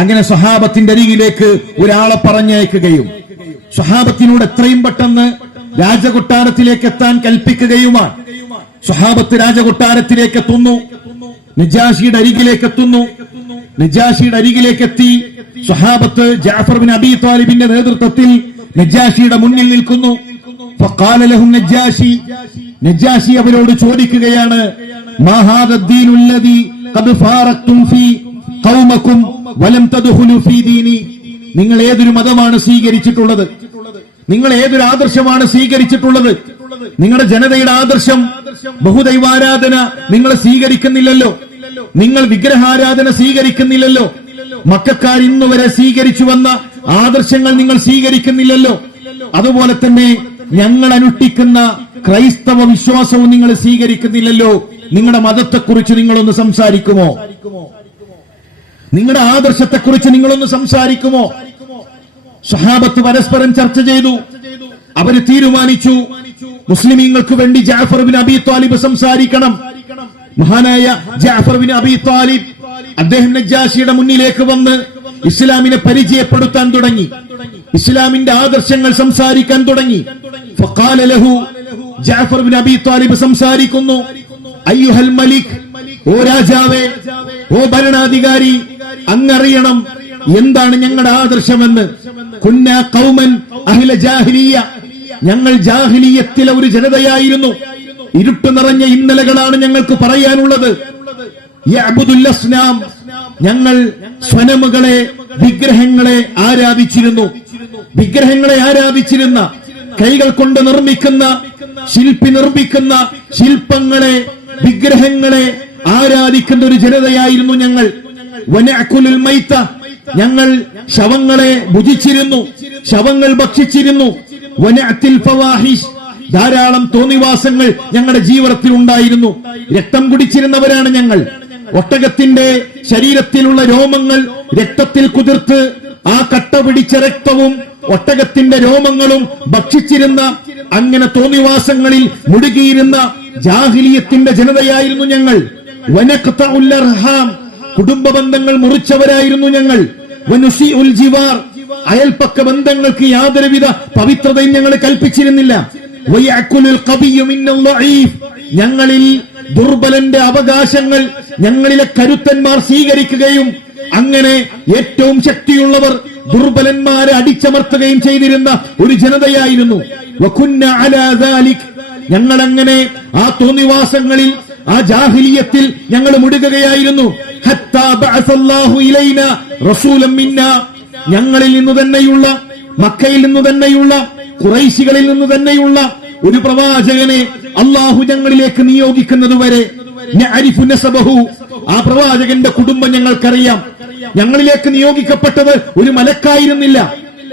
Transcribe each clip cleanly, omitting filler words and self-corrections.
അങ്ങനെ സ്വഹാബത്തിന്റെ അരികിലേക്ക് ഒരാളെ പറഞ്ഞയക്കുകയും സ്വഹാബത്തിനോട് എത്രയും പെട്ടെന്ന് രാജകൊട്ടാരത്തിലേക്ക് എത്താൻ കൽപ്പിക്കുകയുമാണ്. സ്വഹാബത്ത് രാജകൊട്ടാരത്തിലേക്ക് എത്തുന്നു. നജാഷിയുടെ അരികിലേക്ക് എത്തുന്നു. നജാഷിയുടെ അരികിലേക്ക് എത്തി സ്വഹാബത്ത് ജഅഫർ ബിൻ അബീ ത്വാലിബിന്റെ നേതൃത്വത്തിൽ നജാഷിയുടെ മുന്നിൽ നിൽക്കുന്നു. ഫഖാല ലഹും നജാഷി, നജാഷി അവരോട് ചോദിക്കുകയാണ്, മാ ഹാദ ദീനുൽ ലദീ ഖദ് ഫാറഖ്തും ഫീ ഖൗമകും വലം തദ്ഖുലു ഫീ ദീനി. നിങ്ങൾ ഏതൊരു മതമാണ് സ്വീകരിച്ചിട്ടുള്ളത്? നിങ്ങൾ ഏതൊരു ആദർശമാണ് സ്വീകരിച്ചിട്ടുള്ളത്? നിങ്ങളുടെ ജനതയുടെ ആദർശം ബഹുദൈവാരാധന നിങ്ങൾ സ്വീകരിക്കുന്നില്ലല്ലോ. നിങ്ങൾ വിഗ്രഹാരാധന സ്വീകരിക്കുന്നില്ലല്ലോ. മക്കക്കാർ ഇന്നുവരെ സ്വീകരിച്ചു വന്ന ആദർശങ്ങൾ നിങ്ങൾ സ്വീകരിക്കുന്നില്ലല്ലോ. അതുപോലെ തന്നെ ഞങ്ങൾ അനുഷ്ഠിക്കുന്ന ക്രൈസ്തവ വിശ്വാസവും നിങ്ങൾ സ്വീകരിക്കുന്നില്ലല്ലോ. നിങ്ങളുടെ മതത്തെക്കുറിച്ച് നിങ്ങളൊന്ന് സംസാരിക്കുമോ? നിങ്ങളുടെ ആദർശത്തെക്കുറിച്ച് നിങ്ങളൊന്ന് സംസാരിക്കുമോ? സ്വഹാബത്ത് പരസ്പരം ചർച്ച ചെയ്തു. അവര് തീരുമാനിച്ചു, മുസ്ലിമീങ്ങൾക്ക് വേണ്ടി ജഅഫർ ബിൻ അബീ ത്വാലിബ് സംസാരിക്കണം. മഹാനായ ജഅഫർ ബിൻ അബീ ത്വാലിബ് അദ്ദേഹം നജാഷിയുടെ മുന്നിലേക്ക് വന്ന് ഇസ്ലാമിനെ പരിചയപ്പെടുത്താൻ തുടങ്ങി. ഇസ്ലാമിന്റെ ആദർശങ്ങൾ സംസാരിക്കാൻ തുടങ്ങി. ഫഖാല ലഹു, ജഅഫർ ബിൻ അബീ ത്വാലിബ് സംസാരിക്കുന്നു, അയ്യുഹൽ മലിക്, ഓ രാജാവേ, ഓ ഭരണാധികാരി, അങ്ങറിയണം എന്താണ് ഞങ്ങളുടെ ആദർശമെന്ന്. കുന്നാ ഖൗമൻ അഹ്ല ജാഹിലിയ്യ, ഞങ്ങൾ ജാഹിലിയ്യത്തിലെ ഒരു ജനതയായിരുന്നു. ഇരുട്ട് നിറഞ്ഞ ഇന്നലകളാണ് ഞങ്ങൾക്ക് പറയാനുള്ളത്. യഅ്ബുദുൽ അസ്നാം, ഞങ്ങൾ സ്വനമുകളെ, വിഗ്രഹങ്ങളെ ആരാധിച്ചിരുന്നു. വിഗ്രഹങ്ങളെ ആരാധിച്ചിരുന്ന, കൈകൾ കൊണ്ട് നിർമ്മിക്കുന്ന, ശില്പി നിർമ്മിക്കുന്ന ശില്പങ്ങളെ, വിഗ്രഹങ്ങളെ ആരാധിക്കുന്ന ഒരു ജനതയായിരുന്നു ഞങ്ങൾ. വനഅകുലുൽ മൈത, ഞങ്ങൾ ശവങ്ങളെ ഭുജിച്ചിരുന്നു, ശവങ്ങൾ ഭക്ഷിച്ചിരുന്നു. വനഅത്തിൽ ഫവാഹിഷ്, ധാരാളം തോന്നിവാസങ്ങൾ ഞങ്ങളുടെ ജീവിതത്തിൽ ഉണ്ടായിരുന്നു. രക്തം കുടിച്ചിരുന്നവരാണ് ഞങ്ങൾ. ഒട്ടകത്തിന്റെ ശരീരത്തിലുള്ള രോമങ്ങൾ രക്തത്തിൽ കുതിർത്ത് ആ കട്ട പിടിച്ച രക്തവും ഒട്ടകത്തിന്റെ രോമങ്ങളും ഭക്ഷിച്ചിരുന്ന, അങ്ങനെ തോന്നിവാസങ്ങളിൽ മുഴുകിയിരുന്ന ജാഹിലിയത്തിന്റെ ജനതയായിരുന്നു ഞങ്ങൾ. വനഖ്തഉൽ അർഹാം, കുടുംബ ബന്ധങ്ങൾ മുറിച്ചവരായിരുന്നു ഞങ്ങൾ. വനുസിഉൽ ജിവാർ, അയൽപക്ക ബന്ധങ്ങൾക്ക് യാതൊരുവിധ പവിത്രതയും ഞങ്ങൾ കൽപ്പിച്ചിരുന്നില്ല. വയഅകുലുൽ ഖബിയ്യു മിനൽ ലഈഫ്, ഞങ്ങളിൽ ദുർബലന്റെ അവകാശങ്ങൾ ഞങ്ങളിലെ കരുത്തന്മാർ സ്വീകരിക്കുകയും അങ്ങനെ ഏറ്റവും ശക്തിയുള്ളവർ ദുർബലന്മാരെ അടിച്ചമർത്തുകയും ചെയ്തിരുന്ന ഒരു ജനതയായിരുന്നു. വകുന്ന അലാ ദാലിക്, ഞങ്ങൾ അങ്ങനെ ആ തോന്നിവാസങ്ങളിൽ, ആ ജാഹിലിയത്തിൽ ഞങ്ങൾ മുഴുകുകയായിരുന്നു. ഹത്താ ബഅസല്ലാഹു ഇലൈനാ റസൂലൻ മിന്നാ, ഞങ്ങളിൽ നിന്ന് തന്നെയുള്ള, മക്കയിൽ നിന്ന് തന്നെയുള്ള, ഖുറൈശികളിൽ നിന്ന് തന്നെയുള്ള ഒരു പ്രവാചകനെ അള്ളാഹു ഞങ്ങളിലേക്ക് നിയോഗിക്കുന്നത് വരെ നഅരിഫു നസബഹു, ആ പ്രവാചകന്റെ കുടുംബം ഞങ്ങൾക്കറിയാം. ഞങ്ങളിലേക്ക് നിയോഗിക്കപ്പെട്ടത് ഒരു മലക്കായിരുന്നില്ല.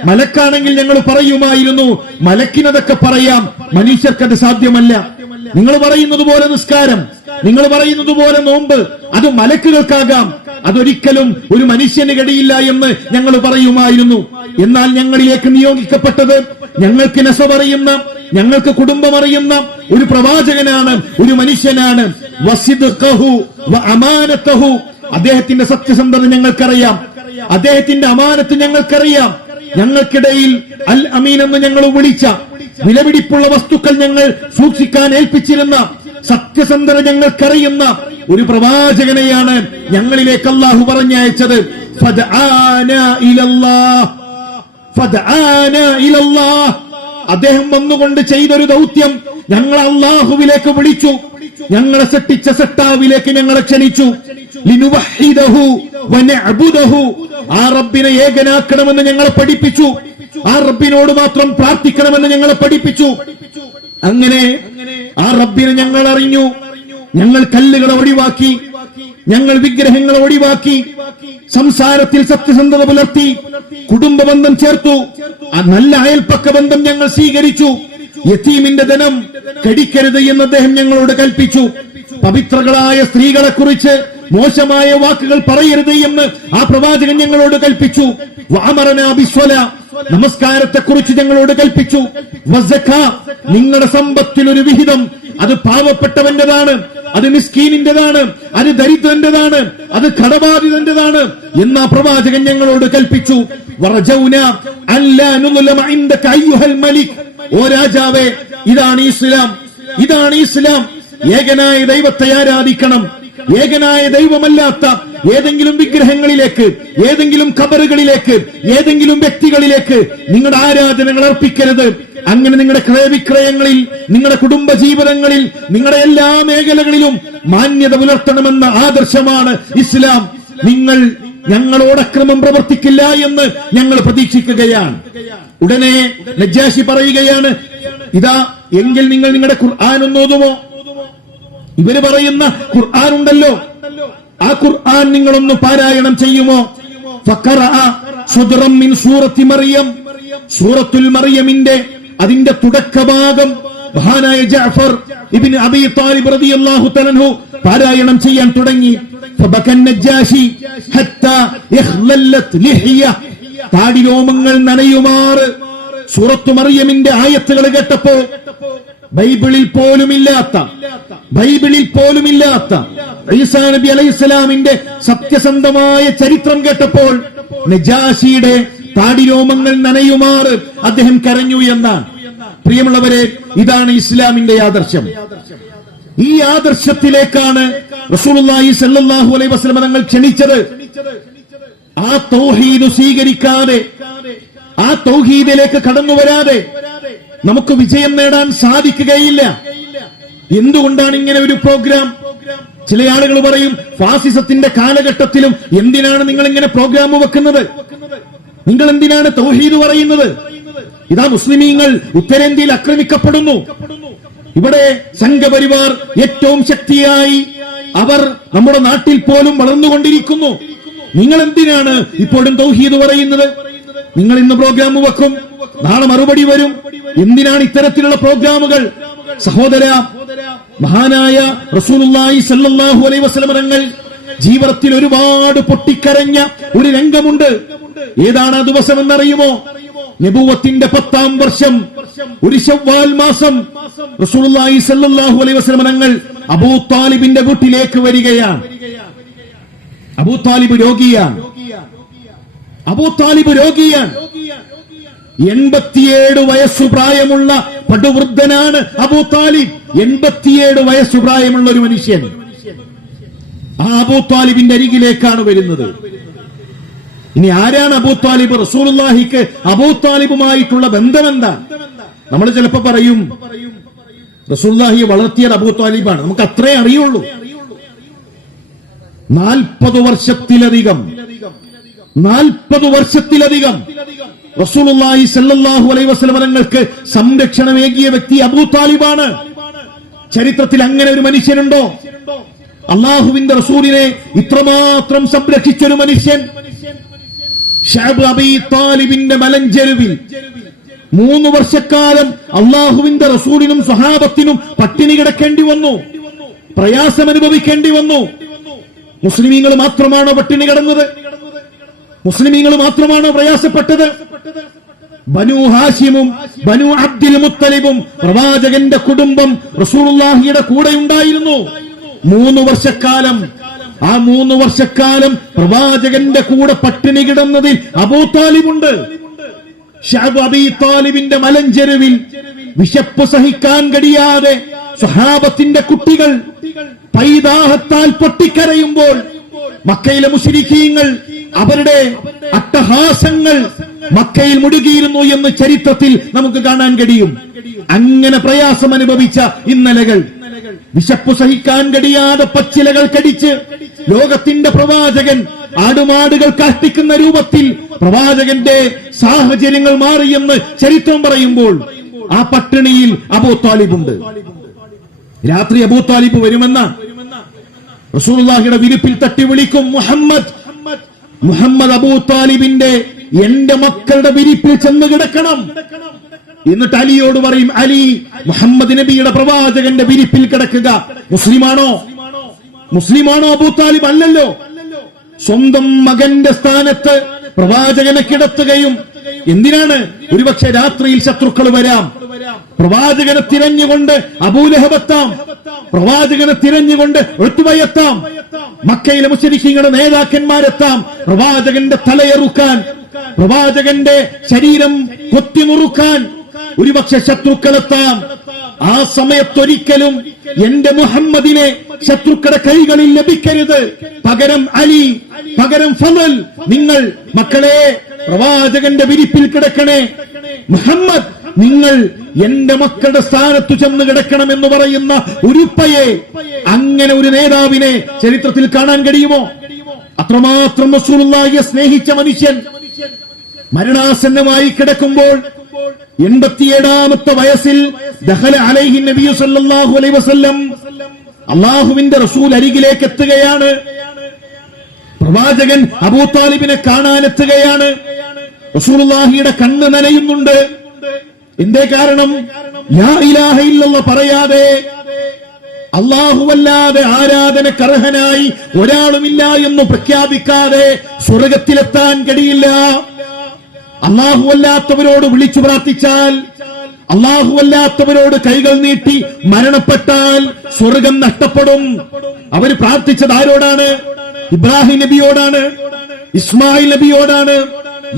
മലക്കാണെങ്കിൽ ഞങ്ങൾ പറയുമായിരുന്നു, മലക്കിനതൊക്കെ പറയാം, മനുഷ്യർക്കത് സാധ്യമല്ല. നിങ്ങൾ പറയുന്നത് പോലെ നിസ്കാരം, നിങ്ങൾ പറയുന്നത് പോലെ നോമ്പ്, അത് മലക്കുകൾക്കാകാം, അതൊരിക്കലും ഒരു മനുഷ്യന് കഴിയില്ല എന്ന് ഞങ്ങൾ പറയുമായിരുന്നു. എന്നാൽ ഞങ്ങളിലേക്ക് നിയോഗിക്കപ്പെട്ടത് ഞങ്ങൾക്ക് നസബറിയുന്ന, ഞങ്ങൾക്ക് കുടുംബം അറിയുന്ന ഒരു പ്രവാചകനാണ്, ഒരു മനുഷ്യനാണ്. വസിദ്ഖഹു വഅമാനതഹു, അദ്ദേഹത്തിന്റെ സത്യസന്ധത ഞങ്ങൾക്കറിയാം, അദ്ദേഹത്തിന്റെ അമാനത്ത് ഞങ്ങൾക്കറിയാം. ഞങ്ങൾക്കിടയിൽ അൽ അമീൻ എന്ന് ഞങ്ങൾ വിളിച്ച, വിലപിടിപ്പുള്ള വസ്തുക്കൾ ഞങ്ങൾ സൂക്ഷിക്കാൻ ഏൽപ്പിച്ചിരുന്ന, സത്യസന്ധത ഞങ്ങൾക്കറിയുന്ന ഒരു പ്രവാചകനെയാണ് ഞങ്ങളിലേക്ക് അല്ലാഹു പറഞ്ഞയച്ചത്. ഫദആനാ ഇലല്ലാഹ്, ഫദആനാ ഇലല്ലാഹ്, അദ്ദേഹം വന്നുകൊണ്ട് ചെയ്തൊരു ദൗത്യം, ഞങ്ങൾ അല്ലാഹുവിലേക്ക് വിളിച്ചു, ഞങ്ങളെ സൃഷ്ടിച്ച സട്ടാവിലേക്ക് ഞങ്ങളെ ക്ഷണിച്ചു. ലിനുവഹിദഹു വനഅബുദഹു, ആ റബ്ബിനെ ഏകനാക്കണമെന്ന് ഞങ്ങളെ പഠിപ്പിച്ചു. ആ റബ്ബിനോട് മാത്രം പ്രാർത്ഥിക്കണമെന്ന് ഞങ്ങളെ പഠിപ്പിച്ചു. അങ്ങനെ ആ റബ്ബിനെ ഞങ്ങൾ അറിഞ്ഞു. ഞങ്ങൾ കല്ലുകളെ ഒഴിവാക്കി, ഞങ്ങൾ വിഗ്രഹങ്ങളെ ഒഴിവാക്കി, സംസാരത്തിൽ സത്യസന്ധത പുലർത്തി, കുടുംബ ബന്ധം ചേർത്തു, ആ നല്ല അയൽപ്പക്ക ബന്ധം ഞങ്ങൾ സ്വീകരിച്ചു. യതീമിന്റെ ധനം കടിക്കരുത് എന്ന് അദ്ദേഹം ഞങ്ങളോട് കൽപ്പിച്ചു. പവിത്രകളായ സ്ത്രീകളെ കുറിച്ച് മോശമായ വാക്കുകൾ പറയരുത് എന്ന് ആ പ്രവാചകൻ ഞങ്ങളോട് കൽപ്പിച്ചു. വഅമറനാ ബിസ്വലാ, നമസ്കാരത്തെ കുറിച്ച് ഞങ്ങളോട് കൽപ്പിച്ചു. വസക്കാ, നിങ്ങളുടെ സമ്പത്തിൽ ഒരു വിഹിതം അത് പാവപ്പെട്ടവന്റേതാണ്, അത് മിസ്കീനിന്റേതാണ്, അത് ദരിദ്രന്റേതാണ്, അത് കടബാധിതന്റേതാണ് എന്ന് ആ പ്രവാചകൻ ഞങ്ങളോട് കൽപ്പിച്ചു. വറജൗനാ അല്ലാ നുളമ ഇൻദക അയ്യുഹൽ മലിക്, ഓ രാജാവേ, ഇതാണ് ഇസ്ലാം, ഇതാണ് ഇസ്ലാം. ഏകനായ ദൈവത്തെ ആരാധിക്കണം. ഏകനായ ദൈവമല്ലാത്ത ഏതെങ്കിലും വിഗ്രഹങ്ങളിലേക്ക്, ഏതെങ്കിലും ഖബറുകളിലേക്ക്, ഏതെങ്കിലും വ്യക്തികളിലേക്ക് നിങ്ങളുടെ ആരാധനകൾ അർപ്പിക്കരുത്. അങ്ങനെ നിങ്ങളുടെ ക്രയവിക്രയങ്ങളിൽ, നിങ്ങളുടെ കുടുംബ ജീവിതങ്ങളിൽ, നിങ്ങളുടെ എല്ലാ മേഖലകളിലും മാന്യത പുലർത്തണമെന്ന ആദർശമാണ് ഇസ്ലാം. നിങ്ങൾ ഞങ്ങളോട് അക്രമം പ്രവർത്തിക്കില്ല എന്ന് ഞങ്ങൾ പ്രതീക്ഷിക്കുകയാണ്. ഉടനെ നജ്ജാശി പറയുകയാണ്, ഇതാ എങ്കിൽ നിങ്ങൾ നിങ്ങളുടെ ഖുർആൻ ഒന്ന് ഓതുമോ? ഇവര് പറയുന്ന ഖുർആൻ ഉണ്ടല്ലോ, ആ ഖുർആൻ നിങ്ങളൊന്ന് പാരായണം ചെയ്യുമോ? ഫഖറഅ സുദ്റൻ മിൻ സൂറത്തി മറിയം, സൂറത്തുൽ മറിയമിന്റെ അതിന്റെ തുടക്കഭാഗം മഹാനായ ജഅഫർ ഇബ്നു അബീ ത്വാലിബ് റളിയല്ലാഹു തആല അൻഹു പാരായണം ചെയ്യാൻ തുടങ്ങി. ഫബകൻ നജ്ജാശി ഹത്താ ഇഖ്ലല്ലത് ലിഹിയ, താടിരോമങ്ങൾ നനയുമാറ് സൂറത്തു മറിയമിന്റെ ആയത്തുകൾ കേട്ടപ്പോ ബൈബിളിൽ പോലുമില്ലാത്ത ഈസാ നബി അലൈഹിസ്സലാമിന്റെ സത്യസന്ധമായ ചരിത്രം കേട്ടപ്പോൾ നജാശിയുടെ താടിരോമങ്ങൾ നനയുമാറ് അദ്ദേഹം കരഞ്ഞു എന്നാണ്. പ്രിയമുള്ളവരെ, ഇതാണ് ഇസ്ലാമിന്റെ ആദർശം. ഈ ആദർശത്തിലേക്കാണ് റസൂലുള്ളാഹി സ്വല്ലല്ലാഹു അലൈഹി വസല്ലം തങ്ങൾ ക്ഷണിച്ചത്. ആ തൗഹീദ് സ്വീകരിക്കാതെ, ആ തൗഹീദിലേക്ക് കടന്നു വരാതെ നമുക്ക് വിജയം നേടാൻ സാധിക്കുകയില്ല. എന്തുകൊണ്ടാണ് ഇങ്ങനെ ഒരു പ്രോഗ്രാം? ചില ആളുകൾ പറയും, ഫാസിസത്തിന്റെ കാലഘട്ടത്തിലും എന്തിനാണ് നിങ്ങൾ ഇങ്ങനെ പ്രോഗ്രാം വെക്കുന്നത്? നിങ്ങൾ എന്തിനാണ് തൗഹീദ് പറയുന്നത്? ഇതാ മുസ്ലിമീങ്ങൾ ഉത്തരേന്ത്യയിൽ ആക്രമിക്കപ്പെടുന്നു. ഇവിടെ സംഘപരിവാർ ഏറ്റവും ശക്തിയായി അവർ നമ്മുടെ നാട്ടിൽ പോലും വളർന്നുകൊണ്ടിരിക്കുന്നു. നിങ്ങൾ എന്തിനാണ് ഇപ്പോഴും തൗഹീദ് പറയുന്നത്? നിങ്ങൾ ഇന്ന് പ്രോഗ്രാം വെക്കും, നാളെ മറുപടി വരും. എന്തിനാണ് ഇത്തരത്തിലുള്ള പ്രോഗ്രാമുകൾ? സഹോദര, മഹാനായ റസൂലുള്ളാഹി സ്വല്ലല്ലാഹു അലൈഹി വസല്ലം തങ്ങൾ ജീവിതത്തിൽ ഒരുപാട് പൊട്ടിക്കരഞ്ഞ ഒരു രംഗമുണ്ട്. ഏതാണ് ആ ദിവസം എന്നറിയുമോ? നബുവത്തിന്റെ 10ാം വർഷം ഒരു ശവ്വാൽ മാസം റസൂലുള്ളാഹി സ്വല്ലല്ലാഹു അലൈഹി വസല്ലം തങ്ങൾ അബൂ താലിബിന്റെ വീട്ടിലേക്ക് വരികയാണ്. അബൂ താലിബ് രോഗിയാണ്. 87 വയസ്സു പ്രായമുള്ള പടുവൃദ്ധനാണ് അബൂ താലിബ്. 87 വയസ്സു പ്രായമുള്ള ഒരു മനുഷ്യൻ ആ അബൂ താലിബിന്റെ അരികിലേക്കാണ് വരുന്നത്. ഇനി ആരാണ് അബൂ താലിബ്? റസൂലുള്ളാഹിക്ക് അബൂ താലിബുമായിട്ടുള്ള ബന്ധമെന്താ? നമ്മൾ ചിലപ്പോ പറയും റസൂലുള്ളാഹിയെ വളർത്തിയത് അബൂ താലിബാണ്. നമുക്ക് അത്രേ അറിയുള്ളൂ. 40 വർഷത്തിലധികം റസൂലുള്ളാഹി സ്വല്ലല്ലാഹു അലൈഹി വസല്ലം തങ്ങൾക്ക് സംരക്ഷണമേകിയ വ്യക്തി അബൂ താലിബാണ്. ചരിത്രത്തിൽ അങ്ങനെ ഒരു മനുഷ്യനുണ്ടോ? അള്ളാഹുവിന്റെ റസൂലിനെ ഇത്രമാത്രം സംരക്ഷിച്ചൊരു മനുഷ്യൻ. ശഅബ് അബീ താലിബിന്റെ മലഞ്ചെരുവിൽ 3 വർഷക്കാലം അള്ളാഹുവിന്റെ റസൂലിനും സ്വഹാബത്തിനും പട്ടിണി കിടക്കേണ്ടി വന്നു, പ്രയാസം അനുഭവിക്കേണ്ടി വന്നു. മുസ്ലിമീങ്ങൾ മാത്രമാണോ പട്ടിണി കിടന്നത്? മുസ്ലിമീങ്ങൾ മാത്രമാണോ പ്രയാസപ്പെട്ടത്? ബനൂ ഹാശിമും ബനൂ അബ്ദുൽ മുത്തലിബും പ്രവാചകന്റെ കുടുംബം റസൂലുള്ളാഹിയുടെ കൂടെ ഉണ്ടായിരുന്നു 3 വർഷക്കാലം. ആ 3 വർഷക്കാലം പ്രവാചകന്റെ കൂടെ പട്ടിണി കിടന്നതിൽ അബൂ താലിബുണ്ട്. ശഅബ് അബീ താലിബിന്റെ മലഞ്ചെരുവിൽ വിശപ്പ് സഹിക്കാൻ കഴിയാതെ സ്വഹാബത്തിന്റെ കുട്ടികൾ പൈതാഹത്താൽ പൊട്ടിക്കരയുമ്പോൾ മക്കയിലെ മുശ്രിക്കീങ്ങൾ അവരുടെ അട്ടഹാസങ്ങൾ മക്കയിൽ മുടുകിയിരുന്നു എന്ന് ചരിത്രത്തിൽ നമുക്ക് കാണാൻ കഴിയും. അങ്ങനെ പ്രയാസം അനുഭവിച്ച ഇന്നലകൾ, വിശപ്പ് സഹിക്കാൻ കഴിയാതെ പച്ചിലകൾ കടിച്ച് ലോകത്തിന്റെ പ്രവാചകൻ ആടുമാടുകൾ കാഷ്ടിക്കുന്ന രൂപത്തിൽ പ്രവാചകന്റെ സാഹചര്യങ്ങൾ മാറിയെന്ന് ചരിത്രം പറയുമ്പോൾ ആ പട്ടിണിയിൽ അബൂ താലിബുണ്ട്. രാത്രി അബൂ താലിബ് വരുമെന്ന റസൂലുള്ളാഹിയുടെ വിരിപ്പിൽ തട്ടി വിളിക്കും, മുഹമ്മദ് അബൂ താലിബിന്റെ എന്റെ മക്കളുടെ വിരിപ്പിൽ ചെന്ന് കിടക്കണം. എന്നിട്ട് അലിയോട് പറയും, അലി മുഹമ്മദ് നബിയുടെ പ്രവാചകന്റെ വിരിപ്പിൽ കിടക്കുക. മുസ്ലിമാണോ അബൂ താലിബ്? അല്ലല്ലോ. സ്വന്തം മകന്റെ സ്ഥാനത്ത് പ്രവാചകനെ കിടത്തുകയും എന്തിനാണ്? ഒരുപക്ഷെ രാത്രിയിൽ ശത്രുക്കൾ വരാം, പ്രവാചകനെ തിരഞ്ഞുകൊണ്ട് അബൂലഹബെത്താം, പ്രവാചകനെ തിരഞ്ഞുകൊണ്ട് ഉത്ബയെത്താം, മക്കയിലെ മുശ്രിക്കീങ്ങളുടെ നേതാക്കന്മാരെത്താം, പ്രവാചകന്റെ തലയെറുക്കാൻ, പ്രവാചകന്റെ ശരീരം കൊത്തിമുറുക്കാൻ ഒരുപക്ഷെ ശത്രുക്കളെത്താം. ആ സമയത്തൊരിക്കലും എന്റെ മുഹമ്മദിനെ ശത്രുക്കളുടെ കൈകളിൽ ലഭിക്കരുത്. പകരം അലി, പകരം ഫളൽ, നിങ്ങൾ മക്കളെ പ്രവാചകന്റെ വിരിപ്പിൽ കിടക്കണേ, മുഹമ്മദ് നിങ്ങൾ എന്റെ മക്കളുടെ സ്ഥാനത്തു ചെന്ന് കിടക്കണമെന്ന് പറയുന്ന ഉരുപ്പയെ, അങ്ങനെ ഒരു നേതാവിനെ ചരിത്രത്തിൽ കാണാൻ കഴിയുമോ? അത്രമാത്രം റസൂലുള്ളാഹിയെ സ്നേഹിച്ച മനുഷ്യൻ മരണാസന്നമായി കിടക്കുമ്പോൾ 87ാമത്തെ വയസ്സിൽ ദഖല അലൈഹി നബിയു സല്ലല്ലാഹു അലൈഹി വസല്ലം, അല്ലാഹുവിന്റെ റസൂൽ അരികിലേക്ക് എത്തുകയാണ്. പ്രവാചകൻ അബൂ താലിബിനെ കാണാൻ എത്തുകയാണ്. റസൂലുള്ളാഹിയുടെ കണ്ണ് നനയുന്നുണ്ട്. എന്തേ കാരണം? ലാ ഇലാഹ ഇല്ലല്ലാഹ് പറയാതെ, അല്ലാഹുവല്ലാതെ ആരാധനക്കർഹനായി ഒരാളുമില്ല എന്ന് പ്രഖ്യാപിക്കാതെ സ്വർഗത്തിലെത്താൻ കഴിയില്ല. അല്ലാഹുവല്ലാത്തവരോട് വിളിച്ചു പ്രാർത്ഥിച്ചാൽ, അല്ലാഹുവല്ലാത്തവരോട് കൈകൾ നീട്ടി മരണപ്പെട്ടാൽ സ്വർഗം നഷ്ടപ്പെടും. അവർ പ്രാർത്ഥിച്ചത് ആരോടാണ്? ഇബ്രാഹിം നബിയോടാണ്, ഇസ്മായിൽ നബിയോടാണ്,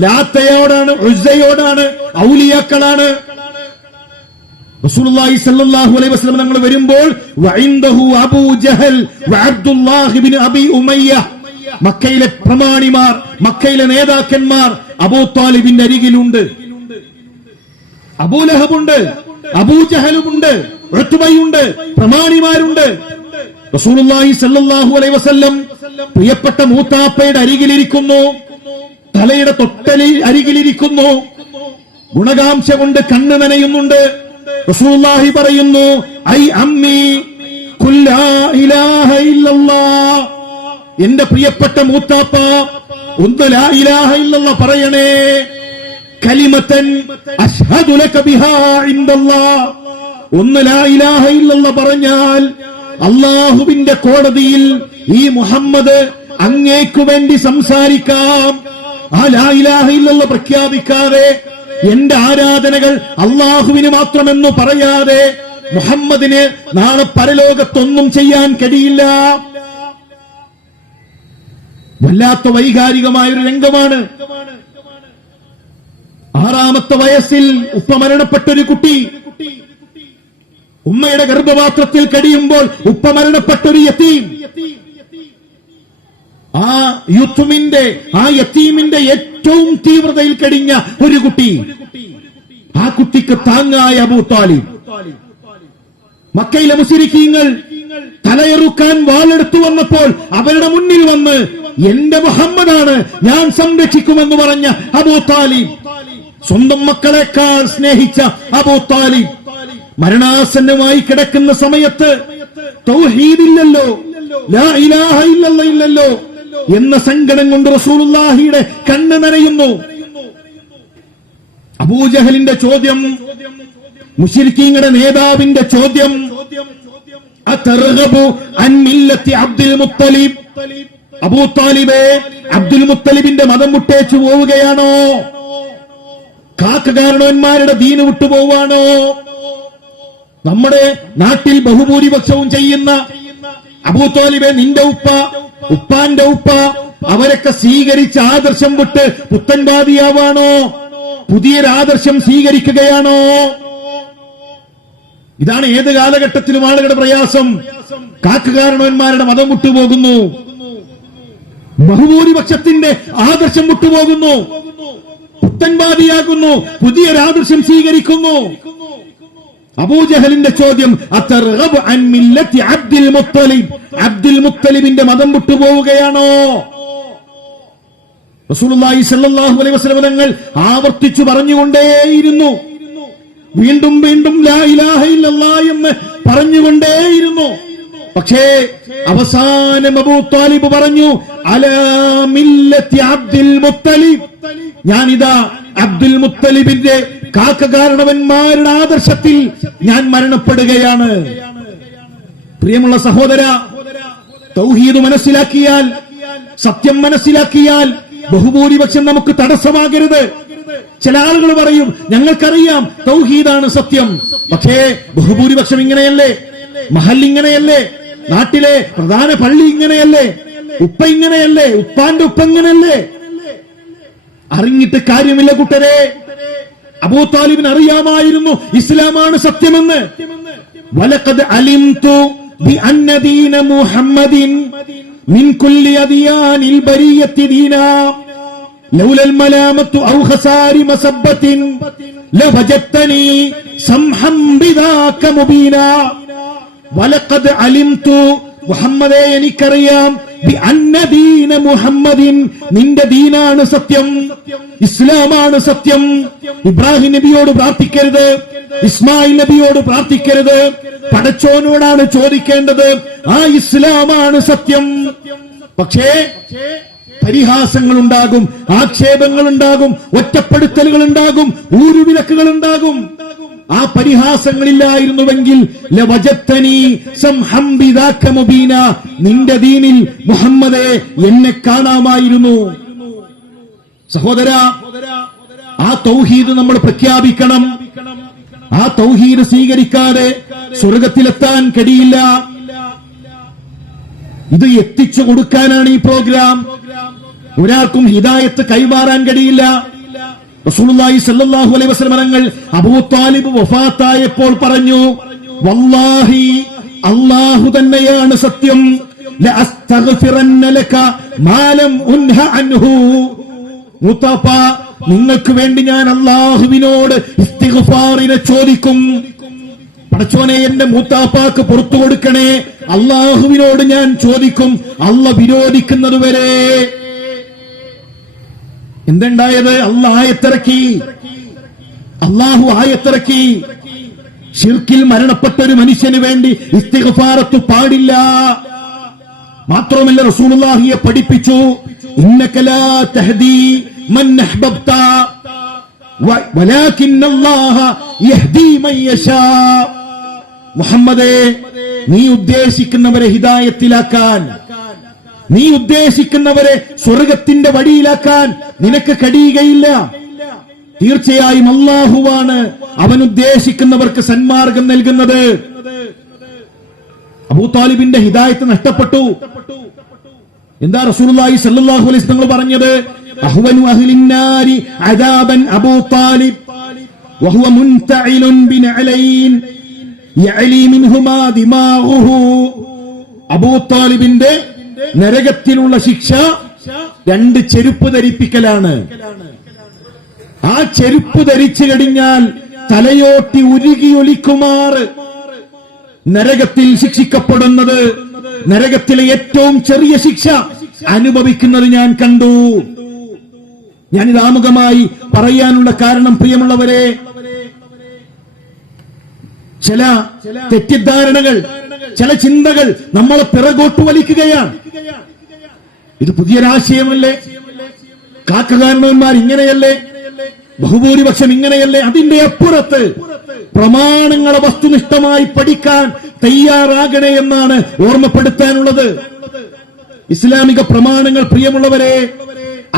ലാത്തയോടാണ്, ഉസ്സയോടാണ്, ഔലിയാക്കളാണ്. റസൂലുള്ളാഹി സ്വല്ലല്ലാഹു അലൈഹി വസല്ലം തങ്ങൾ വരുമ്പോൾ വഇൻദഹു അബൂ ജഹൽ വഅബ്ദുല്ലാഹി ഇബ്നു അബീ ഉമയ്യ, മക്കയിലെ പ്രമാണിമാർ, മക്കയിലെ നേതാക്കന്മാർ അബൂ താലിബിന്റെ അരികിലുണ്ട്. അബൂലഹബുണ്ട്, അബൂജഹലുമുണ്ട്, ഉത്ബയുണ്ട്, പ്രമാണിമാരുണ്ട്. റസൂലുള്ളാഹി സ്വല്ലല്ലാഹു അലൈഹി വസല്ലം പ്രിയപ്പെട്ട മൂത്താപ്പയുടെ അരികിലിരിക്കുന്നു, തലയുടെ തൊട്ടലിൽ അരികിലിരിക്കുന്നു. ഗുണകാംക്ഷ കൊണ്ട് കണ്ണ് നനയുന്നുണ്ട്. റസൂലുള്ളാഹി പറയുന്നു, ഐ അമ്മി ഖുൽ ലാ ഇലാഹ ഇല്ലല്ലാഹ്, എന്റെ പ്രിയപ്പെട്ട മൂത്താപ്പ ഒന്ന് ലാ ഇലാഹ ഇല്ലല്ലാഹ് പറയണേ. കലിമത്തൻ അശ്ഹദു ലക ബിഹാ ഇൻദല്ലാഹ്, ഒന്ന് ലാ ഇലാഹ ഇല്ലല്ലാഹ് പറഞ്ഞാൽ അല്ലാഹുവിന്റെ കോടതിയിൽ ഈ മുഹമ്മദ് അങ്ങേക്കു വേണ്ടി സംസാരിക്കാം. ആ ലാ ഇലാഹ ഇല്ലല്ലാഹ് പ്രഖ്യാപിക്കാതെ, എന്റെ ആരാധനകൾ അല്ലാഹുവിന് മാത്രമെന്ന് പറയാതെ മുഹമ്മദിന് നാളെ പരലോകത്തൊന്നും ചെയ്യാൻ കഴിയില്ല. വല്ലാത്ത വൈകാരികമായൊരു രംഗമാണ്. 6ാമത്തെ വയസ്സിൽ ഉപ്പ മരണപ്പെട്ടൊരു കുട്ടി, ഉമ്മയുടെ ഗർഭപാത്രത്തിൽ കഴിയുമ്പോൾ ഉപ്പ മരണപ്പെട്ടൊരു യതീം. ആ യതീമിന്റെ ഏറ്റവും തീവ്രതയിൽ കഴിഞ്ഞ ഒരു കുട്ടി, ആ കുട്ടിക്ക് താങ്ങായ അബൂ താലിബ്. മക്കയിലെ മുശ്രിക്കീങ്ങൾ തലയെറുക്കാൻ വാളെടുത്തു വന്നപ്പോൾ അവരുടെ മുന്നിൽ വന്ന് എന്റെ മുഹമ്മദാണ്, ഞാൻ സംരക്ഷിക്കുമെന്ന് പറഞ്ഞ അബൂ താലിബ്, സ്വന്തം മക്കളെക്കാൾ സ്നേഹിച്ച അബൂ താലിബ് മരണാസന്നമായി കിടക്കുന്ന സമയത്ത് തൗഹീദില്ലല്ലോ, ലാ ഇലാഹ ഇല്ലല്ലാഹ് ഇല്ലല്ലോ എന്ന സങ്കടം കൊണ്ട് റസൂലുള്ളാഹിയുടെ കണ്ണ് നനയുന്നു. അബൂജഹലിന്റെ ചോദ്യം, മുശ്രിക്കീങ്ങളുടെ നേതാവിന്റെ ചോദ്യം, അതർഗബു അൻ മില്ലത്തി അബ്ദുൽ മുത്തലിബ്, അബൂ താലിബേ അബ്ദുൽ മുത്തലിബിന്റെ മതം വിട്ടേച്ചു പോവുകയാണോ? കാക്കകാരണവന്മാരുടെ ദീന് വിട്ടുപോവാണോ? നമ്മുടെ നാട്ടിൽ ബഹുഭൂരിപക്ഷവും ചെയ്യുന്ന അബൂ താലിബേ, നിന്റെ ഉപ്പ, ഉപ്പാന്റെ ഉപ്പ, അവരൊക്കെ സ്വീകരിച്ച ആദർശം വിട്ട് പുത്തൻവാദിയാവാണോ? പുതിയൊരാദർശം സ്വീകരിക്കുകയാണോ? ഇതാണ് ഏത് കാലഘട്ടത്തിലും ആളുകളുടെ പ്രയാസം. കാക്കകാരണവന്മാരുടെ മതം വിട്ടുപോകുന്നു, ബഹുഭൂരിപക്ഷത്തിന്റെ ആദർശം വിട്ടുപോകുന്നു, പുത്തൻവാദിയാകുന്നു, പുതിയൊരാദർശം സ്വീകരിക്കുന്നു. അബൂജഹലിന്റെ ചോദ്യം, അതർഗബു അൻ മില്ലത്തി അബ്ദുൽ മുത്തലിബ്, അബ്ദുൽ മുത്തലിബിന്റെ മതം വിട്ടുപോവുകയാണോ? റസൂലുള്ളാഹി സ്വല്ലല്ലാഹു അലൈഹി വസല്ലം തങ്ങൾ ആവർത്തിച്ചു പറഞ്ഞുകൊണ്ടേയിരുന്നു, വീണ്ടും വീണ്ടും ലാ ഇലാഹ ഇല്ലല്ലാഹ് എന്ന് പറഞ്ഞുകൊണ്ടേയിരുന്നു. പക്ഷേ അവസാനം അബൂ താലിബ് പറഞ്ഞു, അലാ മില്ലത്തി അബ്ദുൽ മുത്തലിബ്, ഞാനിതാ അബ്ദുൽ മുത്തലിബിന്റെ കാക്കകാരണവന്മാരുടെ ആദർശത്തിൽ ഞാൻ മരണപ്പെടുകയാണ്. പ്രിയമുള്ള സഹോദര, തൗഹീദ് മനസ്സിലാക്കിയാൽ, സത്യം മനസ്സിലാക്കിയാൽ ബഹുഭൂരിപക്ഷം നമുക്ക് തടസ്സമാകരുത്. ചില ആളുകൾ പറയും ഞങ്ങൾക്കറിയാം തൗഹീദാണ് സത്യം, പക്ഷേ ബഹുഭൂരിപക്ഷം ഇങ്ങനെയല്ലേ, മഹൽ ഇങ്ങനെയല്ലേ, നാട്ടിലെ പ്രധാന പള്ളി ഇങ്ങനെയല്ലേ, ഉപ്പ ഇങ്ങനെയല്ലേ, ഉപ്പാന്റെ ഉപ്പ ഇങ്ങനെയല്ലേ. അറിഞ്ഞിട്ട് കാര്യമില്ല കൂട്ടരെ. അബൂ താലിബിന് അറിയാമായിരുന്നു ഇസ്ലാമാണ് സത്യമെന്ന്. വലഖദ് അലിംതു ബിഅന്ന ദീന മുഹമ്മദിൻ മിൻ കുല്ലി അദിയാനിൽ ബരിയത്തി ദീനാ ലൗലൽ മലാമത്തു ഔ ഖസാരി മസബ്ബത്തിൻ ലവജത്തനി സംഹം ബിദാക മുബീനാ. വലഖദ് അലിംതു മുഹമ്മദേ എനിക്കറിയാം ബിഅന്ന ദീന മുഹമ്മദിൻ നിന്റെ ദീനാണ് സത്യം, ഇസ്ലാമാണ് സത്യം. ഇബ്രാഹിം നബിയോട് പ്രാർത്ഥിക്കരുത്, ഇസ്മായിൽ നബിയോട് പ്രാർത്ഥിക്കരുത്, പടച്ചോനോടാണ് ചോദിക്കേണ്ടത്. ആ ഇസ്ലാമാണ് സത്യം. പക്ഷേ പരിഹാസങ്ങൾ ഉണ്ടാകും, ആക്ഷേപങ്ങൾ ഉണ്ടാകും, ഒറ്റപ്പെടുത്തലുകൾ ഉണ്ടാകും, ഊരുവിലക്കുകൾ ഉണ്ടാകും. ആ പരിഹാസങ്ങളില്ലായിരുന്നുവെങ്കിൽ ലവജത്തനി സംഹം ബിദാക മുബീന നിന്റെ ദീനിൽ മുഹമ്മദേ എന്നെ കാണാമായിരുന്നു. സഹോദര, ആ തൗഹീദ് നമ്മൾ പ്രഖ്യാപിക്കണം. ആ തൗഹീദ് സ്വീകരിക്കാതെ സ്വർഗത്തിലെത്താൻ കഴിയില്ല. ഇത് എത്തിച്ചു കൊടുക്കാനാണ് ഈ പ്രോഗ്രാം. ഒരാൾക്കും ഹിദായത്ത് കൈമാറാൻ കഴിയില്ല. റസൂലുള്ളാഹി സ്വല്ലല്ലാഹു അലൈഹി വസല്ലം തങ്ങൾ അബൂ താലിബ് വഫാത്തായപ്പോൾ പറഞ്ഞു, വല്ലാഹി അല്ലാഹു തന്നെയാണ് സത്യം, ലഅസ്തഗ്ഫിറന്ന ലക മാ ലം ഉൻഹ അൻഹു. മുത്തഫ നിങ്ങൾക്ക് വേണ്ടി ഞാൻ അല്ലാഹുവിനോട് ഇസ്തിഗ്ഫാറിനെ ചോദിക്കും. പടച്ചോനെ എന്റെ മൂത്താപ്പാക്ക് പുറത്തു കൊടുക്കണേ, അല്ലാഹുവിനോട് ഞാൻ ചോദിക്കും, അല്ലാഹ് വിരോധിക്കുന്നത് വരെ. എന്തുണ്ടായത്? അല്ലാഹു ആയത്തിറക്കി. ശിർക്കിൽ മരണപ്പെട്ട ഒരു മനുഷ്യന് വേണ്ടി ഇസ്തിഗ്ഫാറത്ത് പാടില്ല. മാത്രമല്ല റസൂലുള്ളാഹിയെ പഠിപ്പിച്ചു, ഇന്നക ലാ തഹ്ദീ മൻ അഹ്ബബ്ത വലാകിന്നല്ലാഹ യഹ്ദീ മൻ യശാ. മുഹമ്മദേ നീ ഉദ്ദേശിക്കുന്നവരെ ഹിദായത്തിലാക്കാൻ, നീ ഉദ്ദേശിക്കുന്നവരെ സ്വർഗത്തിന്റെ വഴിയിലാക്കാൻ നിനക്ക് കഴിയുകയില്ല. തീർച്ചയായും അല്ലാഹുവാണ് അവൻ ഉദ്ദേശിക്കുന്നവർക്ക് സന്മാർഗം നൽകുന്നത്. അബൂ താലിബിന്റെ ഹിദായത്ത് നഷ്ടപ്പെട്ടു. എന്താ റസൂലുള്ളാഹി സ്വല്ലല്ലാഹു അലൈഹി വസല്ലം പറഞ്ഞത്? അഹ്വനു അഹ്ലിന്നാരി അദാബൻ അബൂ താലിബ് വഹുവ മുൻതഇലുൻ ബിനഅലൈൻ യഅലി മിൻഹുമാ ദിമാഉഹു. അബൂ താലിബിന്റെ നരകത്തിലുള്ള ശിക്ഷ 2 ചെരുപ്പ് ധരിപ്പിക്കലാണ്. ആ ചെരുപ്പ് ധരിച്ചു കഴിഞ്ഞാൽ തലയോട്ടി ഉരുകിയൊലിക്കുമാർ നരകത്തിൽ ശിക്ഷിക്കപ്പെടുന്നത്, നരകത്തിലെ ഏറ്റവും ചെറിയ ശിക്ഷ അനുഭവിക്കുന്നത് ഞാൻ കണ്ടു. ഞാനിത് ആമുഖമായി പറയാനുള്ള കാരണം, പ്രിയമുള്ളവരെ, ചില തെറ്റിദ്ധാരണകൾ, ചില ചിന്തകൾ നമ്മളെ പിറകോട്ട് വലിക്കുകയാണ്. ഇത് പുതിയൊരാശയമല്ലേ? കാക്കകാരണവന്മാർ ഇങ്ങനെയല്ലേ? ബഹുഭൂരിപക്ഷം ഇങ്ങനെയല്ലേ? അതിന്റെ അപ്പുറത്ത് പ്രമാണങ്ങളെ വസ്തുനിഷ്ഠമായി പഠിക്കാൻ തയ്യാറാകണേ എന്നാണ് ഓർമ്മപ്പെടുത്താനുള്ളത്. ഇസ്ലാമിക പ്രമാണങ്ങൾ, പ്രിയമുള്ളവരെ,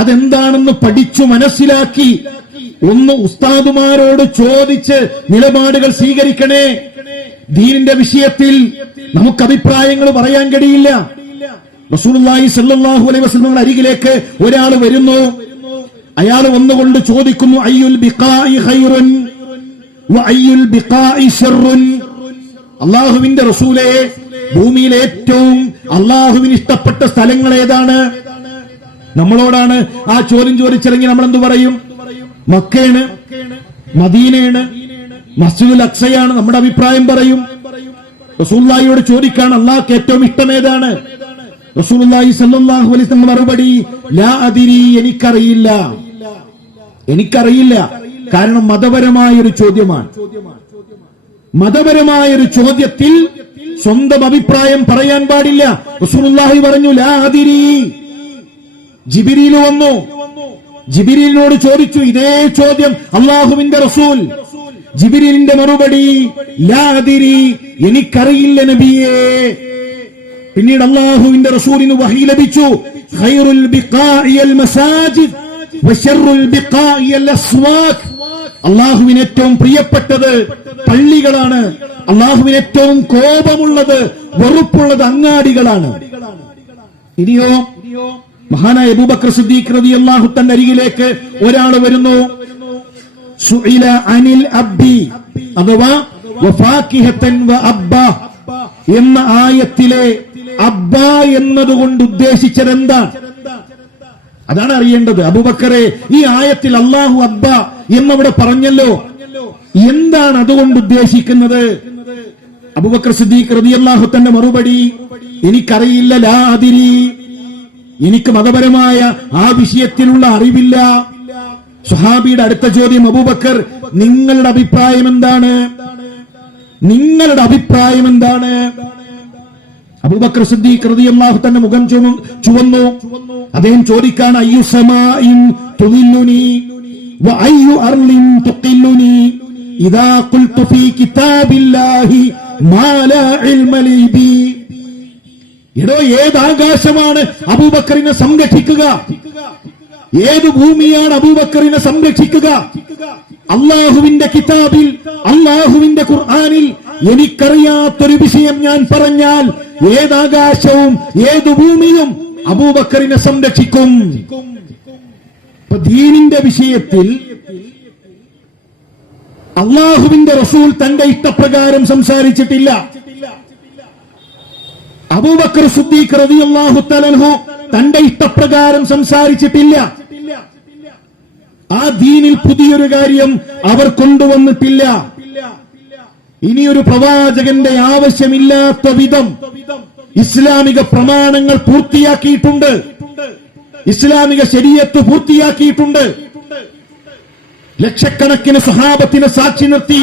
അതെന്താണെന്ന് പഠിച്ചു മനസ്സിലാക്കി ഒന്ന് ഉസ്താദുമാരോട് ചോദിച്ച് നിലപാടുകൾ സ്വീകരിക്കണേ. ദീനിന്റെ വിഷയത്തിൽ നമുക്ക് അഭിപ്രായങ്ങൾ പറയാൻ കഴിയില്ല. റസൂലുള്ളാഹി സ്വല്ലല്ലാഹു അലൈഹി വസല്ലം അരികിലേക്ക് ഒരാൾ വരുന്നു. അയാൾ വന്നുകൊണ്ട് ചോദിക്കുന്നു, അയ്യുൽ ബിഖാഇ ഖൈറുൻ വ അയ്യുൽ ബിഖാഇ ശർറുൻ. അല്ലാഹുവിന്റെ റസൂലേ, ഭൂമിയിലെ ഏറ്റവും അല്ലാഹുവിന് ഇഷ്ടപ്പെട്ട സ്ഥലങ്ങൾ ഏതാണ്? നമ്മളോടാണ് ആ ചോദ്യം ചോദിച്ചിറങ്ങി നമ്മൾ എന്തു പറയും? മക്കയാണ്, മദീനയാണ്, മസ്ജിദുൽ അഖ്സയാണ് നമ്മുടെ അഭിപ്രായം പറയും. റസൂലുള്ളാഹിയോട് ചോദിക്കാണ്, അല്ലാഹുവിന് ഏറ്റവും ഇഷ്ടം ഏതാണ്? റസൂലുള്ളാഹി സ്വല്ലല്ലാഹു അലൈഹി വസല്ലം മറുപടി, ലാ അദിരി, എനിക്കറിയില്ല. എനിക്കറിയില്ല. കാരണം മതപരമായൊരു ചോദ്യമാണ്. മതപരമായൊരു ചോദ്യത്തിൽ സ്വന്തം അഭിപ്രായം പറയാൻ പാടില്ല. റസൂലുള്ളാഹി പറഞ്ഞു, ലാ അദിരി. ജിബ്രീൽ വന്നു, ജിബ്രീലിനോട് ചോദിച്ചു ഇതേ ചോദ്യം അല്ലാഹുവിന്റെ റസൂൽ. ജിബ്രീലിന്റെ മറുപടി, ലാ അദിരി, എനിക്കറിയില്ല നബിയേ. പിന്നീട് അല്ലാഹുവിന്റെ റസൂലിന് വഹി ലഭിച്ചു, ഖൈറുൽ ബിഖാഇൽ മസാജിദ് വശറുൽ ബിഖാഇ അൽ-അസ്വാഖ്, അല്ലാഹുവിന് ഏറ്റവും പ്രിയപ്പെട്ടത് പള്ളികളാണ്. അല്ലാഹുവിന് ഏറ്റവും കോപമുള്ളത്, വെറുപ്പുള്ളത് അങ്ങാടികളാണ്. ഇനിയോ മഹാനായ അബൂബക്കർ സിദ്ദീഖ് റളിയല്ലാഹു തന്റെ അരികിലേക്ക് ഒരാൾ വരുന്നു. സുഇല അനിൽ അബ്ബി അഥവാ വഫാകിഹതൻ വഅബ്ബ എന്ന ആയത്തിലെ അബ്ബ എന്നതുകൊണ്ട് ഉദ്ദേശിച്ചത് എന്താണ്? അതാണ് അറിയേണ്ടത്. അബൂബക്കറെ, ഈ ആയത്തിൽ അല്ലാഹു അബ്ബ എന്നവിടെ പറഞ്ഞല്ലോ, എന്താണ് അതുകൊണ്ട് ഉദ്ദേശിക്കുന്നത്? അബൂബക്കർ സിദ്ദീഖ് റളിയല്ലാഹു തന്റെ മറുപടി, എനിക്കറിയില്ല, ലാ അദിരി, എനിക്ക് മതപരമായ ആ വിഷയത്തിലുള്ള അറിവില്ല. സ്വഹാബിയുടെ അടുത്ത ചോദ്യം, അബൂബക്കർ, നിങ്ങളുടെ അഭിപ്രായം എന്താണ്? നിങ്ങളുടെ അഭിപ്രായം എന്താണ്? അബൂബക്കർ സിദ്ദീഖ് റളിയല്ലാഹു തന്റെ മുഖം ചുവന്നു. അദ്ദേഹം ചോദിക്കാണ്, അയ്യു സമാഇൻ തുളില്ലുനി വ അയ്യു അർളിൻ തുഖില്ലുനി ഇദാ ഖുൽതു ഫീ കിതാബില്ലാഹി മാ ലാ ഇൽമ ലി ബി. എടോ, ഏത് ആകാശമാണ് അബൂബക്കറിനെ സംരക്ഷിക്കുക? ഏത് ഭൂമിയാണ് അബൂബക്കറിനെ സംരക്ഷിക്കുക? അള്ളാഹുവിന്റെ കിതാബിൽ, അള്ളാഹുവിന്റെ ഖുർആനിൽ എനിക്കറിയാത്തൊരു വിഷയം ഞാൻ പറഞ്ഞാൽ ഏതാകാശവും ഏത് ഭൂമിയും അബൂബക്കറിനെ സംരക്ഷിക്കും. ഇപ്പൊ ദീനിന്റെ വിഷയത്തിൽ അള്ളാഹുവിന്റെ റസൂൽ തന്റെ ഇഷ്ടപ്രകാരം സംസാരിച്ചിട്ടില്ല. അബൂബക്കർ സിദ്ദീഖ് റളിയല്ലാഹു തആല അൻഹു തന്റെ ഇഷ്ടപ്രകാരം സംസാരിച്ചിട്ടില്ല. ആ ദീനിൽ പുതിയൊരു കാര്യം അവർ കൊണ്ടുവന്നിട്ടില്ല. ഇനിയൊരു പ്രവാചകന്റെ ആവശ്യമില്ലാത്ത വിധം ഇസ്ലാമിക പ്രമാണങ്ങൾ പൂർത്തിയാക്കിയിട്ടുണ്ട്. ഇസ്ലാമിക ശരീഅത്ത് പൂർത്തിയാക്കിയിട്ടുണ്ട്. ലക്ഷക്കണക്കിന് സ്വഹാബത്തിനെ സാക്ഷി നിർത്തി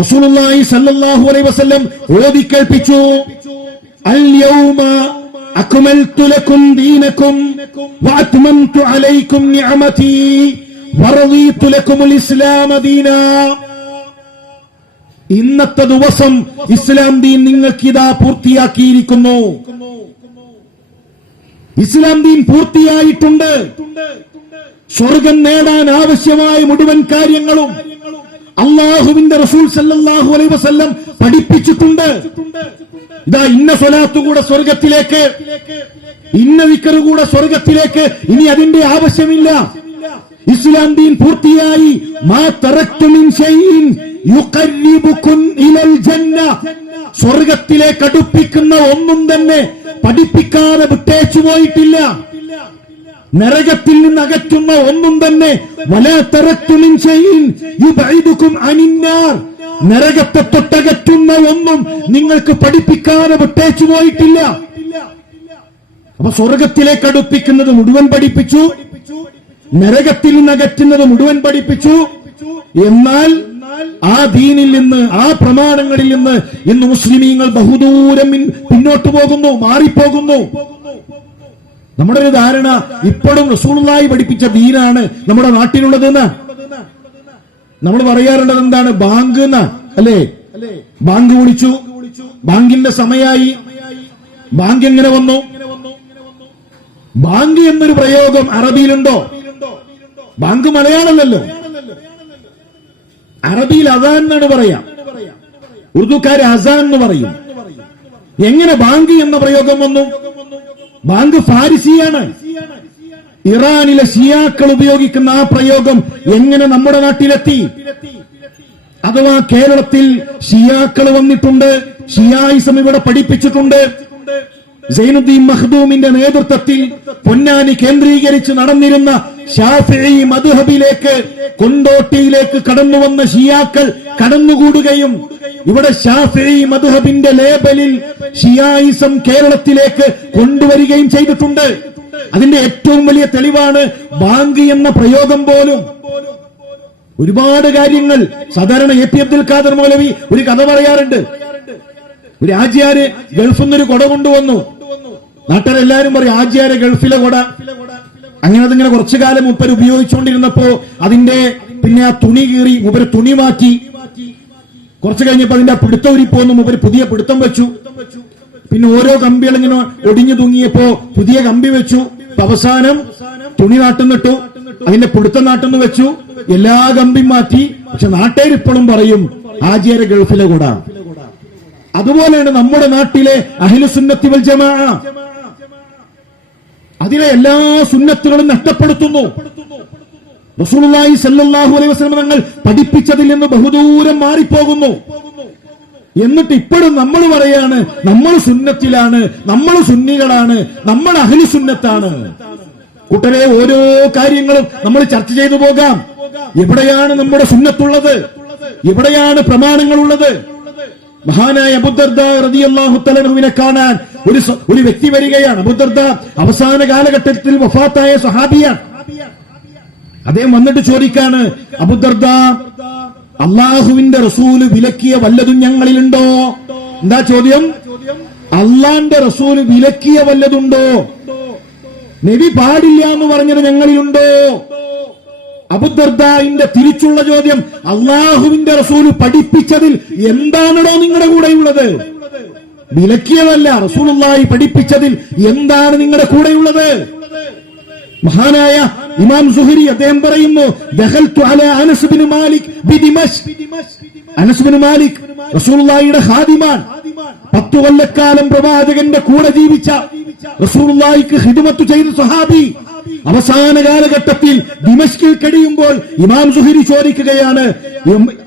റസൂലുള്ളാഹി സ്വല്ലല്ലാഹു അലൈഹി വസല്ലം ഓതി കേൾപ്പിച്ചു, അൽ-യൗമ അക്മൽതു ലക്കും ദീനക്കും വഅത്മംതു അലൈക്കും നിഅമതി വറദീതു ലക്കുമുൽ ഇസ്ലാമ ദീനാ. ഇന്നത്തെ ദിവസം ഇസ്ലാം ദീൻ നിങ്ങൾക്ക് ഇതാ പൂർത്തിയാക്കിയിരിക്കുന്നു. ഇസ്ലാം ദീൻ പൂർത്തിയായിട്ടുണ്ട്. സ്വർഗം നേടാൻ ആവശ്യമായ മുഴുവൻ കാര്യങ്ങളും അള്ളാഹുവിന്റെ റസൂൽ സല്ലല്ലാഹു അലൈഹി വസല്ലം പഠിപ്പിച്ചിട്ടുണ്ട്. ഇതാ ഇന്ന സ്വലാത്തു കൂടെ സ്വർഗത്തിലേക്ക്, ഇന്ന ദിക്ർ കൂടെ സ്വർഗത്തിലേക്ക്, ഇനി അതിന്റെ ആവശ്യമില്ല. ഇസ്ലാം ദീൻ പൂർത്തിയായി. മാ തറക്തു മിൻ ഷൈഇൻ യുഖർരിബുകുൻ ഇലൽ ജന്ന, സ്വർഗത്തിലേക്ക് അടുപ്പിക്കുന്ന ഒന്നും തന്നെ പഠിപ്പിക്കാതെ വിട്ടേച്ചു പോയിട്ടില്ല. നരകത്തിൽ നിന്ന് അകറ്റുന്ന ഒന്നും തന്നെ വലാ തറക്തു മിൻ ഷൈഇൻ യുബഇദുകും അനിന്നാർ, നരകത്തെ തൊട്ടകറ്റുന്ന ഒന്നും നിങ്ങൾക്ക് പഠിപ്പിക്കാതെ വിട്ടേച്ചു പോയിട്ടില്ല. അപ്പൊ സ്വർഗത്തിലേക്ക് അടുപ്പിക്കുന്നത് മുഴുവൻ പഠിപ്പിച്ചു, നരകത്തിൽ നിന്ന് അകറ്റുന്നത് മുഴുവൻ പഠിപ്പിച്ചു. എന്നാൽ ആ ദീനിൽ നിന്ന്, ആ പ്രമാണങ്ങളിൽ നിന്ന് ഇന്ന് മുസ്ലിമീങ്ങൾ ബഹുദൂരം പിന്നോട്ട് പോകുന്നു, മാറിപ്പോകുന്നു. നമ്മുടെ ഒരു ധാരണ ഇപ്പോഴും റസൂലുള്ളാഹി പഠിപ്പിച്ച ദീനാണ് നമ്മുടെ നാട്ടിലുള്ളതെന്ന്. നമ്മൾ പറയാറുള്ളത് എന്താണ്? ബാങ്ക് എന്നാ, അല്ലേ? ബാങ്ക് വിളിച്ചു, ബാങ്കിന്റെ സമയായി. ബാങ്ക് എങ്ങനെ വന്നു? ബാങ്ക് എന്നൊരു പ്രയോഗം അറബിയിലുണ്ടോ? ബാങ്ക് മലയാളമല്ലല്ലോ. അറബിയിൽ അസാൻ എന്നാണ് പറയാ, ഉറുദുക്കാര് അസാൻ എന്ന് പറയും. എങ്ങനെ ബാങ്ക് എന്ന പ്രയോഗം വന്നു? ബാങ്ക് ഫാരിസിയാണ്. ഇറാനിലെ ഷിയാക്കൾ ഉപയോഗിക്കുന്ന ആ പ്രയോഗം എങ്ങനെ നമ്മുടെ നാട്ടിലെത്തി? അഥവാ കേരളത്തിൽ ഷിയാക്കൾ വന്നിട്ടുണ്ട്, ഷിയായിസം ഇവിടെ പഠിപ്പിച്ചിട്ടുണ്ട്. സൈനുദ്ദീൻ മഖ്ദൂമിന്റെ നേതൃത്വത്തിൽ പൊന്നാനി കേന്ദ്രീകരിച്ച് നടന്നിരുന്ന ശാഫിഈ മദ്ഹബിലേക്ക്, കൊണ്ടോട്ടിയിലേക്ക് കടന്നു വന്ന ഷിയാക്കൾ കടന്നുകൂടുകയും ഇവിടെ ശാഫിഈ മദ്ഹബിന്റെ ലേബലിൽ ഷിയായിസം കേരളത്തിലേക്ക് കൊണ്ടുവരികയും ചെയ്തിട്ടുണ്ട്. അതിന്റെ ഏറ്റവും വലിയ തെളിവാണ് ബാങ്ക് എന്ന പ്രയോഗം പോലും. ഒരുപാട് കാര്യങ്ങൾ. സാധാരണ എ പി അബ്ദുൽ ഖാദർ മൗലവി ഒരു കഥ പറയാറുണ്ട്. ഒരു ആജിയാര് ഗൾഫിൽ നിന്നൊരു കൊട കൊണ്ടുവന്നു. നാട്ടിലെല്ലാരും പറയും ആജിയാരെ ഗൾഫിലെ കൊട. അങ്ങനെ അതിങ്ങനെ കുറച്ചു കാലം മുപ്പര് ഉപയോഗിച്ചുകൊണ്ടിരുന്നപ്പോ അതിന്റെ പിന്നെ ആ തുണി കീറി മുപ്പര് തുണി മാറ്റി. കുറച്ചു കഴിഞ്ഞപ്പോ അതിന്റെ ആ പിടുത്തം ഉരിപ്പോന്നു, മുപ്പര് പുതിയ പിടുത്തം വെച്ചു. പിന്നെ ഓരോ കമ്പികൾ ഇങ്ങനെ ഒടിഞ്ഞു തൂങ്ങിയപ്പോ പുതിയ കമ്പി വെച്ചു. അവസാനം തുണി നാട്ടുന്നിട്ടു. അതിന്റെ പിടുത്ത നാട്ടെന്ന് വെച്ചു, എല്ലാ കമ്പിയും മാറ്റി. പക്ഷെ നാട്ടുകാർ ഇപ്പോഴും പറയും ഹാജിയാരെ ഗൾഫിലെ കൂടാ. അതുപോലെയാണ് നമ്മുടെ നാട്ടിലെ അഹ്ലുസുന്നത്തി വൽ ജമാഅ. അതിലെ എല്ലാ സുന്നത്തുകളും നഷ്ടപ്പെടുത്തുന്നു. റസൂലുള്ളാഹി സ്വല്ലല്ലാഹു അലൈഹി വസല്ലം തങ്ങൾ പഠിപ്പിച്ചതിൽ നിന്ന് ബഹുദൂരം മാറിപ്പോകുന്നു. എന്നിട്ട് ഇപ്പോഴും നമ്മൾ പറയാണ് നമ്മൾ സുന്നത്തിലാണ്, നമ്മൾ സുന്നികളാണ്, നമ്മൾ അഹ്ലു സുന്നത്താണ്. കൂട്ടരെ, ഓരോ കാര്യങ്ങളും നമ്മൾ ചർച്ച ചെയ്തു പോകാം. എവിടെയാണ് നമ്മുടെ സുന്നത്തുള്ളത്? എവിടെയാണ് പ്രമാണങ്ങളുള്ളത്? മഹാനായ അബൂദർദ റളിയല്ലാഹു തആല അൻഹുവിനെ കാണാൻ ഒരു വ്യക്തി വരികയാണ്. അബൂദർദ അവസാന കാലഘട്ടത്തിൽ വഫാത്തായ സ്വഹാബിയാണ്. അദ്ദേഹം വന്നിട്ട് ചോദിക്കാണ്, അബൂദർദ, അള്ളാഹുവിന്റെ റസൂല് വിലക്കിയ വല്ലതും ഞങ്ങളിലുണ്ടോ? എന്താ ചോദ്യം? അള്ളാന്റെ റസൂല് വിലക്കിയ വല്ലതുണ്ടോ? നബി പാടില്ല എന്ന് പറഞ്ഞത് ഞങ്ങളിലുണ്ടോ? അബൂദർദാന്റെ തിരിച്ചുള്ള ചോദ്യം, അള്ളാഹുവിന്റെ റസൂല് പഠിപ്പിച്ചതിൽ എന്താണോ നിങ്ങളുടെ കൂടെയുള്ളത്? വിലക്കിയതല്ല, റസൂലുള്ളാഹി പഠിപ്പിച്ചതിൽ എന്താണ് നിങ്ങളുടെ കൂടെയുള്ളത്? മഹാനായ ഇമാം സുഹരി അദ്ദേഹം പറയുന്നു, ദഖൽതു അലാ അനസ് ബിൻ മാലിക് ബിദിമശ്. അനസ് ബിൻ മാലിക് റസൂലുള്ളാഹിയുടെ ഖാദിമാൻ, 10 കൊല്ലക്കാലം പ്രവാചകന്റെ കൂടെ ജീവിച്ച, റസൂലുള്ളാഹിക്ക് ഖിദ്മത്ത് ചെയ്ത സ്വഹാബി. അവസാന കാലഘട്ടത്തിൽ ദിമശ്കിൽ കഴിയുമ്പോൾ ഇമാം സുഹരി ചോദിക്കുകയാണ്,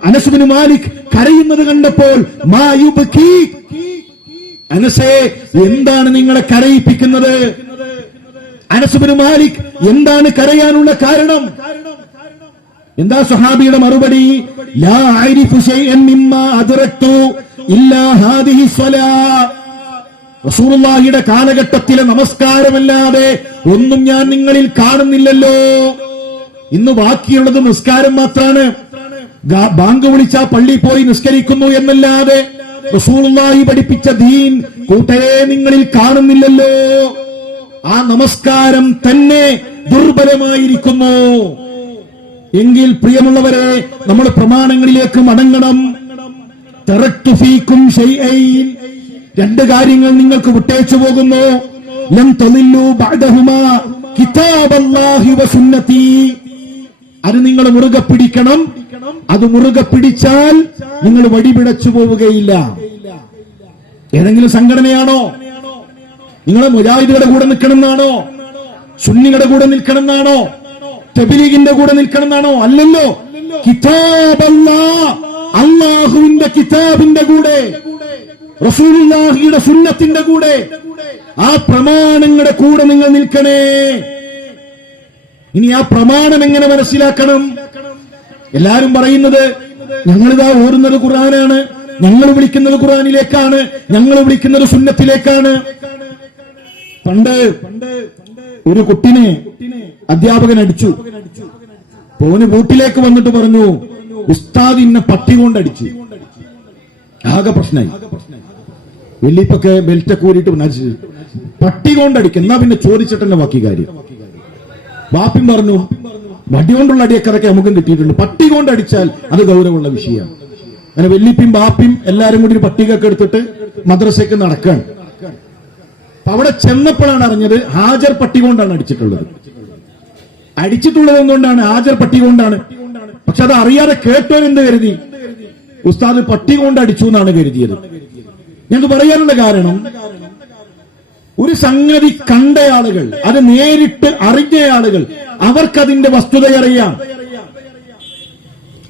അനസ് ബിൻ മാലിക് കരയുന്നത് കണ്ടപ്പോൾ, മാ യുബ്കി, അനസേ എന്താണ് നിങ്ങളെ കരയിപ്പിക്കുന്നത്? അനസ് ബിൻ മാലിക് എന്താണ് കരയാനുള്ള കാരണം? എന്താ സ്വഹാബിയുടെ മറുപടി? ലാ അരിഫു ശൈഅൻ മിമ്മാ അദ്റക്തു ഇല്ലാ ഹാദിഹി സ്വലാ. റസൂലുള്ളാഹിയുടെ കാലഘട്ടത്തിലെ നമസ്കാരമല്ലാതെ ഒന്നും ഞാൻ നിങ്ങളിൽ കാണുന്നില്ലല്ലോ. ഇന്ന് ബാക്കിയുള്ളത് നിസ്കാരം മാത്രമാണ്. ബാങ്ക് വിളിച്ചാ പള്ളി പോയി നിസ്കരിക്കുന്നു എന്നല്ലാതെ റസൂലുള്ളാഹി പഠിപ്പിച്ച ദീൻ കൂട്ടരെ നിങ്ങളിൽ കാണുന്നില്ലല്ലോ. ആ നമസ്കാരം തന്നെ ദുർബലമായിരിക്കുന്നു. എങ്കിൽ പ്രിയമുള്ളവരെ, നമ്മൾ പ്രമാണങ്ങളിലേക്ക് മടങ്ങണം. തറക്തു ഫീക്കും ശൈഅൻ, 2 കാര്യങ്ങൾ നിങ്ങൾക്ക് വിട്ടേച്ചു പോകുന്നു. ലം തളില്ലു ബഅദഹുമാ കിതാബല്ലാഹി വസുന്നതി. അത് നിങ്ങൾ മുറുകെ പിടിക്കണം. അത് മുറുകെ പിടിച്ചാൽ നിങ്ങൾ വഴിപിടച്ചു പോവുകയില്ല. ഏതെങ്കിലും സംഘടനയാണോ? നിങ്ങൾ മുജാഹിദുകളുടെ കൂടെ നിൽക്കണമെന്നാണോ? സുന്നികളുടെ കൂടെ നിൽക്കണമെന്നാണോ? തബ്ലീഗിന്റെ കൂടെ നിൽക്കണമെന്നാണോ? അല്ലല്ലോ. കിതാബല്ലാഹ്, അല്ലാഹുവിന്റെ കിതാബിന്റെ കൂടെ, റസൂലുള്ളാഹിയുടെ സുന്നത്തിന്റെ കൂടെ, ആ പ്രമാണങ്ങളുടെ കൂടെ നിങ്ങൾ നിൽക്കണേ. ഇനി ആ പ്രമാണം എങ്ങനെ മനസ്സിലാക്കണം? എല്ലാരും പറയുന്നത് ഞങ്ങളിതാ ഓടുന്നത് ഖുർആനാണ്, ഞങ്ങൾ വിളിക്കുന്നത് ഖുർആനിലേക്കാണ്, ഞങ്ങൾ വിളിക്കുന്നത് സുന്നത്തിലേക്കാണ്. പണ്ട് ഒരു കുട്ടിനെ അധ്യാപകൻ അടിച്ചു. പോന് വീട്ടിലേക്ക് വന്നിട്ട് പറഞ്ഞു, ഉസ്താദ് ഇന്നെ പട്ടി കൊണ്ടടിച്ചു. ആകെ പ്രശ്നമായി. വെള്ളിപ്പൊക്കെ ബെൽറ്റൊക്കെ കൂടിയിട്ട് പട്ടി കൊണ്ടടിക്കും. എന്നാ പിന്നെ ചോദിച്ചിട്ടെന്നെ ബാക്കി കാര്യം. വാപ്പിം പറഞ്ഞു, വടി കൊണ്ടുള്ള അടിയൊക്കെ അതൊക്കെ നമുക്കും കിട്ടിയിട്ടുണ്ട്, പട്ടി കൊണ്ടടിച്ചാൽ അത് ഗൗരവമുള്ള വിഷയമാണ്. അങ്ങനെ വെല്ലിപ്പിയും ബാപ്പിയും എല്ലാരും കൂടി പട്ടികയൊക്കെ എടുത്തിട്ട് മദ്രസയ്ക്ക് നടക്കാൻ. അവിടെ ചെന്നപ്പോഴാണ് അറിഞ്ഞത് ഹാജർ പട്ടി കൊണ്ടാണ് അടിച്ചിട്ടുള്ളത്. അടിച്ചിട്ടുള്ളത് എന്തുകൊണ്ടാണ്? ഹാജർ പട്ടി കൊണ്ടാണ്. പക്ഷെ അത് അറിയാതെ കേട്ടോരെന്ത് കരുതി? ഉസ്താദ് പട്ടി കൊണ്ട് അടിച്ചു എന്നാണ് കരുതിയത്. ഞങ്ങൾക്ക് പറയാനുള്ള കാരണം, ഒരു സംഗതി കണ്ട ആളുകൾ, അത് നേരിട്ട് അറിഞ്ഞ ആളുകൾ, അവർക്കതിന്റെ വസ്തുതയറിയാം.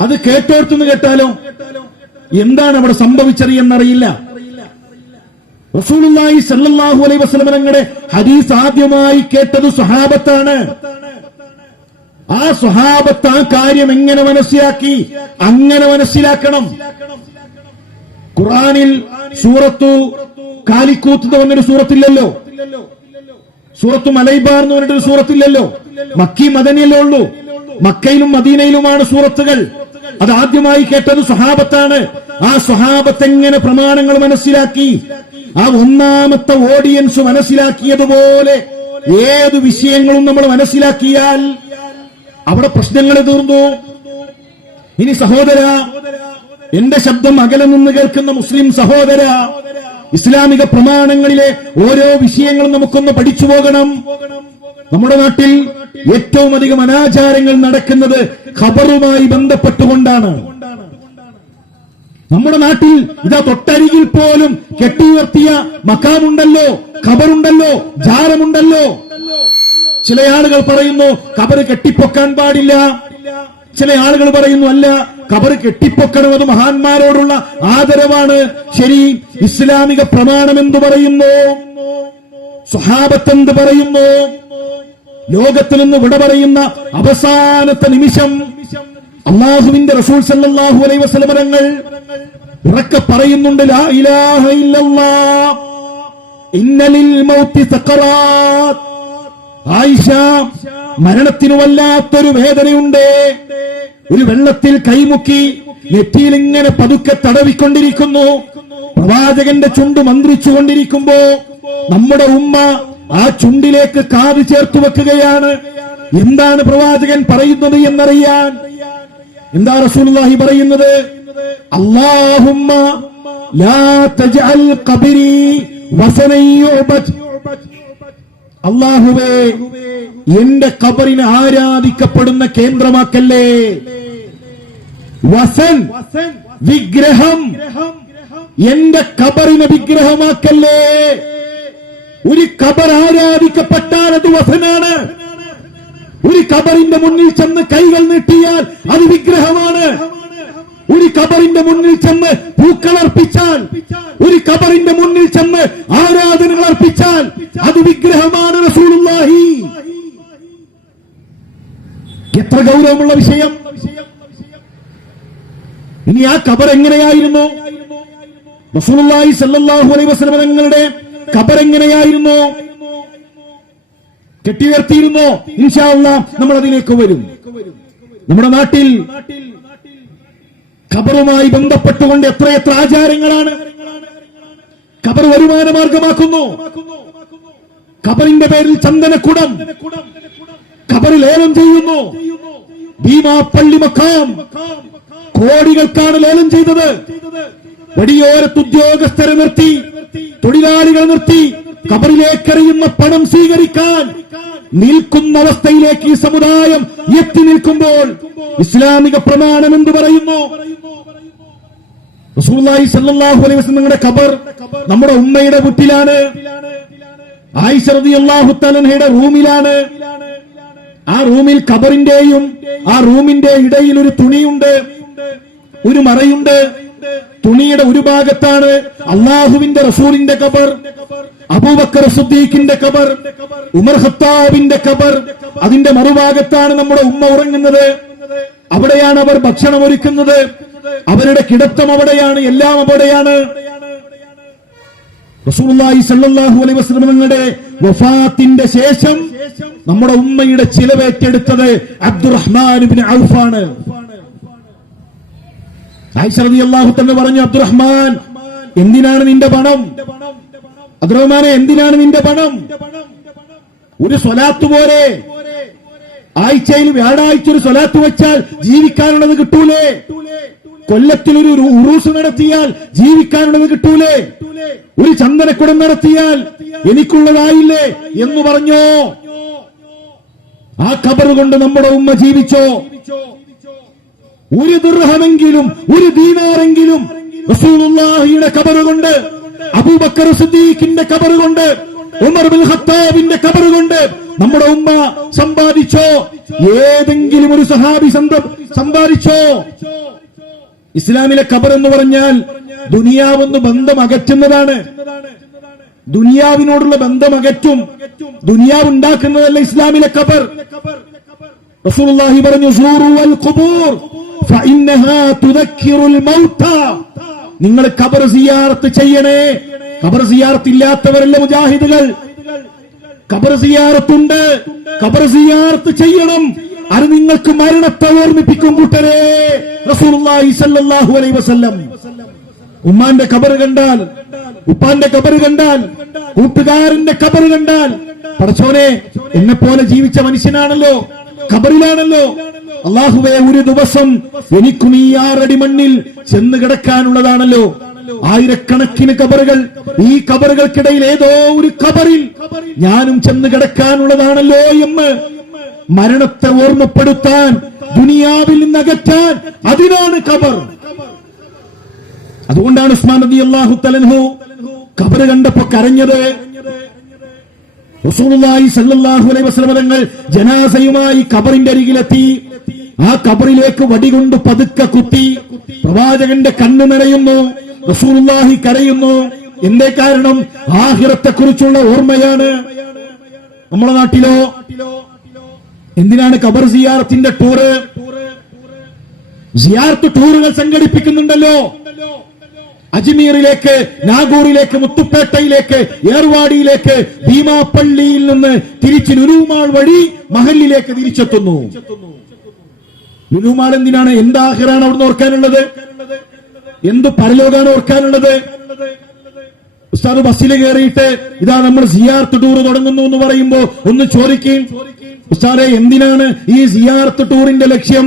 അത് കേട്ടോർത്തുനിന്ന് കേട്ടാലോ എന്താണ് അവിടെ സംഭവിച്ചറിയെന്നറിയില്ല. റസൂലുള്ളാഹി സ്വല്ലല്ലാഹു അലൈഹി വസല്ലം തങ്ങളുടെ ഹദീസ് ആദ്യമായി കേട്ടത് സ്വഹാബത്താണ്. ആ സ്വഹാബത്ത് ആ കാര്യം എങ്ങനെ മനസ്സിലാക്കി? അങ്ങനെ മനസ്സിലാക്കണം. ഖുർആനിൽ സൂറത്തു കാലിക്കൂത്ത് എന്ന് പറഞ്ഞൊരു സൂറത്തില്ലല്ലോ, സൂറത്തു മലൈബാർ എന്ന് പറഞ്ഞിട്ടൊരു സൂറത്തില്ലല്ലോ. മക്കി മദനിയല്ലേ ഉള്ളൂ. മക്കയിലും മദീനയിലുമാണ് സൂറത്തുകൾ. അത് ആദ്യമായി കേട്ടത് സ്വഹാബത്താണ്. ആ സ്വഹാബത്ത് എങ്ങനെ പ്രമാണങ്ങൾ മനസ്സിലാക്കി? ആ ഒന്നാമത്തെ ഓഡിയൻസ് മനസ്സിലാക്കിയതുപോലെ ഏത് വിഷയങ്ങളും നമ്മൾ മനസ്സിലാക്കിയാൽ അവിടെ പ്രശ്നങ്ങൾ തീർന്നു. ഇനി സഹോദര, എന്റെ ശബ്ദം അകലെ നിന്ന് കേൾക്കുന്ന മുസ്ലിം സഹോദര, ഇസ്ലാമിക പ്രമാണങ്ങളിലെ ഓരോ വിഷയങ്ങളും നമുക്കൊന്ന് പഠിച്ചു പോകണം. നമ്മുടെ നാട്ടിൽ ഏറ്റവും അധികം അനാചാരങ്ങൾ നടക്കുന്നത് ഖബറുമായി ബന്ധപ്പെട്ടുകൊണ്ടാണ്. നമ്മുടെ നാട്ടിൽ ഇതാ തൊട്ടരികിൽ പോലും കെട്ടിയുയർത്തിയ മക്കാമുണ്ടല്ലോ, ഖബറുണ്ടല്ലോ, ജാരമുണ്ടല്ലോ. ചില ആളുകൾ പറയുന്നു ഖബർ കെട്ടിപ്പൊക്കാൻ പാടില്ല, ചില ആളുകൾ പറയുന്നു അല്ല, ഖബർ കെട്ടിപ്പൊക്കണം, അത് മഹാന്മാരോടുള്ള ആദരവാണ്. ശരി, ഇസ്ലാമിക പ്രമാണം എന്തു പറയുന്നു? സ്വഹാബത്ത് എന്ത് പറയുന്നു? ലോകത്തിൽ നിന്ന് വിട പറയുന്ന അവസാനത്തെ നിമിഷം അല്ലാഹുവിന്റെ റസൂൽ സല്ലല്ലാഹു അലൈഹി വസല്ലം തങ്ങൾ ഉറക്കെ പറയുന്നുണ്ട്, ലാ ഇലാഹ ഇല്ലല്ലാഹ് ഇന്നലിൽ മൗതി സഖറാത്ത്. ആയിഷ, മരണത്തിനു വല്ലാത്തൊരു വേദനയുണ്ട്. ഒരു വെള്ളത്തിൽ കൈമുക്കി നെറ്റിയിൽ ഇങ്ങനെ പതുക്കെ തടവിക്കൊണ്ടിരിക്കുന്നു. പ്രവാചകന്റെ ചുണ്ട് മന്ത്രിച്ചുകൊണ്ടിരിക്കുമ്പോ നമ്മുടെ ഉമ്മ ആ ചുണ്ടിലേക്ക് കാത് ചേർത്ത് വെക്കുകയാണ്. എന്താണ് പ്രവാചകൻ പറയുന്നത് എന്നറിയാൻ. എന്താ റസൂലുള്ളാഹി പറയുന്നത്? അല്ലാഹുമ്മ ലാ തജ്അൽ ഖബരി വസനൻ യുഅബദ്. അല്ലാഹുവേ, എന്റെ ഖബറിനെ ആരാധിക്കപ്പെടുന്ന കേന്ദ്രമാക്കല്ലേ. വസൻ, വിഗ്രഹം, എന്റെ ഖബറിനെ വിഗ്രഹമാക്കല്ലേ. ഒരു ഖബർ ആരാധിക്കപ്പെട്ടാൽ അത് വസനാണ്. ഒരു ഖബറിന്റെ മുന്നിൽ ചെന്ന് കൈകൾ നീട്ടിയാൽ അത് വിഗ്രഹമാണ്. ഒരു ഖബറിന്റെ മുന്നിൽ ചെന്ന് പൂക്കൾ അർപ്പിച്ചാൽ, ഒരു ഖബറിന്റെ മുന്നിൽ ചെന്ന് ആരാധനകൾ അർപ്പിച്ചാൽ അത് വിഗ്രഹമാണ്. റസൂലുള്ളാഹി, എത്ര ഗൗരവമുള്ള വിഷയം. ഇനി ആ ഖബർ എങ്ങനെയായിരുന്നു? റസൂലുള്ളാഹി സ്വല്ലല്ലാഹു അലൈഹി വസല്ലം തങ്ങളുടെ ഖബർ എങ്ങനെയായിരുന്നു? കെട്ടിയുയർത്തിയിരുന്നോ? ഇൻഷാ അല്ലാഹ് നമ്മൾ അതിലേക്ക് വരും. നമ്മുടെ നാട്ടിൽ ഖബറുമായി ബന്ധപ്പെട്ടുകൊണ്ട് എത്രയെത്ര ആചാരങ്ങളാണ്. ഖബർ വരുമാന മാർഗമാക്കുന്നു. ഖബറിന്റെ പേരിൽ ചന്ദനക്കുടം ഖബർ ലേലം ചെയ്യുന്നു. ഭീമാപ്പള്ളി മഖാം കോടികൾക്കാണ് ലേലം ചെയ്തത്. വടിയോരത്ത് ഉദ്യോഗസ്ഥരെ നിർത്തി, തൊഴിലാളികളെ നിർത്തി ഖബറിലേക്കെറിയുന്ന പണം സ്വീകരിക്കാൻ നിൽക്കുന്ന അവസ്ഥയിലേക്ക് ഈ സമുദായം എത്തി നിൽക്കുമ്പോൾ ഇസ്ലാമിക പ്രമാണം എന്ത് പറയുന്നു? റസൂലുള്ളാഹി സ്വല്ലല്ലാഹു അലൈഹി വസല്ലം നിങ്ങളുടെ ഖബർ നമ്മുടെ ഉമ്മയുടെ വീട്ടിലാണ്. ആയിഷ റളിയല്ലാഹു തആലയുടെ റൂമിലാണ്. ആ റൂമിൽ ഖബറിന്റെയും ആ റൂമിന്റെ ഇടയിൽ ഒരു തുണിയുണ്ട്, ഒരു മറയുണ്ട്. തുണിയുടെ ഒരു ഭാഗത്താണ് അല്ലാഹുവിന്റെ റസൂലിന്റെ ഖബർ, അബൂബക്കർ സിദ്ദീഖിന്റെ ഖബർ, ഉമർ ഖത്താബിന്റെ ഖബർ. അതിന്റെ മറുഭാഗത്താണ് നമ്മുടെ ഉമ്മ ഉറങ്ങുന്നത്. അവിടെയാണ് അവർ ഭക്ഷണം ഒരുക്കുന്നത്, അവരുടെ കിടത്തം അവിടെയാണ്, എല്ലാം അവിടെയാണ്. റസൂലുള്ളാഹി സ്വല്ലല്ലാഹു അലൈഹി വസല്ലം തങ്ങളുടെ വഫാത്തിന്റെ ശേഷം നമ്മുടെ ഉമ്മയുടെ ചിലവേറ്റെടുത്തത് അബ്ദുറഹ്മാൻ ഇബ്നു ഔഫാണ്. ആയിഷ റളിയല്ലാഹു തആല പറഞ്ഞു, അബ്ദുറഹ്മാൻ, എന്തിനാണ് നിന്റെ പണം? അബ്ദുറഹ്മാനെ, എന്തിനാണ് നിന്റെ പണം? ഒരു സ്വലാത്ത് പോരെ? ആഴ്ചയിൽ വ്യാഴാഴ്ച ഒരു സ്വലാത്ത് വെച്ചാൽ ജീവിക്കാനുള്ളത് കിട്ടൂലേ? കൊല്ലത്തിൽ ഒരു ഉറൂസ് നടത്തിയാൽ ജീവിക്കാനുള്ളത് കിട്ടൂലേ? ഒരു ചന്ദനക്കുടം നടത്തിയാൽ എനിക്കുള്ളതായില്ലേ എന്ന് പറഞ്ഞോ? ആ ഖബർ കൊണ്ട് നമ്മുടെ ഉമ്മ ജീവിച്ചോ? ഒരു ദിർഹമെങ്കിലും ഒരു ദീനാറെങ്കിലും റസൂലുള്ളാഹിയുടെ ഖബർ കൊണ്ട്, അബൂബക്കർ സിദ്ദീഖിന്റെ ഖബർ കൊണ്ട്, ഉമർ ഇബ്നു ഖത്താബിന്റെ ഖബർ കൊണ്ട് നമ്മുടെ ഉമ്മ സമ്പാദിച്ചോ? ഏതെങ്കിലും ഒരു സഹാബി സമ്പാദിച്ചോ? ഇസ്ലാമിലെ ഖബർ എന്ന് പറഞ്ഞാൽ ദുനിയാവെന്ന് ബന്ധം അകറ്റുന്നതാണ്. ദുനിയാവിനോടുള്ള ബന്ധം അകറ്റും. ദുനിയാവ് ഉണ്ടാക്കുന്നതല്ല ഇസ്ലാമിലെ ഖബർ. റസൂലുള്ളാഹി പറഞ്ഞു, സൂറുൽ ഖുബൂർ ഫഇന്നഹാ തുദക്കിറുൽ മൗത. നിങ്ങൾ ഖബർ സിയാറത്ത് ചെയ്യണേ. ഖബർ സിയാറത്ത് ഇല്ലാത്തവരല്ല മുജാഹിദുകൾ. ഖബർ സിയാറത്തുണ്ട്, ഖബർ സിയാറത്ത് ചെയ്യണം. അത് നിങ്ങൾക്ക് മരണത്തെ ഓർമ്മിപ്പിക്കും കൂട്ടരെ. റസൂലുള്ളാഹി സ്വല്ലല്ലാഹു അലൈഹി വസല്ലം ഉമ്മാന്റെ ഖബർ കണ്ടാൽ, ഉപ്പാന്റെ ഖബർ കണ്ടാൽ, കൂട്ടുകാരന്റെ ഖബർ കണ്ടാൽ, പടച്ചോനെ, എന്നെ പോലെ ജീവിച്ച മനുഷ്യനാണല്ലോ, ഖബറിലാണല്ലോ. അല്ലാഹുവേ, ഒരു ദിവസം എനിക്കും ഈ 6 അടി മണ്ണിൽ ചെന്ന് കിടക്കാനുള്ളതാണല്ലോ. ആയിരക്കണക്കിന് ഖബറുകൾ, ഈ ഖബറുകൾക്കിടയിൽ ഏതോ ഒരു ഖബറിൽ ഞാനും ചെന്ന് കിടക്കാനുള്ളതാണല്ലോ എന്ന് മരണത്തെ ഓർമ്മപ്പെടുത്താൻ, ദുനിയാവിൽ നിന്ന് അകറ്റാൻ. അതിനാണ് ഖബർ. അതുകൊണ്ടാണ് ഉസ്മാൻ റളിയല്ലാഹു തആല അൻഹു ഖബർ കണ്ടപ്പോ കരഞ്ഞത്. റസൂലുള്ളാഹി സ്വല്ലല്ലാഹു അലൈഹി വസല്ലം തങ്ങൾ ജനാസയുമായി ഖബറിന്റെ അരികിലെത്തി. ആ ഖബറിലേക്ക് വടികൊണ്ട് പതുക്കെ കുത്തി. പ്രവാചകന്റെ കണ്ണ് നിറയുന്നു, റസൂലുള്ളാഹി കരയുന്നു. എന്തേ കാരണം? ആഖിറത്തെ കുറിച്ചുള്ള ഓർമ്മയാണ്. നമ്മുടെ നാട്ടിലോ എന്തിനാണ് ഖബർ സിയാറത്തിന്റെ ടൂറ്? സിയാറത്ത് ടൂറുകൾ സംഘടിപ്പിക്കുന്നുണ്ടല്ലോ. അജ്മീറിലേക്ക്, നാഗൂറിലേക്ക്, മുത്തുപ്പേട്ടയിലേക്ക്, ഏർവാടിയിലേക്ക്, ഭീമാപ്പള്ളിയിൽ നിന്ന് തിരിച്ച് ലുലുമാൾ വഴി മഹലിലേക്ക് തിരിച്ചെത്തുന്നു. ലുലുമാൾ എന്തിനാണ്? എന്ത് ആഖിറാണ് അവിടുന്ന് ഓർക്കാനുള്ളത്? എന്ത് പരലോകാണ് ഓർക്കാനുള്ളത്? ഉസ്താദ് ബസ്സിൽ കയറിയിട്ട് ഇതാ നമ്മൾ സിയാറത്ത് ടൂർ തുടങ്ങുന്നു എന്ന് പറയുമ്പോ ഒന്ന് ചോദിക്കും, ഉസ്താദെ എന്തിനാണ് ഈ സിയാറത്ത് ടൂറിന്റെ ലക്ഷ്യം?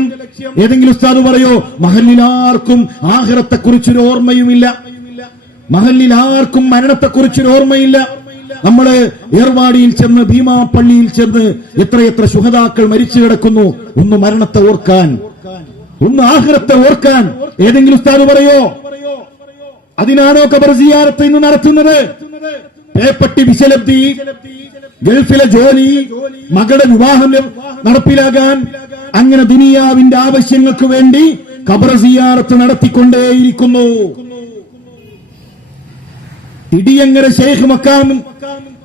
ഏതെങ്കിലും ഉസ്താദ് പറയോ? മഹല്ലിൽ ആർക്കും ആഖിറത്തെ കുറിച്ചൊരു ഓർമ്മയുമില്ല, മഹല്ലിൽ ആർക്കും മരണത്തെ കുറിച്ചൊരു ഓർമ്മയില്ല. നമ്മള് ഏർവാടിയിൽ ചെന്ന്, ഭീമാപ്പള്ളിയിൽ ചെന്ന് എത്രയെത്ര ശുഹദാക്കൾ മരിച്ചു കിടക്കുന്നു. ഒന്ന് മരണത്തെ ഓർക്കാൻ, ഒന്ന് ആഖിറത്തെ ഓർക്കാൻ ഏതെങ്കിലും ഉസ്താദ് പറയോ? അതിനാണോ ഖബർ സിയാറത്ത് ഇന്ന് നടത്തുന്നത്? പേപ്പട്ടി വിശലബ്ധി, ഗൾഫിലെ ജോലി, മകളുടെ വിവാഹം നടപ്പിലാകാൻ, അങ്ങനെ ദുനിയാവിന്റെ ആവശ്യങ്ങൾക്ക് വേണ്ടി ഖബർ സിയാറത്ത് നടത്തിക്കൊണ്ടേയിരിക്കുന്നു. ഇടിയങ്ങര ശൈഖ് മക്കാം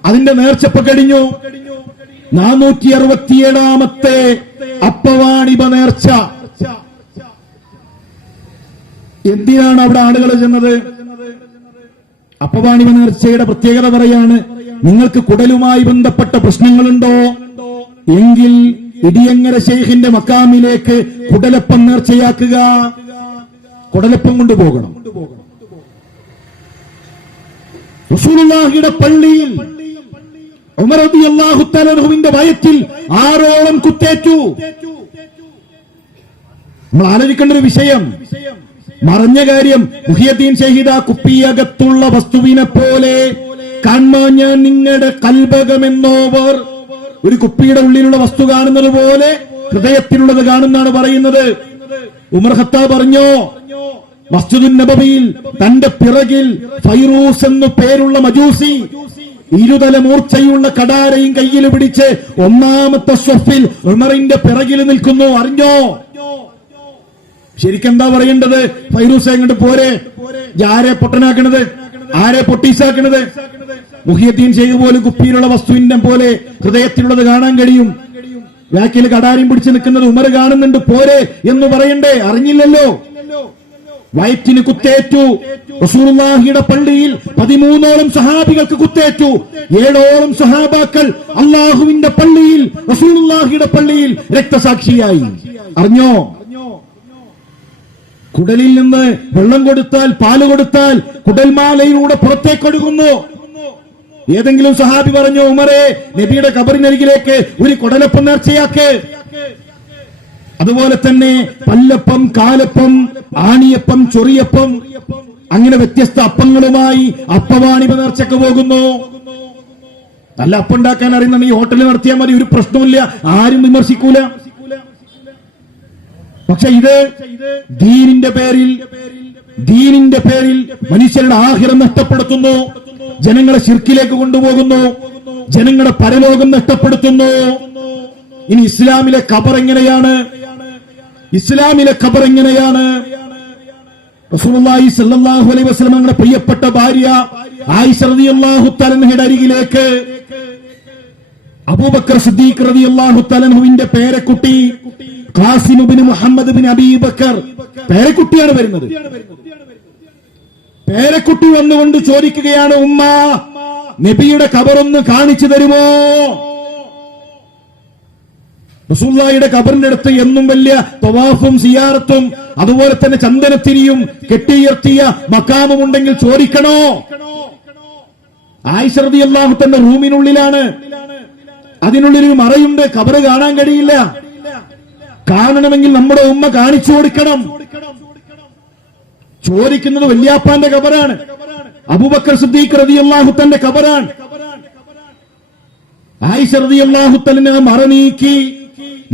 അതിന്റെ നേർച്ചപ്പ കഴിഞ്ഞു. 467ാമത്തെ അപ്പവാണിപ നേർച്ച. എന്തിനാണ് അവിടെ ആളുകൾ ചെന്നത്? അപ്പവാണിപ നേർച്ചയുടെ പ്രത്യേകത പറയാണ്, നിങ്ങൾക്ക് കുടലുമായി ബന്ധപ്പെട്ട പ്രശ്നങ്ങളുണ്ടോ എങ്കിൽ ഇടിയങ്ങര ശൈഖിന്റെ മക്കാമിലേക്ക് കുടലപ്പം നേർച്ചയാക്കുക. കുടലപ്പം കൊണ്ടുപോകണം. റസൂലുള്ളാഹിയുടെ പള്ളിയിൽ ഉമർ റളിയല്ലാഹു തആല അൻഹുവിന്റെ വയറ്റിൽ 6ഓളം കുത്തേറ്റു. നമ്മൾ ആലോചിക്കേണ്ട ഒരു വിഷയം, മറഞ്ഞ കാര്യം. മുഹിയുദ്ദീൻ ഷഹീദ കുപ്പിയകത്തുള്ള വസ്തുവിനെ പോലെ കാണാൻ ഞാൻ നിങ്ങളുടെ കൽബകമെന്നോവർ. ഒരു കുപ്പിയുടെ ഉള്ളിലുള്ള വസ്തു കാണുന്നത് പോലെ ഹൃദയത്തിലുള്ളത് കാണുന്നാണ് പറയുന്നത്. ഉമർ ഖത്താബ് പറഞ്ഞോ, മസ്ജിദുൻ നബവിയിൽ തന്റെ പിറകിൽ ഫൈറൂസ് എന്നു പേരുള്ള മജൂസി ഇരുതല മൂർച്ചയുള്ള കടാരയും കയ്യിൽ പിടിച്ച് ഒന്നാമത്തെ സ്വഫിൽ ഉമറിന്റെ പിറകിൽ നിൽക്കുന്നു. അറിഞ്ഞോ? ശരിക്കെന്താ പറയേണ്ടത്? ഫൈറൂസ് എങ്ങോട്ട് പോരെ, ആരെ പൊട്ടനാക്കണത്, ആരെ പൊട്ടീസാക്കണത്? മുഹിയുദ്ദീൻ ഷെയ്ഖ് പോലും കുപ്പിയിലുള്ള വസ്തുവിന്റെ പോലെ ഹൃദയത്തിലുള്ളത് കാണാൻ കഴിയും. ബാക്കിൽ കടാരിയും പിടിച്ചു നിൽക്കുന്നത് ഉമർ കാണുന്നുണ്ട്, പോരെ എന്ന് പറയണ്ടേ? അറിഞ്ഞില്ലല്ലോ. വയറ്റിന് കുത്തേറ്റു. റസൂലുള്ളാഹിയുടെ പള്ളിയിൽ 13ഓളം സഹാബികൾക്ക് കുത്തേറ്റു. 7ഓളം സഹാബാക്കൾ അള്ളാഹുവിന്റെ പള്ളിയിൽ, റസൂലുള്ളാഹിയുടെ പള്ളിയിൽ രക്തസാക്ഷിയായി. അറിഞ്ഞോ? കുടലിൽ നിന്ന് വെള്ളം കൊടുത്താൽ, പാല് കൊടുത്താൽ കുടൽമാലയിലൂടെ പുറത്തേക്കൊഴുകുന്നു. ഏതെങ്കിലും സഹാബി പറഞ്ഞു, ഉമറേ നബിയുടെ ഖബറിനരികിലേക്ക് ഒരു കുടലപ്പം നേർച്ചയാക്ക്. അതുപോലെ തന്നെ പല്ലപ്പം, കാലപ്പം, ആണിയപ്പം, ചൊറിയപ്പം, അങ്ങനെ വ്യത്യസ്ത അപ്പങ്ങളുമായി അപ്പവാണിപ നേർച്ചക്ക് പോകുന്നു. നല്ല അപ്പം ഉണ്ടാക്കാൻ അറിയുന്ന ഈ ഹോട്ടലിൽ നടത്തിയാൽ മതി, ഒരു പ്രശ്നമില്ല, ആരും വിമർശിക്കൂല. പക്ഷെ ഇത് ദീനിന്റെ പേരിൽ മനുഷ്യരുടെ ആഖിറം നഷ്ടപ്പെടുത്തുന്നു, ജനങ്ങളെ ശിർക്കിലേക്ക് കൊണ്ടുപോകുന്നു, ജനങ്ങളുടെ പരലോകം നഷ്ടപ്പെടുത്തുന്നു. ഇനി ഇസ്ലാമിലെ ഖബർ എങ്ങനെയാണ്? ഇസ്ലാമിലെ ഖബർ എങ്ങനെയാണ്? റസൂലുള്ളാഹി സ്വല്ലല്ലാഹു അലൈഹി വസല്ലം തങ്ങളുടെ പ്രിയപ്പെട്ട ഭാര്യ ആയിഷ റളിയല്ലാഹു തആല അൻഹയുടെ അരികിലേക്ക് അബൂബക്കർ സിദ്ദീഖ് റളിയല്ലാഹു തആല അൻഹുവിന്റെ പേരക്കുട്ടി ഖാസിം ഇബ്നു മുഹമ്മദ് ഇബ്നു അബീ ബക്കർ, പേരക്കുട്ടിയാണ് വരുന്നത്. പേരക്കുട്ടി വന്നുകൊണ്ട് ചോദിക്കുകയാണ്, ഉമ്മ നബിയുടെ ഖബറൊന്ന് കാണിച്ചു തരുമോ? റസൂലുള്ളാഹിയുടെ ഖബറിന്റെ അടുത്ത് എന്നും വലിയ തവാഫും സിയാറത്തും അതുപോലെ തന്നെ ചന്ദനത്തിരിയും കെട്ടിയുയർത്തിയ മക്കാമും ഉണ്ടെങ്കിൽ ചോദിക്കണോ? ആയിഷ റളിയല്ലാഹു തന്റെ റൂമിനുള്ളിലാണ്, അതിനുള്ളിലൊരു മറയുണ്ട്, ഖബറ് കാണാൻ കഴിയില്ല. കാണണമെങ്കിൽ നമ്മുടെ ഉമ്മ കാണിച്ചു കൊടുക്കണം. ചോദിക്കുന്നത് വല്യാപ്പാന്റെ ഖബറാണ്, അബൂബക്കർ സിദ്ദീഖ് റളിയല്ലാഹു തന്റെ ഖബറാണ്. ആയിഷ റളിയല്ലാഹു തആല മറ നീക്കി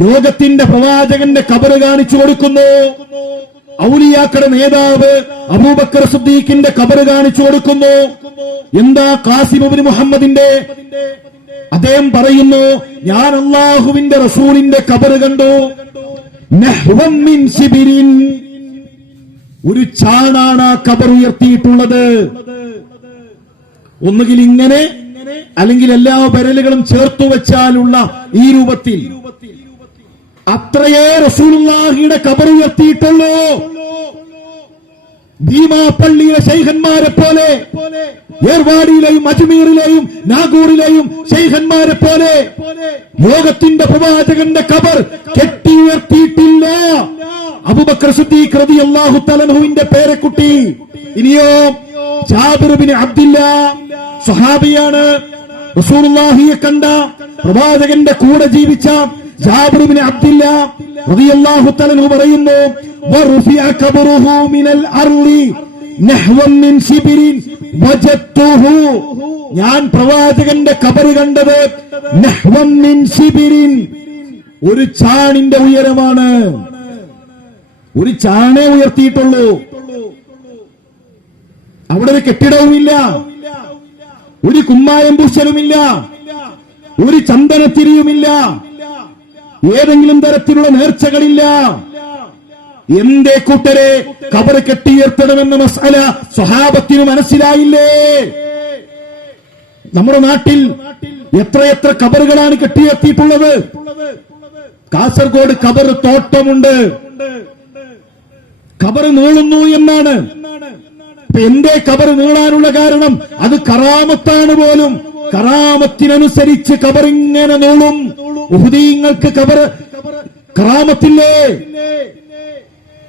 ലോകത്തിന്റെ പ്രവാചകന്റെ ഖബർ കാണിച്ചു കൊടുക്കുന്നു. ഔലിയാക്കളുടെ നേതാവ് അബൂബക്കർ സിദ്ദീഖിന്റെ ഖബർ കാണിച്ചു കൊടുക്കുന്നു. എന്താ ഖാസിം ഇബ്നു മുഹമ്മദിന്റെ? അദ്ദേഹം പറയുന്നു, ഞാൻ അല്ലാഹുവിന്റെ റസൂലിന്റെ ഖബർ കണ്ടു. നഹ്വം മിൻ ശിബിരിൻ, ഒരു ചാണാണ് ആ ഖബർ ഉയർത്തിയിട്ടുള്ളത്. ഒന്നുകിൽ ഇങ്ങനെ, അല്ലെങ്കിൽ എല്ലാ വിരലുകളും ചേർത്തു വെച്ചാലുള്ള ഈ രൂപത്തിൽ. അത്രയേ റസൂലുള്ളാഹിയുടെ ഖബർ ഉയർത്തിയിട്ടുള്ളൂ. ഭീമാപള്ളിയിലെ ശൈഖന്മാരെ പോലെ, ഏർവാടിയിലെയും അജ്മീറിലെയും നാഗൂറിലെയും ശൈഖന്മാരെ പോലെ ലോകത്തിന്റെ പ്രവാചകന്റെ ഖബർ കെട്ടി ഉയർത്തിയിട്ടില്ല. അബൂബക്കർ സിദ്ദീഖ് റളിയല്ലാഹു തആല അൻഹുവിന്റെ പേരക്കുട്ടി. ഇനിയോ ജാബിർ ഇബ്നു അബ്ദുല്ലാഹ് സ്വഹാബിയാണ്. റസൂലുള്ളാഹിയെ കണ്ട, പ്രവാചകന്റെ കൂടെ ജീവിച്ച ജാബിർ ഇബ്നു അബ്ദുല്ലാഹ് റളിയല്ലാഹു തആല അൻഹു പറയുന്നു, വറുഫിഅ ഖബറുഹു മിനൽ അർളി നഹ്വൻ മിൻ ശിബിരിൻ വജത്തുഹു, ഞാൻ പ്രവാചകന്റെ ഖബർ കണ്ടത് നഹ്വൻ മിൻ ശിബിരിൻ, ഒരു ചാണിന്റെ ഉയരമാണ്. ഒരു ചാണേ ഉയർത്തിയിട്ടുള്ളൂ. അവിടെ ഒരു കെട്ടിടവുമില്ല, ഒരു കുമ്മായം പൂശലുമില്ല, ഒരു ചന്ദനത്തിരിയുമില്ല, ഏതെങ്കിലും തരത്തിലുള്ള നേർച്ചകളില്ല. എന്തേ കൂട്ടരെ ഖബർ കെട്ടിയുയർത്തണമെന്ന മസ്അല സ്വഹാബത്തിന് മനസ്സിലായില്ലേ? നമ്മുടെ നാട്ടിൽ എത്രയെത്ര ഖബറുകളാണ് കെട്ടിയുയർത്തിയിട്ടുള്ളത്. കാസർഗോഡ് ഖബർ തോട്ടമുണ്ട്. ഖബർ നീളുന്നു എന്നാണ്. എന്തേ ഖബർ നീളാനുള്ള കാരണം? അത് കറാമത്താണ് പോലും. കറാമത്തിനനുസരിച്ച് ഖബർ ഇങ്ങനെ നീളും. ഉഹുദീങ്ങൾക്ക് ഖബർ കറാമത്തില്ലേ?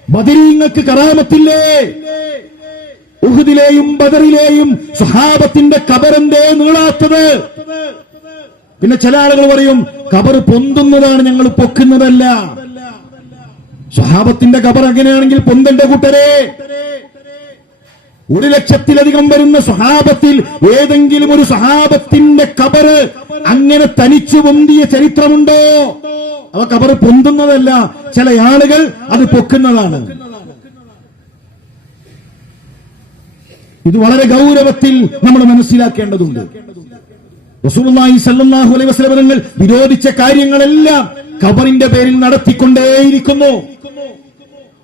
ബദരീങ്ങൾക്ക് കറാമത്തില്ലേ? ഉഹുദിലെയും ബദറിലെയും സ്വഹാബത്തിന്റെ ഖബർ എന്തേ നീളാത്തത്? പിന്നെ ചില ആളുകൾ പറയും ഖബർ പൊന്തുന്നതാണ്, ഞങ്ങൾ പൊക്കുന്നതല്ല. സ്വഹാബത്തിന്റെ ഖബർ അങ്ങനെയാണെങ്കിൽ പൊന്തണ്ട കൂട്ടരെ. 1,00,000-ലധികം വരുന്ന സ്വഹാബത്തിൽ ഏതെങ്കിലും ഒരു സ്വഹാബത്തിന്റെ ഖബർ അങ്ങനെ തനിച്ചു പൊന്തിയ ചരിത്രമുണ്ടോ? അവ ഖബർ പൊന്തുന്നതല്ല, ചില ആളുകൾ അത് പൊക്കുന്നതാണ്. ഇത് വളരെ ഗൗരവത്തിൽ നമ്മൾ മനസ്സിലാക്കേണ്ടതുണ്ട്. റസൂലുള്ളാഹി സ്വല്ലല്ലാഹു അലൈഹി വസല്ലം തങ്ങൾ വിരോധിച്ച കാര്യങ്ങളെല്ലാം ഖബറിന്റെ പേരിൽ നടത്തിക്കൊണ്ടേയിരിക്കുന്നു.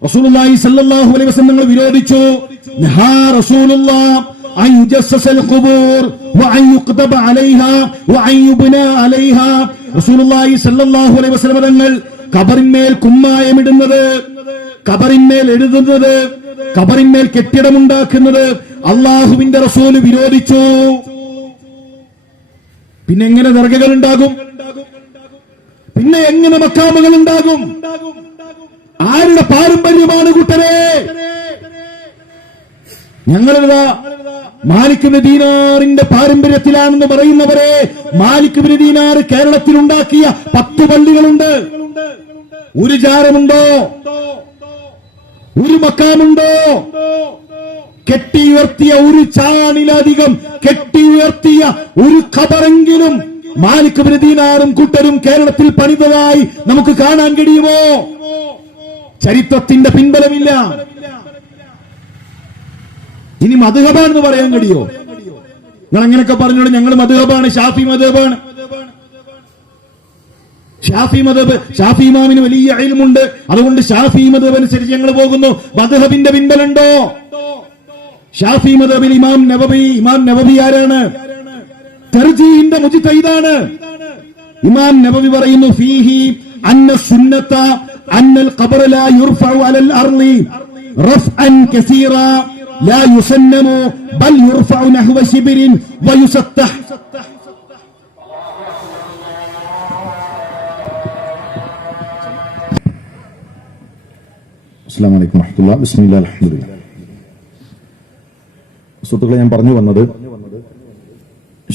റസൂലുള്ളാഹി സ്വല്ലല്ലാഹു അലൈഹി വസല്ലം തങ്ങൾ വിരോധിച്ചു. നഹാ റസൂലുള്ളാഹ് അൻ യുജസ്സസൽ ഖുബൂർ വഅൻ യുഖ്തബ അലൈഹാ വഅൻ യുബ്നാ അലൈഹാ. റസൂലുള്ളാഹി സ്വല്ലല്ലാഹു അലൈഹി വസല്ലം തങ്ങൾ ഖബറിന്മേൽ കുമ്മായമിടുന്നത്, ഖബറിന്മേൽ എഴുതുന്നത്, ഖബറിന്മേൽ കെട്ടിടമുണ്ടാക്കുന്നത് അല്ലാഹുവിന്റെ റസൂൽ വിരോധിച്ചു. പിന്നെ എങ്ങനെ ദർഗകൾ ഉണ്ടാകും? പിന്നെ എങ്ങനെ മക്കാമുകൾ ഉണ്ടാകും? ആരുടെ പാരമ്പര്യമാണ് കൂട്ടരെ? ഞങ്ങളിതാ മാലിക് ഇബ്നു ദീനാറിന്റെ പാരമ്പര്യത്തിലാണെന്ന് പറയുന്നവരെ, മാലിക് ഇബ്നു ദീനാർ കേരളത്തിൽ ഉണ്ടാക്കിയ 10 പള്ളികളുണ്ട്. ഒരു ജാരമുണ്ടോ? ഒരു മക്കാമുണ്ടോ? കെട്ടിയുയർത്തിയ ഒരു ചാണിലധികം കെട്ടിയുയർത്തിയ ഒരു ഖബറെങ്കിലും മാലിക് ഇബ്നു ദീനാറും കൂട്ടരും കേരളത്തിൽ പണിതതായി നമുക്ക് കാണാൻ കഴിയുമോ? ചരിത്രത്തിന്റെ പിൻബലമില്ല. ഇനി മദ്ഹബാണെന്ന് പറയാൻ കഴിയോ? നിങ്ങൾ അങ്ങനെയൊക്കെ പറഞ്ഞോളൂ, ഞങ്ങൾ മദ്ഹബാണ്, ഷാഫി മദ്ഹബാണ്. ഷാഫി മദ്ഹബ്, ഷാഫി ഇമാമിന് വലിയ ഇൽമുണ്ട്, അതുകൊണ്ട് ഷാഫി മദ്ഹബ് അനുസരിച്ച് ഞങ്ങൾ പോകുന്നു. മദ്ഹബിന്റെ പിൻബലുണ്ടോ? ഷാഫി മദ്ഹബിൽ ഇമാം നവവി ആരാണ്? തർജീഹിന്റെ മുജ്തഹിദാണ്. ഇമാം നവവി പറയുന്നു, ഫീഹി അന്ന സുന്നത അന്നൽ ഖബർ ലാ യുർഫഉ അലൽ അർളി റഫ്അൻ കസീറ ലാ യുസന്നമു ബൽ യുർഫഉ നഹ്വ ശിബിരിൻ വയുസത്തഹ്. അസ്സലാമു അലൈക്കും വറഹ്മത്തുള്ളാഹി. ബിസ്മില്ലാഹിർ റഹ്മാനിർ റഹീം. സുഹൃത്തുക്കളെ, ഞാൻ പറഞ്ഞു വന്നത്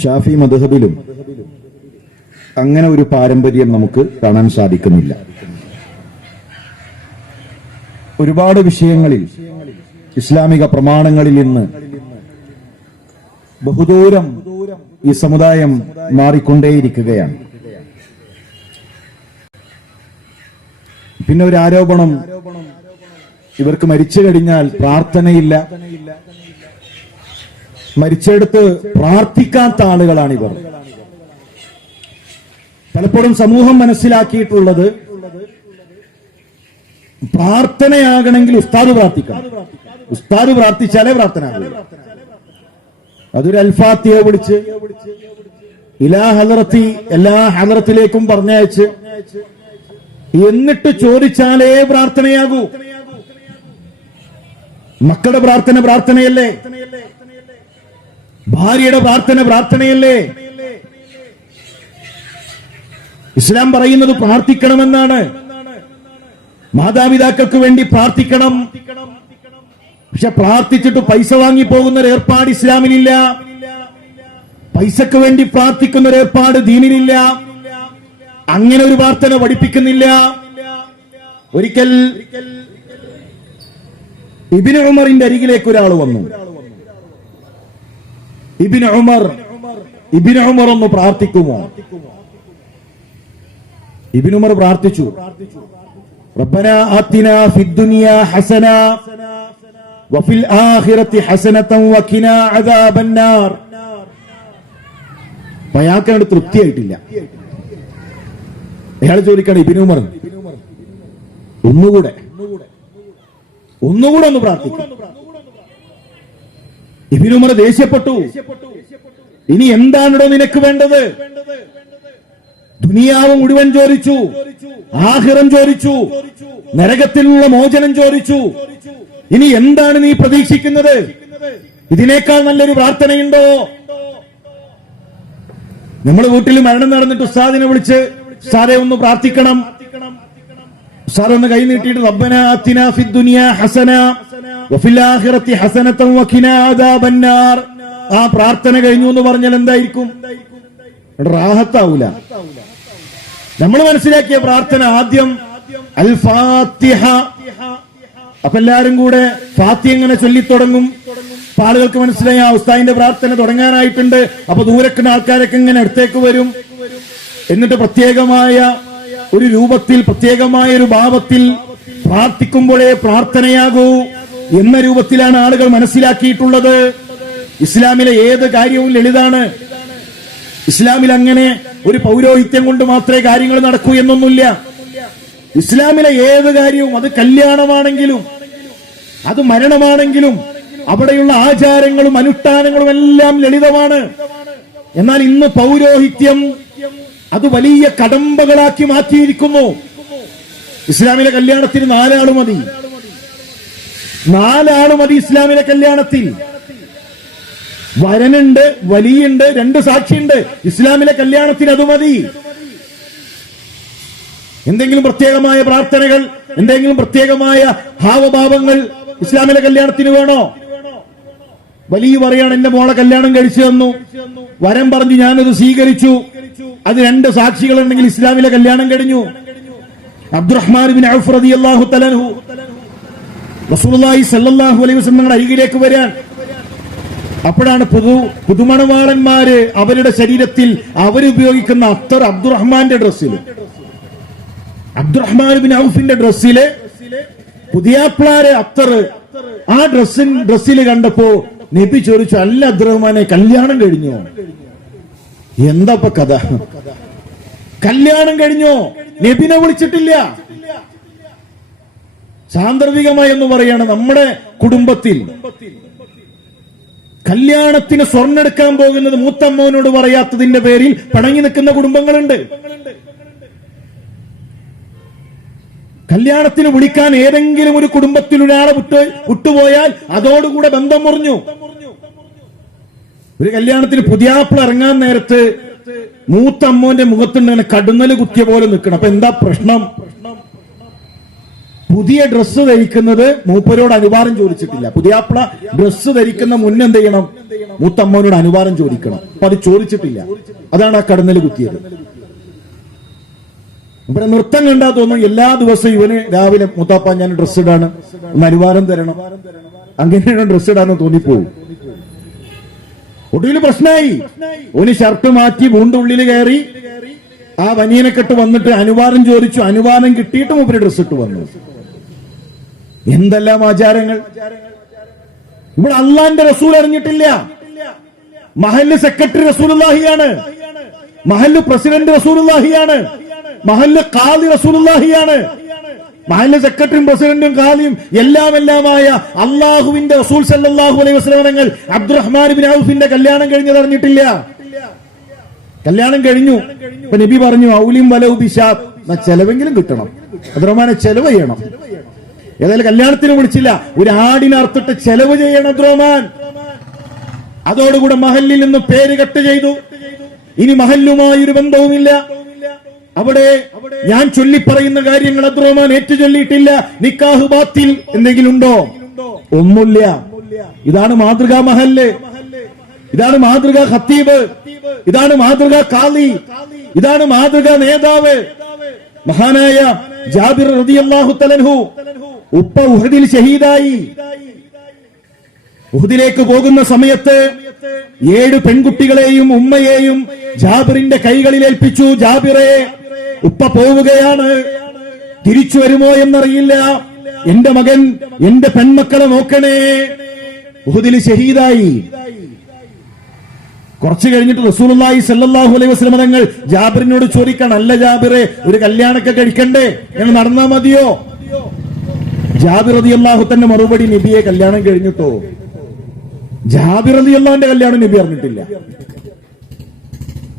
ഷാഫി മദ്ഹബിലും അങ്ങനെ ഒരു പാരമ്പര്യം നമുക്ക് കാണാൻ സാധിക്കുന്നില്ല. ഒരുപാട് വിഷയങ്ങളിൽ ഇസ്ലാമിക പ്രമാണങ്ങളിൽ നിന്ന് ബഹുദൂരം ഈ സമുദായം മാറിക്കൊണ്ടേയിരിക്കുകയാണ്. പിന്നെ ഒരു ആരോപണം, ഇവർക്ക് മരിച്ചു കഴിഞ്ഞാൽ പ്രാർത്ഥനയില്ല, മരിച്ചെടുത്ത് പ്രാർത്ഥിക്കാത്ത ആളുകളാണിവർ. പലപ്പോഴും സമൂഹം മനസ്സിലാക്കിയിട്ടുള്ളത് പ്രാർത്ഥനയാകണമെങ്കിൽ ഉസ്താദ് പ്രാർത്ഥിക്കണം, ഉസ്താദ് പ്രാർത്ഥിച്ചാലേ പ്രാർത്ഥന. അതൊരു അൽഫാത്തിയെ വിളിച്ച് ഇലാ ഹദറത്തി എല്ലാ ഹദറത്തിലേക്കും പറഞ്ഞയച്ച് എന്നിട്ട് ചോദിച്ചാലേ പ്രാർത്ഥനയാകൂ. മക്കളുടെ പ്രാർത്ഥന പ്രാർത്ഥനയല്ലേ? ഭാര്യയുടെ പ്രാർത്ഥന പ്രാർത്ഥനയല്ലേ? ഇസ്ലാം പറയുന്നത് പ്രാർത്ഥിക്കണമെന്നാണ്. മാതാപിതാക്കൾക്ക് വേണ്ടി പ്രാർത്ഥിക്കണം. പക്ഷെ പ്രാർത്ഥിച്ചിട്ട് പൈസ വാങ്ങി പോകുന്ന ഒരു ഏർപ്പാട് ഇസ്ലാമിലില്ല. പൈസക്ക് വേണ്ടി പ്രാർത്ഥിക്കുന്ന ഒരു ഏർപ്പാട് ദീനിലില്ല. അങ്ങനെ ഒരു പ്രാർത്ഥന പഠിപ്പിക്കുന്നില്ല. ഒരിക്കൽ ഇബ്നു ഉമറിന്റെ അരികിലേക്ക് ഒരാൾ വന്നു. ഇബ്നു ഉമർ ഒന്ന് പ്രാർത്ഥിക്കുമോ? ഇബ്നു ഉമർ പ്രാർത്ഥിച്ചു. റബ്ബനാ ആതിനാ ഫിദ്ദുനിയാ ഹസന വഫിൽ ആഖിറതി ഹസനതൻ വഖിനാ അദാബന്നാർ. അയാൾക്കത് തൃപ്തിയായിട്ടില്ല. അയാൾ ചോദിക്കണം, ഇബ്നു ഉമർ ഒന്നുകൂടെ ഒന്ന് പ്രാർത്ഥിക്കും. ഇബ്നു ഉമർ ദേഷ്യപ്പെട്ടു. ഇനി എന്താണോ നിനക്ക് വേണ്ടത്? ദുനിയാവ് മുഴുവൻ ചോദിച്ചു, ആഖിറം ചോദിച്ചു, നരകത്തിലുള്ള മോചനം ചോദിച്ചു. ഇനി എന്താണ് നീ പ്രതീക്ഷിക്കുന്നത്? ഇതിനേക്കാൾ നല്ലൊരു പ്രാർത്ഥനയുണ്ടോ? നമ്മൾ വീട്ടിൽ മരണം നടന്നിട്ട് ഉസ്താദിനെ വിളിച്ച് ഉസ്താദെ ഒന്ന് പ്രാർത്ഥിക്കണം, ഉസ്താദ് ഒന്ന് കൈ നീട്ടിയിട്ട് റബ്ബനാ ആതിനാ ഫിദ്ദുനിയാ ഹസന വഫിൽ ആഖിറതി ഹസനതൻ വഖിനാ അദാബന്നാർ. ആ പ്രാർത്ഥന കഴിഞ്ഞു എന്ന് പറഞ്ഞാൽ എന്തായിരിക്കും? റാഹത്താവൂല. നമ്മൾ മനസ്സിലാക്കിയ പ്രാർത്ഥന ആദ്യം അൽ ഫാത്തിഹ. അപ്പൊ എല്ലാരും കൂടെ ഫാത്തിഹ എങ്ങനെ ചൊല്ലിത്തുടങ്ങും. ആളുകൾക്ക് മനസ്സിലായി ആ ഉസ്താദിന്റെ പ്രാർത്ഥന തുടങ്ങാനായിട്ടുണ്ട്. അപ്പൊ ദൂരക്കുന്ന ആൾക്കാരൊക്കെ ഇങ്ങനെ അടുത്തേക്ക് വരും. എന്നിട്ട് പ്രത്യേകമായ ഒരു രൂപത്തിൽ, പ്രത്യേകമായ ഒരു ഭാവത്തിൽ പ്രാർത്ഥിക്കുമ്പോഴേ പ്രാർത്ഥനയാകൂ എന്ന രൂപത്തിലാണ് ആളുകൾ മനസ്സിലാക്കിയിട്ടുള്ളത്. ഇസ്ലാമിലെ ഏത് കാര്യവും ലളിതാണ്. ഇസ്ലാമിൽ അങ്ങനെ ഒരു പൗരോഹിത്യം കൊണ്ട് മാത്രമേ കാര്യങ്ങൾ നടക്കൂ എന്നൊന്നുമില്ല. ഇസ്ലാമിലെ ഏത് കാര്യവും, അത് കല്യാണമാണെങ്കിലും അത് മരണമാണെങ്കിലും അവിടെയുള്ള ആചാരങ്ങളും അനുഷ്ഠാനങ്ങളും എല്ലാം ലളിതമാണ്. എന്നാൽ ഇന്ന് പൗരോഹിത്യം അത് വലിയ കടമ്പകളാക്കി മാറ്റിയിരിക്കുന്നു. ഇസ്ലാമിലെ കല്യാണത്തിന് 4 ആള് മതി. 4 ആള് മതി ഇസ്ലാമിലെ കല്യാണത്തിൽ. വരനുണ്ട്, വലിയുണ്ട്, 2 സാക്ഷിയുണ്ട്. ഇസ്ലാമിലെ കല്യാണത്തിന് അത് മതി. എന്തെങ്കിലും പ്രത്യേകമായ പ്രാർത്ഥനകൾ, എന്തെങ്കിലും പ്രത്യേകമായ ഹാവഭാവങ്ങൾ ഇസ്ലാമിലെ കല്യാണത്തിന് വേണോ? വലിയ പറയാണ് എന്റെ മോളെ കല്യാണം കഴിച്ചു തന്നു, വരൻ പറഞ്ഞു ഞാനത് സ്വീകരിച്ചു, അത് 2 സാക്ഷികളുണ്ടെങ്കിൽ ഇസ്ലാമിലെ കല്യാണം കഴിഞ്ഞു. അബ്ദുറഹ്മാൻ ബിൻ ഔഫ് റളിയല്ലാഹു തആല അൻഹു റസൂലുള്ളാഹി സ്വല്ലല്ലാഹു അലൈഹി വസല്ലമയുടെ അരികിലേക്ക് വരാൻ. അപ്പോഴാണ് പുതുമണവാളന്മാര് അവരുടെ ശരീരത്തിൽ അവരുപയോഗിക്കുന്ന അത്തർ അബ്ദുറഹ്മാന്റെ ഡ്രസ്സിൽ, അബ്ദുറഹ്മാൻ ബിൻ ഔഫിന്റെ ഡ്രസ്സില് പുതിയാപ്ലാരെ അത്തർ ആ ഡ്രസ്സിൽ കണ്ടപ്പോ നബി ചോദിച്ചു, അല്ല അബ്ദുറഹ്മാനെ കല്യാണം കഴിഞ്ഞോ? എന്താ കഥ? കല്യാണം കഴിഞ്ഞോ? നബിനെ വിളിച്ചിട്ടില്ല. സാന്ദർഭികമായി എന്ന് പറയാണ്, നമ്മുടെ കുടുംബത്തിൽ കല്യാണത്തിന് സ്വർണ്ണെടുക്കാൻ പോകുന്നത് മൂത്തമ്മോനോട് പറയാത്തതിന്റെ പേരിൽ പണങ്ങി നിൽക്കുന്ന കുടുംബങ്ങളുണ്ട്. കല്യാണത്തിന് വിളിക്കാൻ ഏതെങ്കിലും ഒരു കുടുംബത്തിൽ ഒരാളെ വിട്ടുപോയാൽ അതോടുകൂടെ ബന്ധം മുറിഞ്ഞു. ഒരു കല്യാണത്തിന് പുതിയാപ്പിള ഇറങ്ങാൻ നേരത്ത് മൂത്തമ്മോന്റെ മുഖത്തുണ്ട് കടുന്നല് കുത്തിയ പോലെ നിൽക്കണം. അപ്പൊ എന്താ പ്രശ്നം? പുതിയ ഡ്രസ്സ് ധരിക്കുന്നത് മൂപ്പരോട് അനുവാദം ചോദിച്ചിട്ടില്ല. പുതിയാപ്പിള ഡ്രസ്സ് ധരിക്കുന്ന മുന്നെന്ത് ചെയ്യണം? മൂത്തമ്മോനോട് അനുവാദം ചോദിക്കണം. അപ്പൊ അത് ചോദിച്ചിട്ടില്ല. അതാണ് ആ കടുന്നല് കുത്തിയത്. ഇവിടെ നൃത്തം കണ്ടാ തോന്നും എല്ലാ ദിവസവും ഇവന് രാവിലെ മൂത്താപ്പ ഞാൻ ഡ്രസ്സ് ഇടാണ്, ഒന്ന് അനുവാദം തരണം, അങ്ങനെയാണ് ഡ്രസ്സ് ഇടാന്ന് തോന്നിപ്പോവും. ഒടുവിൽ പ്രശ്നമായി. ഓന് ഷർട്ട് മാറ്റി വീണ്ടും ഉള്ളിൽ കയറി ആ ബനിയനെക്കെട്ട് വന്നിട്ട് അനുവാദം ചോദിച്ചു. അനുവാദം കിട്ടിയിട്ട് മൂപ്പര് ഡ്രസ് ഇട്ട് വന്നു. എന്തെല്ലാം ആചാരങ്ങൾ! ഇവിടെ അള്ളാന്റെ റസൂൽ അറിഞ്ഞിട്ടില്ല. മഹല്ല് സെക്രട്ടറി റസൂലുള്ളാഹിയാണ്, മഹല്ല് പ്രസിഡന്റ് റസൂലുള്ളാഹിയാണ്, മഹല്ല് ഖാദി റസൂലുള്ളാഹിയാണ്. മഹല്ല് സെക്രട്ടറിയും പ്രസിഡന്റും ഖാദിയും എല്ലാമായ അള്ളാഹുവിന്റെ റസൂൽ സല്ലല്ലാഹു അലൈഹി വസല്ലം തങ്ങൾ അബ്ദുറഹ്മാൻ ഇബ്നു ഔഫിന്റെ കല്യാണം കഴിഞ്ഞത് അറിഞ്ഞിട്ടില്ല. കല്യാണം കഴിഞ്ഞു. അപ്പൊ നബി പറഞ്ഞു, ഔലിം വലൗ ബിശാത്ത്, ചെലവെങ്കിലും കിട്ടണം, അബ്ദുറഹ്മാനെ ചെലവ് ചെയ്യണം. ഏതായാലും കല്യാണത്തിന് വിളിച്ചില്ല, ഒരു ആടിനെ അറുത്തിട്ട് ചെലവ് ചെയ്യണം അബ്ദുറഹ്മാൻ. അതോടുകൂടെ മഹല്ലിൽ നിന്ന് പേര് കട്ട് ചെയ്തു. ഇനി മഹല്ലുമായി ഒരു ബന്ധവുമില്ല. അവിടെ ഞാൻ ചൊല്ലിപ്പറയുന്ന കാര്യങ്ങൾ അബ്ദുറഹ്മാൻ ഏറ്റു ചൊല്ലിയിട്ടില്ല. നിക്കാഹ് ബാത്തിൽ എന്തെങ്കിലും ഉണ്ടോ? ഒന്നുമില്ല. ഇതാണ് മാതൃകാ മഹല്ല്, ഇതാണ് മാതൃകാ ഖത്തീബ്, ഇതാണ് മാതൃകാ ഖാദി, ഇതാണ് മാതൃകാ നേതാവ്. മഹാനായ ജാബിർ റളിയല്ലാഹു തആല അൻഹു ഉപ്പ ഉഹദിൽ ഷഹീദായി. ഉഹദിലേക്ക് പോകുന്ന സമയത്ത് 7 പെൺകുട്ടികളെയും ഉമ്മയെയും ജാബിറിന്റെ കൈകളിൽ ഏൽപ്പിച്ചു. ജാബിറെ, ഉപ്പ പോവുകയാണ്, തിരിച്ചു വരുമോ എന്നറിയില്ല, എന്റെ മകൻ എന്റെ പെൺമക്കളെ നോക്കണേ. ഉഹദിൽ ഷഹീദായി. കുറച്ചു കഴിഞ്ഞിട്ട് റസൂലുള്ളാഹി സ്വല്ലല്ലാഹു അലൈഹി വസല്ലം തങ്ങൾ ജാബിറിനോട് ചോദിക്കണം, അല്ല ജാബിറെ, ഒരു കല്യാണമൊക്കെ കഴിക്കണ്ടേ, ഞങ്ങൾ നടന്നാ മതിയോ? ജാബിർ റളിയല്ലാഹു തന്റെ മറുപടി, നബിയെ കല്യാണം കഴിഞ്ഞിട്ടോ? ജാബിർ റളിയല്ലാഹുവിന്റെ കല്യാണം നബി അറിഞ്ഞിട്ടില്ല.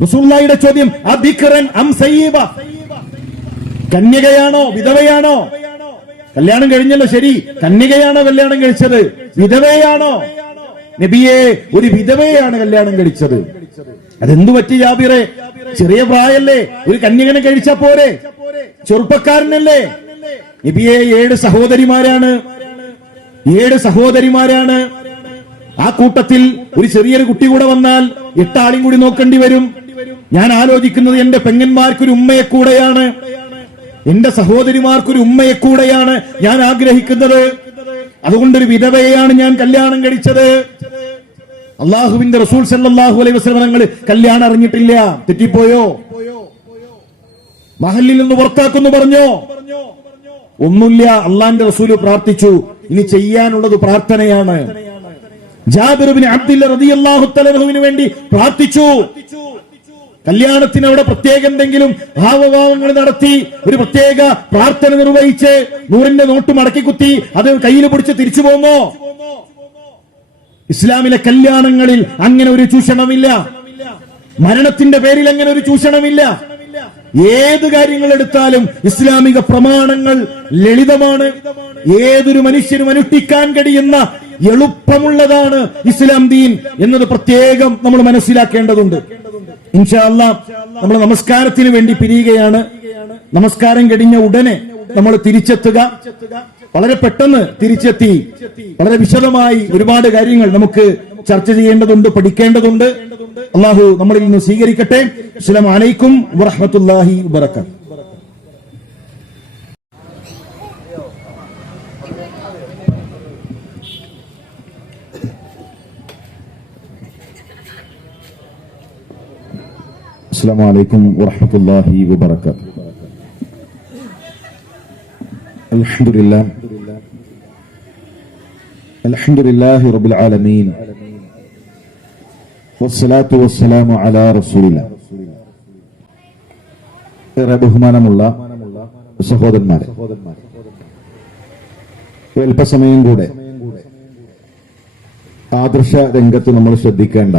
റസൂലുള്ളാഹിയുടെ ചോദ്യം, അബിക്റൻ അം സയ്യിബ, കന്യകയാണോ വിധവയാണോ? കല്യാണം കഴിഞ്ഞല്ലോ, ശരി, കന്യകയാണോ കല്യാണം കഴിച്ചത്, വിധവയാണോ? നബിയെ, ഒരു വിധവയാണ് കല്യാണം കഴിച്ചത്. അതെന്തു പറ്റി ജാബിറെ? ചെറിയ പ്രായല്ലേ, ഒരു കന്യകനെ കഴിച്ചാ പോരെ, ചെറുപ്പക്കാരനല്ലേ? നബിയെ, 7 സഹോദരിമാരാണ്, 7 സഹോദരിമാരാണ്. ആ കൂട്ടത്തിൽ ഒരു ചെറിയൊരു കുട്ടി കൂടെ വന്നാൽ 8 ആളും കൂടി നോക്കേണ്ടി വരും. ഞാൻ ആലോചിക്കുന്നത് എന്റെ പെങ്ങന്മാർക്കൊരു ഉമ്മയെ കൂടെയാണ്, എന്റെ സഹോദരിമാർക്കൊരു ഉമ്മയെ കൂടെയാണ് ഞാൻ ആഗ്രഹിക്കുന്നത്. അതുകൊണ്ടൊരു വിധവയെയാണ് ഞാൻ കല്യാണം കഴിച്ചത്. അള്ളാഹുവിന്റെ റസൂൽ സല്ലല്ലാഹു അലൈഹി വസല്ലം തങ്ങൾ കല്യാണം അറിഞ്ഞിട്ടില്ല. തെറ്റിപ്പോയോ? മഹല്ലിൽ നിന്ന് പുറത്താക്കുന്നു പറഞ്ഞോ? ഒന്നുമില്ല. അള്ളാന്റെ റസൂല് പ്രാർത്ഥിച്ചു. ഇനി ചെയ്യാനുള്ളത് പ്രാർത്ഥനയാണ്. ജാബിർ ഇബ്നു അബ്ദില്ല റളിയല്ലാഹു തആല അൻഹുവിന് വേണ്ടി പ്രാർത്ഥിച്ചു. കല്യാണത്തിന് അവിടെ പ്രത്യേക എന്തെങ്കിലും ഭാവഭാവങ്ങൾ നടത്തി, ഒരു പ്രത്യേക പ്രാർത്ഥന നിർവഹിച്ച് 100ന്റെ നോട്ട് മടക്കി കുത്തി അത് കയ്യിൽ പിടിച്ച് തിരിച്ചു പോന്നോ? ഇസ്ലാമിലെ കല്യാണങ്ങളിൽ അങ്ങനെ ഒരു ചൂഷണമില്ല. മരണത്തിന്റെ പേരിൽ അങ്ങനെ ഒരു ചൂഷണമില്ല. ഏത് കാര്യങ്ങൾ എടുത്താലും ഇസ്ലാമിക പ്രമാണങ്ങൾ ലളിതമാണ്. ഏതൊരു മനുഷ്യനും അനുഷ്ഠിക്കാൻ കഴിയുന്ന എളുപ്പമുള്ളതാണ് ഇസ്ലാം ദീൻ എന്നത് പ്രത്യേകം നമ്മൾ മനസ്സിലാക്കേണ്ടതുണ്ട്. ഇൻഷാ അല്ലാഹ് നമ്മൾ നമസ്കാരത്തിന് വേണ്ടി പിരിയുകയാണ്. നമസ്കാരം കഴിഞ്ഞ ഉടനെ നമ്മൾ തിരിച്ചെത്തുക. വളരെ പെട്ടെന്ന് തിരിച്ചെത്തി വളരെ വിശദമായി ഒരുപാട് കാര്യങ്ങൾ നമുക്ക് ചർച്ച ചെയ്യേണ്ടതുണ്ട്, പഠിക്കേണ്ടതുണ്ട്. അള്ളാഹു നമ്മളിൽ നിന്ന് സ്വീകരിക്കട്ടെ. അസ്സലാമു അലൈക്കും വറഹ്മത്തുള്ളാഹി വബറകാതുഹു. السلام عليكم ورحمة الله وبركاته. الحمد لله رب العالمين والصلاة والسلام على رسول الله. ബഹുമാനമുള്ള സഹോദരന്മാരെ, അല്പസമയം കൂടെ ആദർശ രംഗത്ത് നമ്മൾ ശ്രദ്ധിക്കേണ്ട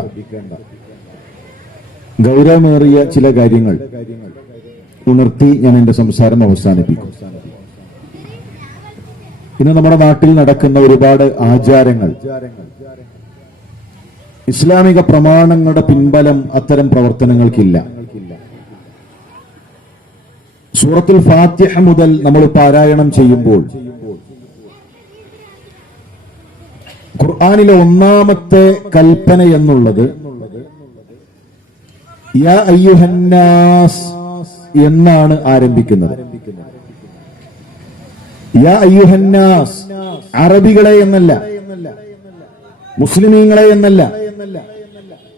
ഗൗരവമേറിയ ചില കാര്യങ്ങൾ ഉണർത്തി ഞാൻ എന്റെ സംസാരം അവസാനിപ്പിക്കും. ഇന്ന് നമ്മുടെ നാട്ടിൽ നടക്കുന്ന ഒരുപാട് ആചാരങ്ങൾ, ഇസ്ലാമിക പ്രമാണങ്ങളുടെ പിൻബലം അത്തരം പ്രവർത്തനങ്ങൾക്കില്ല. സൂറത്തുൽ ഫാത്തിഹ മുതൽ നമ്മൾ പാരായണം ചെയ്യുമ്പോൾ ഖുർആനിലെ ഒന്നാമത്തെ കൽപ്പന എന്നുള്ളത് യാ അയ്യുഹന്നാസ് എന്നാണ് ആരംഭിക്കുന്നത്. യാ അയ്യുഹന്നാസ്, അറബികളെ എന്നല്ല, മുസ്ലിമീങ്ങളെ എന്നല്ല.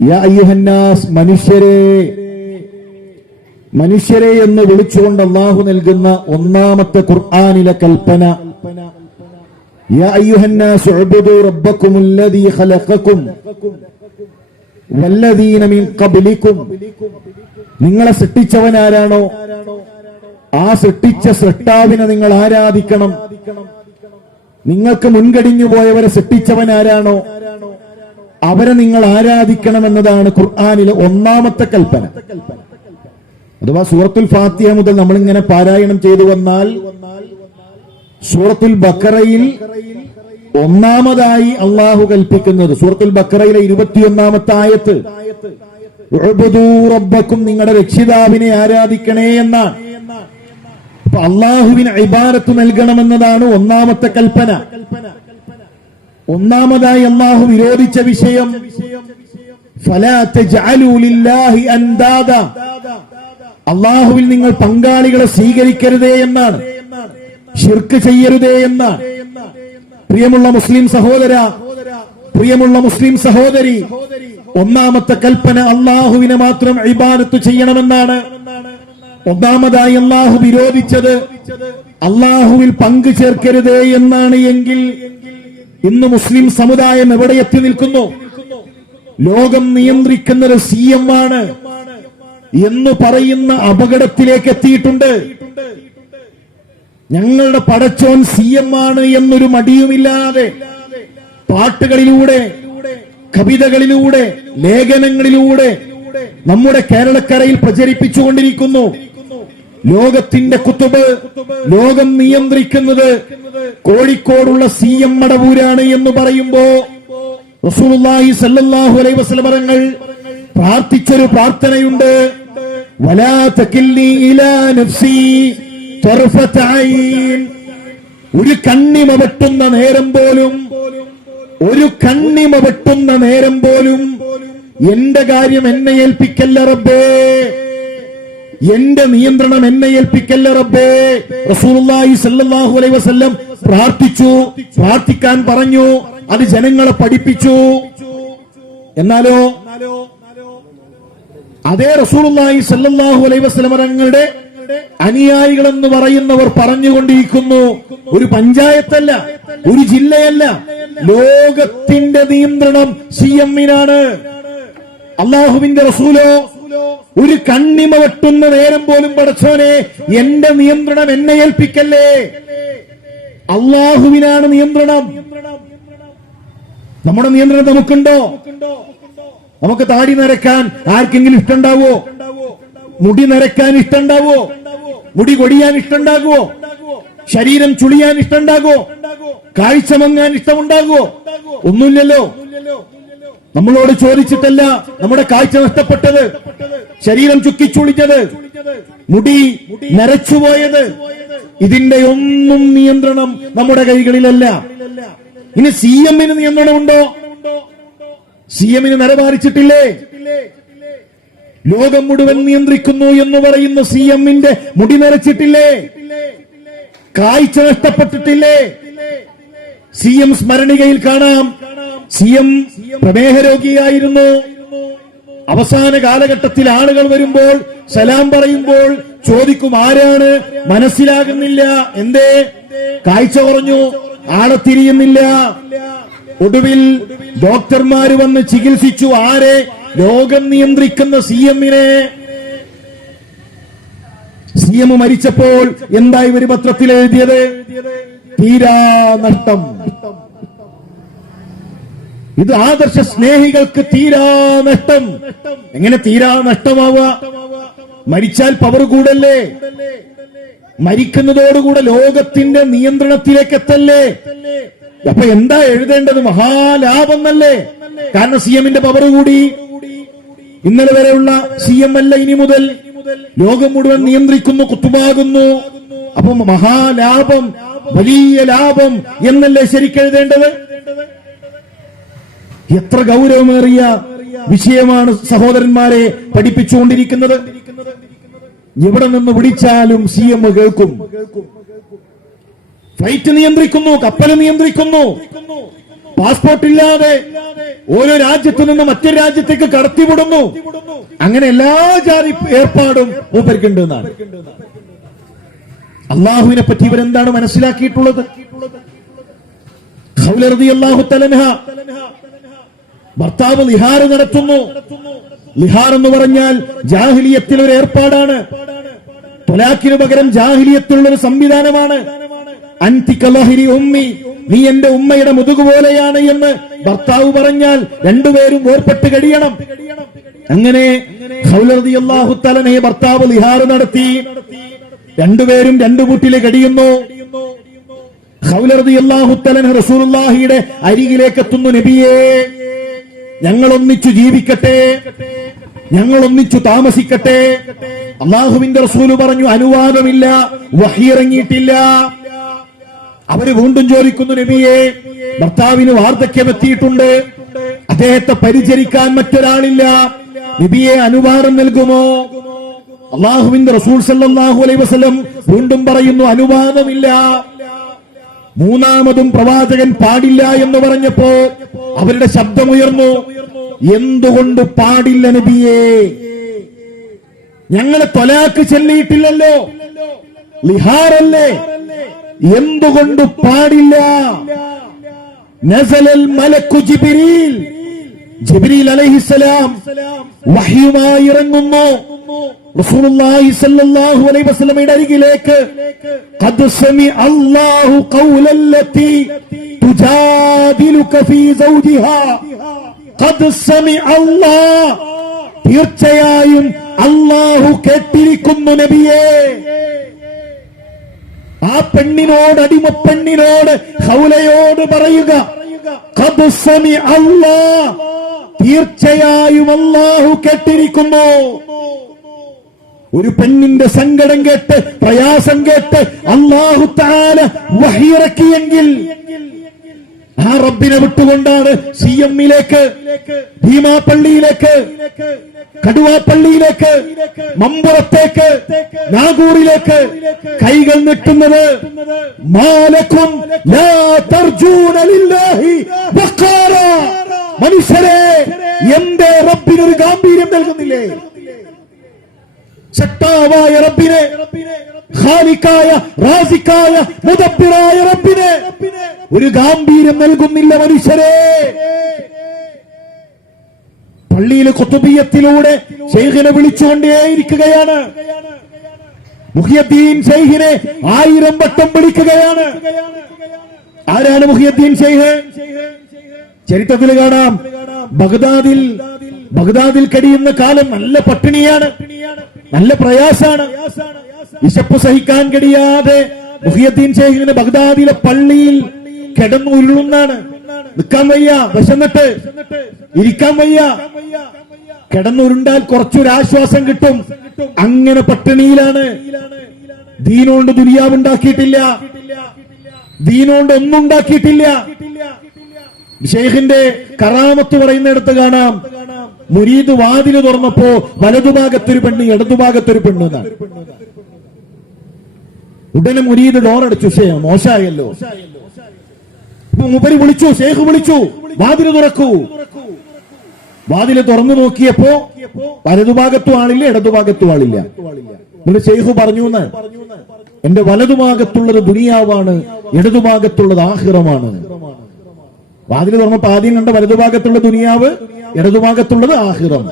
യാ അയ്യുഹന്നാസ്, മനുഷ്യരെ. മനുഷ്യരെ എന്ന് വിളിച്ചുകൊണ്ട് അള്ളാഹു നൽകുന്ന ഒന്നാമത്തെ ഖുർആനിലെ കൽപ്പന, യാ അയ്യുഹന്നാസു ഉബ്ദു റബ്ബക്കുമുല്ലദീ ഖലഖക്കും വല്ലദീന മിൻ ഖബ്ലിക്കും. നിങ്ങളെ സൃഷ്ടിച്ചവനാരാണോ ആ സൃഷ്ടിച്ച സൃഷ്ടാവിനെ നിങ്ങൾ ആരാധിക്കണം. നിങ്ങൾക്ക് മുൻകടിഞ്ഞു പോയവരെ സൃഷ്ടിച്ചവനാരാണോ അവരെ നിങ്ങൾ ആരാധിക്കണം എന്നതാണ് ഖുർആനിലെ ഒന്നാമത്തെ കൽപ്പന. അഥവാ സൂറത്തുൽ ഫാത്തിഹ മുതൽ നമ്മളിങ്ങനെ പാരായണം ചെയ്തു വന്നാൽ സൂറത്തുൽ ബഖറയിൽ ഒന്നാമതായി അള്ളാഹു കൽപ്പിക്കുന്നത്, സൂറത്തുൽ ബഖറയിലെ 21-ാമത്തെ ആയത്ത്, ഉഅ്ബുദൂ റബ്ബക്കും, നിങ്ങളുടെ രക്ഷിതാവിനെ ആരാധിക്കണേ എന്നാണ്. അപ്പൊ അള്ളാഹുവിന് ഇബാദത്ത് നൽകണമെന്നതാണ് ഒന്നാമത്തെ കൽപ്പന. ഒന്നാമതായി അള്ളാഹു വിരോധിച്ച വിഷയം ഫലാ തജ്അലൂ ലില്ലാഹി അൻദാദ, അള്ളാഹുവിൽ നിങ്ങൾ പങ്കാളികളെ സ്വീകരിക്കരുതേ എന്നാണ്, ശിർക്ക് ചെയ്യരുതേ എന്നാണ്. പ്രിയമുള്ള മുസ്ലിം സഹോദര, പ്രിയമുള്ള മുസ്ലിം സഹോദരി, ഒന്നാമത്തെ കൽപ്പന അള്ളാഹുവിനെ മാത്രം ഇബാദത്ത് ചെയ്യണമെന്നാണ്. ഒന്നാമതായി അള്ളാഹു വിരോധിച്ചത് അള്ളാഹുവിൽ പങ്കു ചേർക്കരുതേ എന്നാണ്. എങ്കിൽ ഇന്ന് മുസ്ലിം സമുദായം എവിടെ എത്തി നിൽക്കുന്നു? ലോകം നിയന്ത്രിക്കുന്നത് CM ആണ് എന്ന് പറയുന്ന അപകടത്തിലേക്ക് എത്തിയിട്ടുണ്ട്. ഞങ്ങളുടെ പടച്ചോൻ CM ആണ് എന്നൊരു മടിയുമില്ലാതെ പാട്ടുകളിലൂടെ, കവിതകളിലൂടെ, ലേഖനങ്ങളിലൂടെ നമ്മുടെ കേരളക്കരയിൽ പ്രചരിപ്പിച്ചുകൊണ്ടിരിക്കുന്നു. ലോകത്തിന്റെ കുത്തുബ്, ലോകം നിയന്ത്രിക്കുന്നത് കോഴിക്കോടുള്ള CM മടവൂരാണ് എന്ന് പറയുമ്പോ റസൂലുള്ളാഹി സ്വല്ലല്ലാഹു അലൈഹി വസല്ലം തങ്ങൾ പ്രാർത്ഥിച്ചൊരു പ്രാർത്ഥനയുണ്ട്, വലാ തകിൽനി ഇലാ നഫ്സി തർഫത ഐൻ. ഒരു കണ്ണിമ വെട്ടുന്ന നേരം പോലും, ഒരു കണ്ണിമ വെട്ടുന്ന നേരം പോലും എന്റെ കാര്യം എന്നെ ഏൽപ്പിക്കല്ല റബ്ബേ, എന്റെ നിയന്ത്രണം എന്നെ ഏൽപ്പിക്കല്ല റബ്ബേ. റസൂലുള്ളാഹി സ്വല്ലല്ലാഹു അലൈഹി വസല്ലം പ്രാർത്ഥിച്ചു, പ്രാർത്ഥിക്കാൻ പറഞ്ഞു, അത് ജനങ്ങളെ പഠിപ്പിച്ചു. എന്നാലോ അതേ റസൂലുള്ളാഹി സ്വല്ലല്ലാഹു അലൈഹി വസല്ലം തങ്ങളുടെ അനുയായികൾ എന്ന് പറയുന്നവർ പറഞ്ഞുകൊണ്ടിരിക്കുന്നു, ഒരു പഞ്ചായത്തല്ല, ഒരു ജില്ലയല്ല, ലോകത്തിന്റെ നിയന്ത്രണം CM-നാണ്. അള്ളാഹുവിന്റെ റസൂലോ ഒരു കണ്ണിമ വെട്ടുന്ന നേരം പോലും പടച്ചോനെ എന്റെ നിയന്ത്രണം എന്നെ ഏൽപ്പിക്കല്ലേ. അള്ളാഹുവിനാണ് നിയന്ത്രണം. നമ്മുടെ നിയന്ത്രണം നമുക്കുണ്ടോ? നമുക്ക് താടി നരക്കാൻ ആർക്കെങ്കിലും ഇഷ്ടമുണ്ടാവോ? മുടി നരക്കാൻ ഇഷ്ടമുണ്ടാവോ? മുടി കൊടിയാൻ ഇഷ്ടമുണ്ടാകുവോ? ശരീരം ചുളിയാൻ ഇഷ്ടമുണ്ടാകുവോ? കാഴ്ച മങ്ങാൻ ഇഷ്ടമുണ്ടാകുവോ? ഒന്നുമില്ലല്ലോ. നമ്മളോട് ചോദിച്ചിട്ടല്ല നമ്മുടെ കാഴ്ച നഷ്ടപ്പെട്ടത്, ശരീരം ചുക്കിച്ചുളിഞ്ഞത്, മുടി നരച്ചുപോയത്. ഇതിന്റെ ഒന്നും നിയന്ത്രണം നമ്മുടെ കൈകളിലല്ല. ഇനി CM-ന് നിയന്ത്രണമുണ്ടോ? CM-ന് നരബാധിച്ചിട്ടില്ലേ? ലോകം മുഴുവൻ നിയന്ത്രിക്കുന്നു എന്ന് പറയുന്ന CM-ന്റെ മുടി നരച്ചിട്ടില്ലേ? കാഴ്ച നഷ്ടപ്പെട്ടിട്ടില്ലേ? CM സ്മരണികയിൽ കാണാം, CM പ്രമേഹ രോഗിയായിരുന്നു. അവസാന കാലഘട്ടത്തിൽ ആളുകൾ വരുമ്പോൾ സലാം പറയുമ്പോൾ ചോദിക്കും, ആരാണ്? മനസ്സിലാകുന്നില്ല. എന്തേ? കാഴ്ച കുറഞ്ഞു, ആളെ തിരിയുന്നില്ല. ഒടുവിൽ ഡോക്ടർമാര് വന്ന് ചികിത്സിച്ചു. ആരെ? ലോകം നിയന്ത്രിക്കുന്ന CM-നെ. CM മരിച്ചപ്പോൾ എന്തായി ഒരു പത്രത്തിൽ എഴുതിയത്? തീരാ നഷ്ടം. ഇത് ആദർശ സ്നേഹികൾക്ക് തീരാ നഷ്ടം. എങ്ങനെ തീരാ നഷ്ടമാവുക? മരിച്ചാൽ പവർ കൂടല്ലേ? മരിക്കുന്നതോടുകൂടെ ലോകത്തിന്റെ നിയന്ത്രണത്തിലേക്ക് എത്തല്ലേ? അപ്പൊ എന്താ എഴുതേണ്ടത്? മഹാലാഭം എന്നല്ലേ? കാരണം CM-ന്റെ പവർ കൂടി. ഇന്നലെ വരെയുള്ള CM അല്ല ഇനി മുതൽ ലോകം മുഴുവൻ നിയന്ത്രിക്കുന്നു, കുത്തുബാകുന്നു. അപ്പൊ മഹാലാഭം, വലിയ ലാഭം എന്നല്ലേ ശരിക്കെഴുതേണ്ടത്? എത്ര ഗൗരവമേറിയ വിഷയമാണ് സഹോദരന്മാരെ പഠിപ്പിച്ചുകൊണ്ടിരിക്കുന്നത്. എവിടെ നിന്ന് വിളിച്ചാലും CM കേൾക്കും. ഫ്ലൈറ്റ് നിയന്ത്രിക്കുന്നു, കപ്പൽ നിയന്ത്രിക്കുന്നു. പാസ്പോർട്ട് ഇല്ലാതെ ഓരോ രാജ്യത്തു നിന്ന് മറ്റൊരു രാജ്യത്തേക്ക് കടത്തിവിടുന്നു. അങ്ങനെ എല്ലാ ജാതി ഏർപ്പാടും മൂപ്പർക്കുണ്ട് എന്നാണ്. അള്ളാഹുവിനെ പറ്റി ഇവരെന്താണ് മനസ്സിലാക്കിയിട്ടുള്ളത്? ഖൗല റളിയല്ലാഹു തആല അൻഹ, ഭർത്താവ് ലിഹാർ നടത്തുന്നു. ലിഹാർ എന്ന് പറഞ്ഞാൽ ജാഹിലിയത്തിലെ ഒരു ഏർപ്പാടാണ്. തൊലാഖിന് പകരം ജാഹിലിയത്തിലുള്ള ഒരു സംവിധാനമാണ്. അൻതി കലഹരി ഉമ്മി, നീ എന്റെ ഉമ്മയുടെ മുതുകു പോലെയാണ് എന്ന് ഭർത്താവ് പറഞ്ഞാൽ രണ്ടുപേരും വേർപെട്ട് കഴിയണം. അങ്ങനെ ഖൗല റളിയല്ലാഹു തആല അൻഹ ഭർത്താവ് ലിഹാർ നടത്തി. രണ്ടുപേരും രണ്ടു വീട്ടിൽ കഴിയുന്നു. ഖൗല റളിയല്ലാഹു തആല അൻഹ റസൂലുള്ളാഹിയുടെ അരികിലേക്ക് എത്തുന്നു. നബിയേ, ഞങ്ങൾ ഒന്നിച്ചു ജീവിക്കട്ടെ, ഞങ്ങൾ ഒന്നിച്ചു താമസിക്കട്ടെ. അള്ളാഹുവിന്റെ റസൂല് പറഞ്ഞു അനുവാദമില്ല, വഹി ഇറങ്ങിയിട്ടില്ല. അവര് വീണ്ടും ചോദിക്കുന്നു, നബിയെ, ഭർത്താവിന് വാർദ്ധക്യം എത്തിയിട്ടുണ്ട്, അദ്ദേഹത്തെ പരിചരിക്കാൻ മറ്റൊരാളില്ല, നബിയെ അനുവാദം നൽകുമോ? അള്ളാഹുവിന്റെ റസൂൽ സല്ലല്ലാഹു അലൈഹി വസല്ലം വീണ്ടും പറയുന്നു അനുവാദമില്ല. മൂന്നാമതും പ്രവാചകൻ പാടില്ല എന്ന് പറഞ്ഞപ്പോ അവരുടെ ശബ്ദമുയർന്നു, എന്തുകൊണ്ട് പാടില്ല നബിയേ? ഞങ്ങളെ തൊലാക്ക് ചൊല്ലിയിട്ടില്ലല്ലോ, ലിഹാറല്ലേ, എന്തുകൊണ്ട് പാടില്ല? നസലൽ മലക്കു ജിബ്രീൽ, ജിബ്രീൽ അലൈഹിസ്സലാം വഹ്യുമായി ഇറങ്ങുന്നു. റസൂലുള്ളാഹി സ്വല്ലല്ലാഹു അലൈഹി വസല്ലമയുടെ അരികിലേക്ക് ഖദ് സമി അല്ലാഹു ഖൗലല്ലതി തുജാദിലുക ഫീ സൗജിഹാ, ഖദ് സമി അല്ലാഹ്, തീർച്ചയായും അല്ലാഹു കേട്ടിരിക്കുന്നു നബിയേ. ആ പെണ്ണിനോട്, അടിമപ്പെണ്ണിനോട്, ഖൗലയോട് പറയുക, ഖദ് സമി അല്ലാഹ്, തീർച്ചയായും അല്ലാഹു കേട്ടിരിക്കുന്നു. ഒരു പെണ്ണിന്റെ സങ്കടം കേട്ട്, പ്രയാസം കേട്ട് അല്ലാഹു തആല വഹി ഇറക്കിയെങ്കിൽ ആ റബ്ബിനെ വിട്ടുകൊണ്ടാണ് CM-ലേക്ക്, ഭീമാപള്ളിയിലേക്ക്, കടുവാപ്പള്ളിയിലേക്ക്, മമ്പുറത്തേക്ക്, നാഗൂറിലേക്ക് കൈകൾ നീട്ടുന്നത്. മാലക്കും ലാ തർജൂന ലില്ലാഹി വഖാറ, മനുഷ്യരെ എന്തേ റബ്ബിനൊരു ഗാംഭീര്യം നൽകുന്നില്ലേ? ശക്തമായ റബ്ബിനെ, ഖാലിഖായ, റാസിഖായ, മുദബ്ബിറായ റബ്ബിനെ ഒരു ഗാംഭീര്യം നൽകുന്നില്ല മനുഷ്യരെ. പള്ളിയിൽ ഖുതുബിയത്തിലൂടെ ശൈഖിനെ വിളിച്ചുകൊണ്ടേയിരിക്കുകയാണ്. മുഹിയുദ്ദീൻ ശൈഖിനെ 1000 വട്ടം വിളിക്കുകയാണ്. ആരാണ് മുഹിയുദ്ദീൻ ശൈഖ്? ചരിത്രത്തിൽ കാണാം, ബഗ്ദാദിൽ കഴിയുന്ന കാലം നല്ല പട്ടിണിയാണ്, നല്ല പ്രയാസാണ്. വിശപ്പ് സഹിക്കാൻ കഴിയാതെ മുഹിയുദ്ദീൻ ശൈഖിന് ബഗ്ദാദിലെ പള്ളിയിൽ കിടന്നു ഉരുളുന്നാണ്. നിൽക്കാൻ വയ്യ, വിശന്നിട്ട് ഇരിക്കാൻ വയ്യ. കിടന്നുരുണ്ടാൽ കുറച്ചൊരാശ്വാസം കിട്ടും. അങ്ങനെ പട്ടിണിയിലാണ്. ദീനോണ്ട് ദുനിയാവ് ഉണ്ടാക്കിയിട്ടില്ല, ദീനോണ്ട് ഒന്നും ഉണ്ടാക്കിയിട്ടില്ല. ഷെയ്ഖിന്റെ കറാമത്ത് പറയുന്നിടത്ത് കാണാം, മുരീദ് വാതില് തുറന്നപ്പോ വലതുഭാഗത്തൊരു പെണ്ണ്, ഇടതുഭാഗത്തൊരു പെണ്ണ് എന്നാണ്. ഉടനെ മുരീദ് ഡോറടിച്ചു. മോശമായല്ലോ. മുപരി വിളിച്ചു, ഷെയ്ഖ് വിളിച്ചു, വാതില് തുറക്കൂ. വാതില് തുറന്നു നോക്കിയപ്പോ വലതുഭാഗത്തും ആളില്ല, ഇടതുഭാഗത്തും ആളില്ല. എന്നിട്ട് ഷെയ്ഖ് പറഞ്ഞു, എന്റെ വലതുഭാഗത്തുള്ളത് ദുനിയാവാണ്, ഇടതുഭാഗത്തുള്ളത് ആഖിറമാണ്. വാതില് തുറന്നപ്പോ ആദ്യം കണ്ട വലതുഭാഗത്തുള്ള ദുനിയാവ്, ഇടതുഭാഗത്തുള്ളത് ആഖിറം.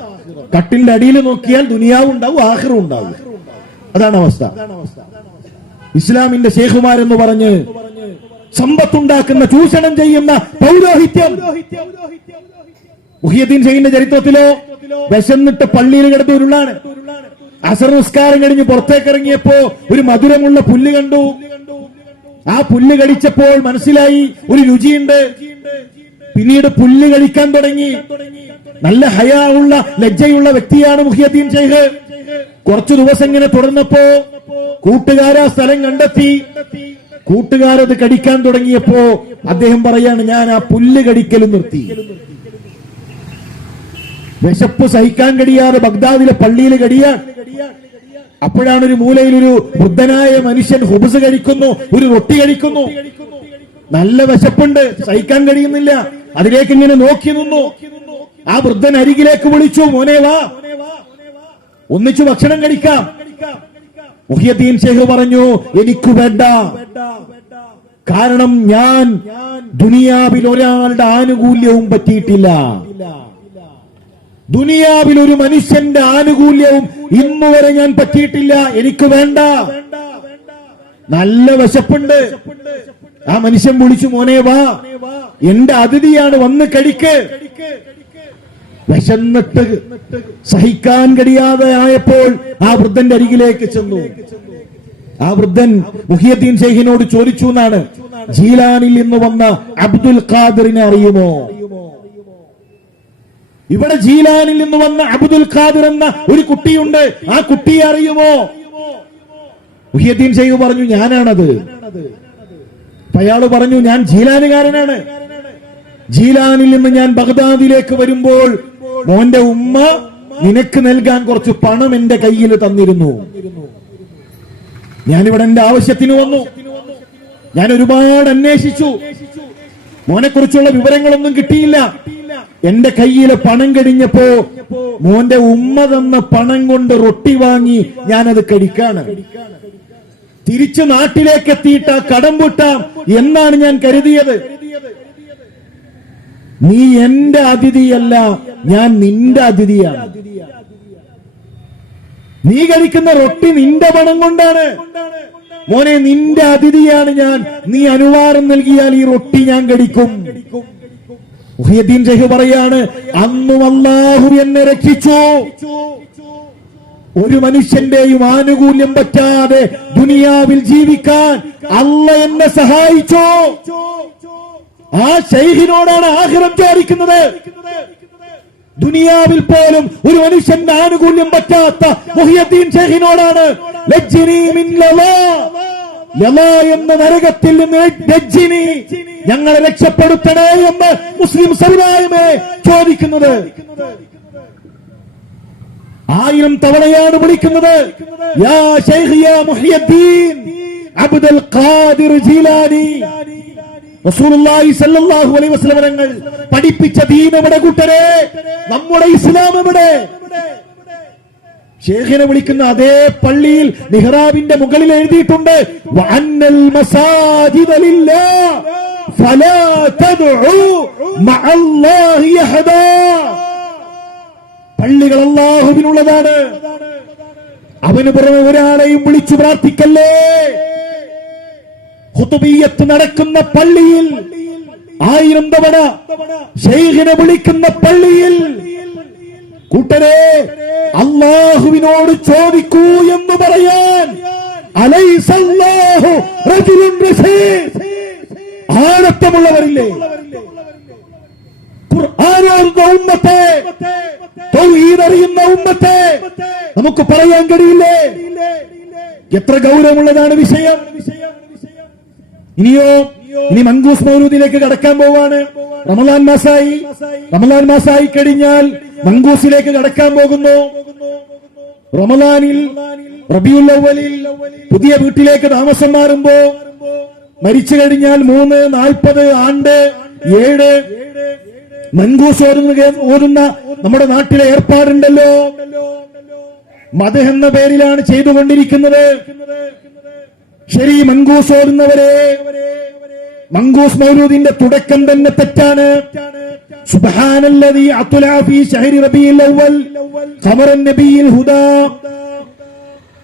കട്ടിലിന്റെ അടിയിൽ നോക്കിയാൽ ദുനിയാവ് ഉണ്ടാവും, ആഖിറും ഉണ്ടാവും. അതാണ് അവസ്ഥ. ഇസ്ലാമിന്റെ ഷെയ്ഖുമാരെന്ന് പറഞ്ഞ് സമ്പത്തുണ്ടാക്കുന്ന, ചൂഷണം ചെയ്യുന്ന പൗരോഹിത്യം. മുഹിയുദ്ദീൻ ഷെയ്ഖിന്റെ ചരിത്രത്തിലോ വിശന്നിട്ട് പള്ളിയിൽ കിടന്ന് ഉരുളാണ്. അസർ നിസ്കാരം കഴിഞ്ഞ് പുറത്തേക്ക് ഇറങ്ങിയപ്പോ ഒരു മധുരമുള്ള പുല്ല് കണ്ടു. ആ പുല്ല് കടിച്ചപ്പോൾ മനസ്സിലായി ഒരു രുചിയുണ്ട്. പിന്നീട് പുല്ല് കഴിക്കാൻ തുടങ്ങി. നല്ല ഹയാ ഉള്ള, ലജ്ജയുള്ള വ്യക്തിയാണ് മുഹിയുദ്ദീൻ ഷെയ്ഖ്. കുറച്ചു ദിവസം ഇങ്ങനെ തുടർന്നപ്പോ കൂട്ടുകാരാ സ്ഥലം കണ്ടെത്തി. കൂട്ടുകാരത് കടിക്കാൻ തുടങ്ങിയപ്പോ അദ്ദേഹം പറയാണ്, ഞാൻ ആ പുല്ല് കടിക്കലും നിർത്തി. വിശപ്പ് സഹിക്കാൻ കഴിയാതെ ബഗ്ദാദിലെ പള്ളിയിൽ കടിയാൻ. അപ്പോഴാണ് ഒരു മൂലയിൽ ഒരു വൃദ്ധനായ മനുഷ്യൻ ഹുബ്സ് കഴിക്കുന്നു, ഒരു റൊട്ടി കഴിക്കുന്നു. നല്ല വിശപ്പുണ്ട്, സഹിക്കാൻ കഴിയുന്നില്ല. അതിലേക്ക് ഇങ്ങനെ നോക്കി നിന്നു. ആ വൃദ്ധൻ അരികിലേക്ക് വിളിച്ചു, മോനെ വാ. ഒന്നിച്ചു ഭക്ഷണം കഴിക്കാം. മുഹിയുദ്ദീൻ ഷേഖ് പറഞ്ഞു, എനിക്ക് വേണ്ട. കാരണം ഞാൻ ദുനിയാവിൽ ഒരാളുടെ ആനുകൂല്യവും പറ്റിയിട്ടില്ല. ദുനിയാവിൽ ഒരു മനുഷ്യന്റെ ആനുകൂല്യവും ഇന്നുവരെ ഞാൻ പറ്റിയിട്ടില്ല. എനിക്ക് വേണ്ട. നല്ല വിശപ്പുണ്ട്. ആ മനുഷ്യൻ വിളിച്ചു, മോനെ വാ, എന്റെ അതിഥിയാണ്, വന്ന് കഴിക്ക്. വിശന്നിട്ട് സഹിക്കാൻ കഴിയാതെ ആയപ്പോൾ ആ വൃദ്ധന്റെ അരികിലേക്ക് ചെന്നു. ആ വൃദ്ധൻ മുഹിയുദ്ദീൻ ഷെയ്ഖിനോട് ചോദിച്ചു എന്നാണ്, ജീലാനിൽ നിന്ന് വന്ന അബ്ദുൽ ഖാദിറിനെ അറിയുമോ? ഇവിടെ ജീലാനിൽ നിന്ന് വന്ന അബ്ദുൽ ഖാദിർ എന്ന ഒരു കുട്ടിയുണ്ട്, ആ കുട്ടിയെ അറിയുമോ? മുഹിയുദ്ദീൻ ഷെയ്ഖ് പറഞ്ഞു, ഞാനാണത്. അയാള് പറഞ്ഞു, ഞാൻ ജീലാനുകാരനാണ്. ജീലാനിൽ നിന്ന് ഞാൻ ബഗ്ദാദിലേക്ക് വരുമ്പോൾ മോന്റെ ഉമ്മ നിനക്ക് നൽകാൻ കുറച്ച് പണം എന്റെ കയ്യിൽ തന്നിരുന്നു. ഞാനിവിടെ എന്റെ ആവശ്യത്തിന് വന്നു. ഞാൻ ഒരുപാട് അന്വേഷിച്ചു, മോനെ കുറിച്ചുള്ള വിവരങ്ങളൊന്നും കിട്ടിയില്ല. എന്റെ കയ്യിലെ പണം കഴിഞ്ഞപ്പോ മോന്റെ ഉമ്മ തന്ന പണം കൊണ്ട് റൊട്ടി വാങ്ങി ഞാനത് കഴിക്കാണ്. തിരിച്ചു നാട്ടിലേക്ക് എത്തിയിട്ട് ആ കടം വീട്ടാം എന്നാണ് ഞാൻ കരുതിയത്. നീ എന്റെ അതിഥിയല്ല, ഞാൻ നിന്റെ അതിഥിയാണ്. നീ കഴിക്കുന്ന റൊട്ടി നിന്റെ പണം കൊണ്ടാണ്. മോനെ, നിന്റെ അതിഥിയാണ് ഞാൻ. നീ അനുവാദം നൽകിയാൽ ഈ റൊട്ടി ഞാൻ കഴിക്കും. മുഹിയുദ്ദീൻ ഷെയ്ഖ് പറയാണ്, അന്നും അല്ലാഹു എന്നെ രക്ഷിച്ചു. ഒരു മനുഷ്യന്റെയും ആനുകൂല്യം പറ്റാതെ ദുനിയാവിൽ ജീവിക്കാൻ അല്ലാഹ് എന്നെ സഹായിച്ചു. ആ ശൈഖിനോടാണ് ആഖിറം ചോദിക്കുന്നത്. ദുനിയാവിൽ പോലും ഒരു മനുഷ്യന്റെ ആനുകൂല്യം പറ്റാത്ത മുഹിയുദ്ദീൻ ഷെയ്ഖിനോടാണ് ലജ്ജിനി മിൻ ലളാ, ലളാ എന്ന നരകത്തിൽ നിന്ന് ലജ്ജിനി, ഞങ്ങളെ രക്ഷപ്പെടുത്തണേ എന്ന് മുസ്ലിം സമുദായമേ ചോദിക്കുന്നത്. 1000 തവണയാണ് വിളിക്കുന്നത്, യാ ശൈഖ് യാ മുഹിയുദ്ദീൻ അബ്ദുൽ ഖാദിർ ജീലാനി. റസൂലുള്ളാഹി സ്വല്ലല്ലാഹു അലൈഹി വസല്ലം തങ്ങൾ പഠിപ്പിച്ച ദീൻ എവിടെ കൂട്ടരെ? നമ്മുടെ ഇസ്ലാം എവിടെ? ശൈഖിനെ വിളിക്കുന്ന അതേ പള്ളിയിൽ മിഹ്റാബിന്റെ മുകളിൽ എഴുതിയിട്ടുണ്ട്, വഅന്നൽ മസാജിദ ലില്ലാഹ് ഫലാ തദ്ഉ മഅല്ലാഹി അഹദാ. പള്ളികൾ അല്ലാഹുവിനുള്ളതാണ്, അവന് പുറമെ ഒരാളെയും വിളിച്ചു പ്രാർത്ഥിക്കല്ലേ. ഖുതുബിയ്യത്ത് നടക്കുന്ന പള്ളിയിൽ 1000 തവണ ശൈഖിനെ വിളിക്കുന്ന പള്ളിയിൽ കൂട്ടരെ അല്ലാഹുവിനോട് ചോദിക്കൂ എന്ന് പറയാൻ അലൈസല്ലാഹു റജുലുൻ റശീദ്, ആഴത്തമുള്ളവരില്ലേ? ഖുർആനറിയുന്ന ഉമ്മത്തെ, തൗഹീദ് അറിയുന്ന ഉമ്മത്തെ നമുക്ക് പറയാൻ കഴിയില്ലേ? എത്ര ഗൗരവമുള്ളതാണ് വിഷയം. ഇനി മങ്കൂസ് മൗലൂദിലേക്ക് കടക്കാൻ പോവാണ്. റമളാൻ മാസമായി കഴിഞ്ഞാൽ മങ്കൂസിലേക്ക് കടക്കാൻ പോകുന്നു. റമളാനിൽ റബീഉൽ അവ്വലിൽ പുതിയ വീട്ടിലേക്ക് താമസം മാറുമ്പോ മരിച്ചു കഴിഞ്ഞാൽ 3, 40 ആണ്ട് 7 മങ്കൂസ് ഓതുന്ന നമ്മുടെ നാട്ടിലെ ഏർപ്പാടുണ്ടല്ലോ. മദ്ഹ് എന്ന പേരിലാണ് ചെയ്തുകൊണ്ടിരിക്കുന്നത്. ശരി, മങ്കൂസ് ഓടുന്നവരെ, മങ്കൂസ് മൗലൂദിന്റെ തുടക്കം തന്നെ തെറ്റാണ്. സുബ്ഹാനല്ലദീ അത്ലഅ ഫീ ശഹരി റബീഉൽ അവ്വൽ ഖമറൻ നബിയിൽ ഹുദാ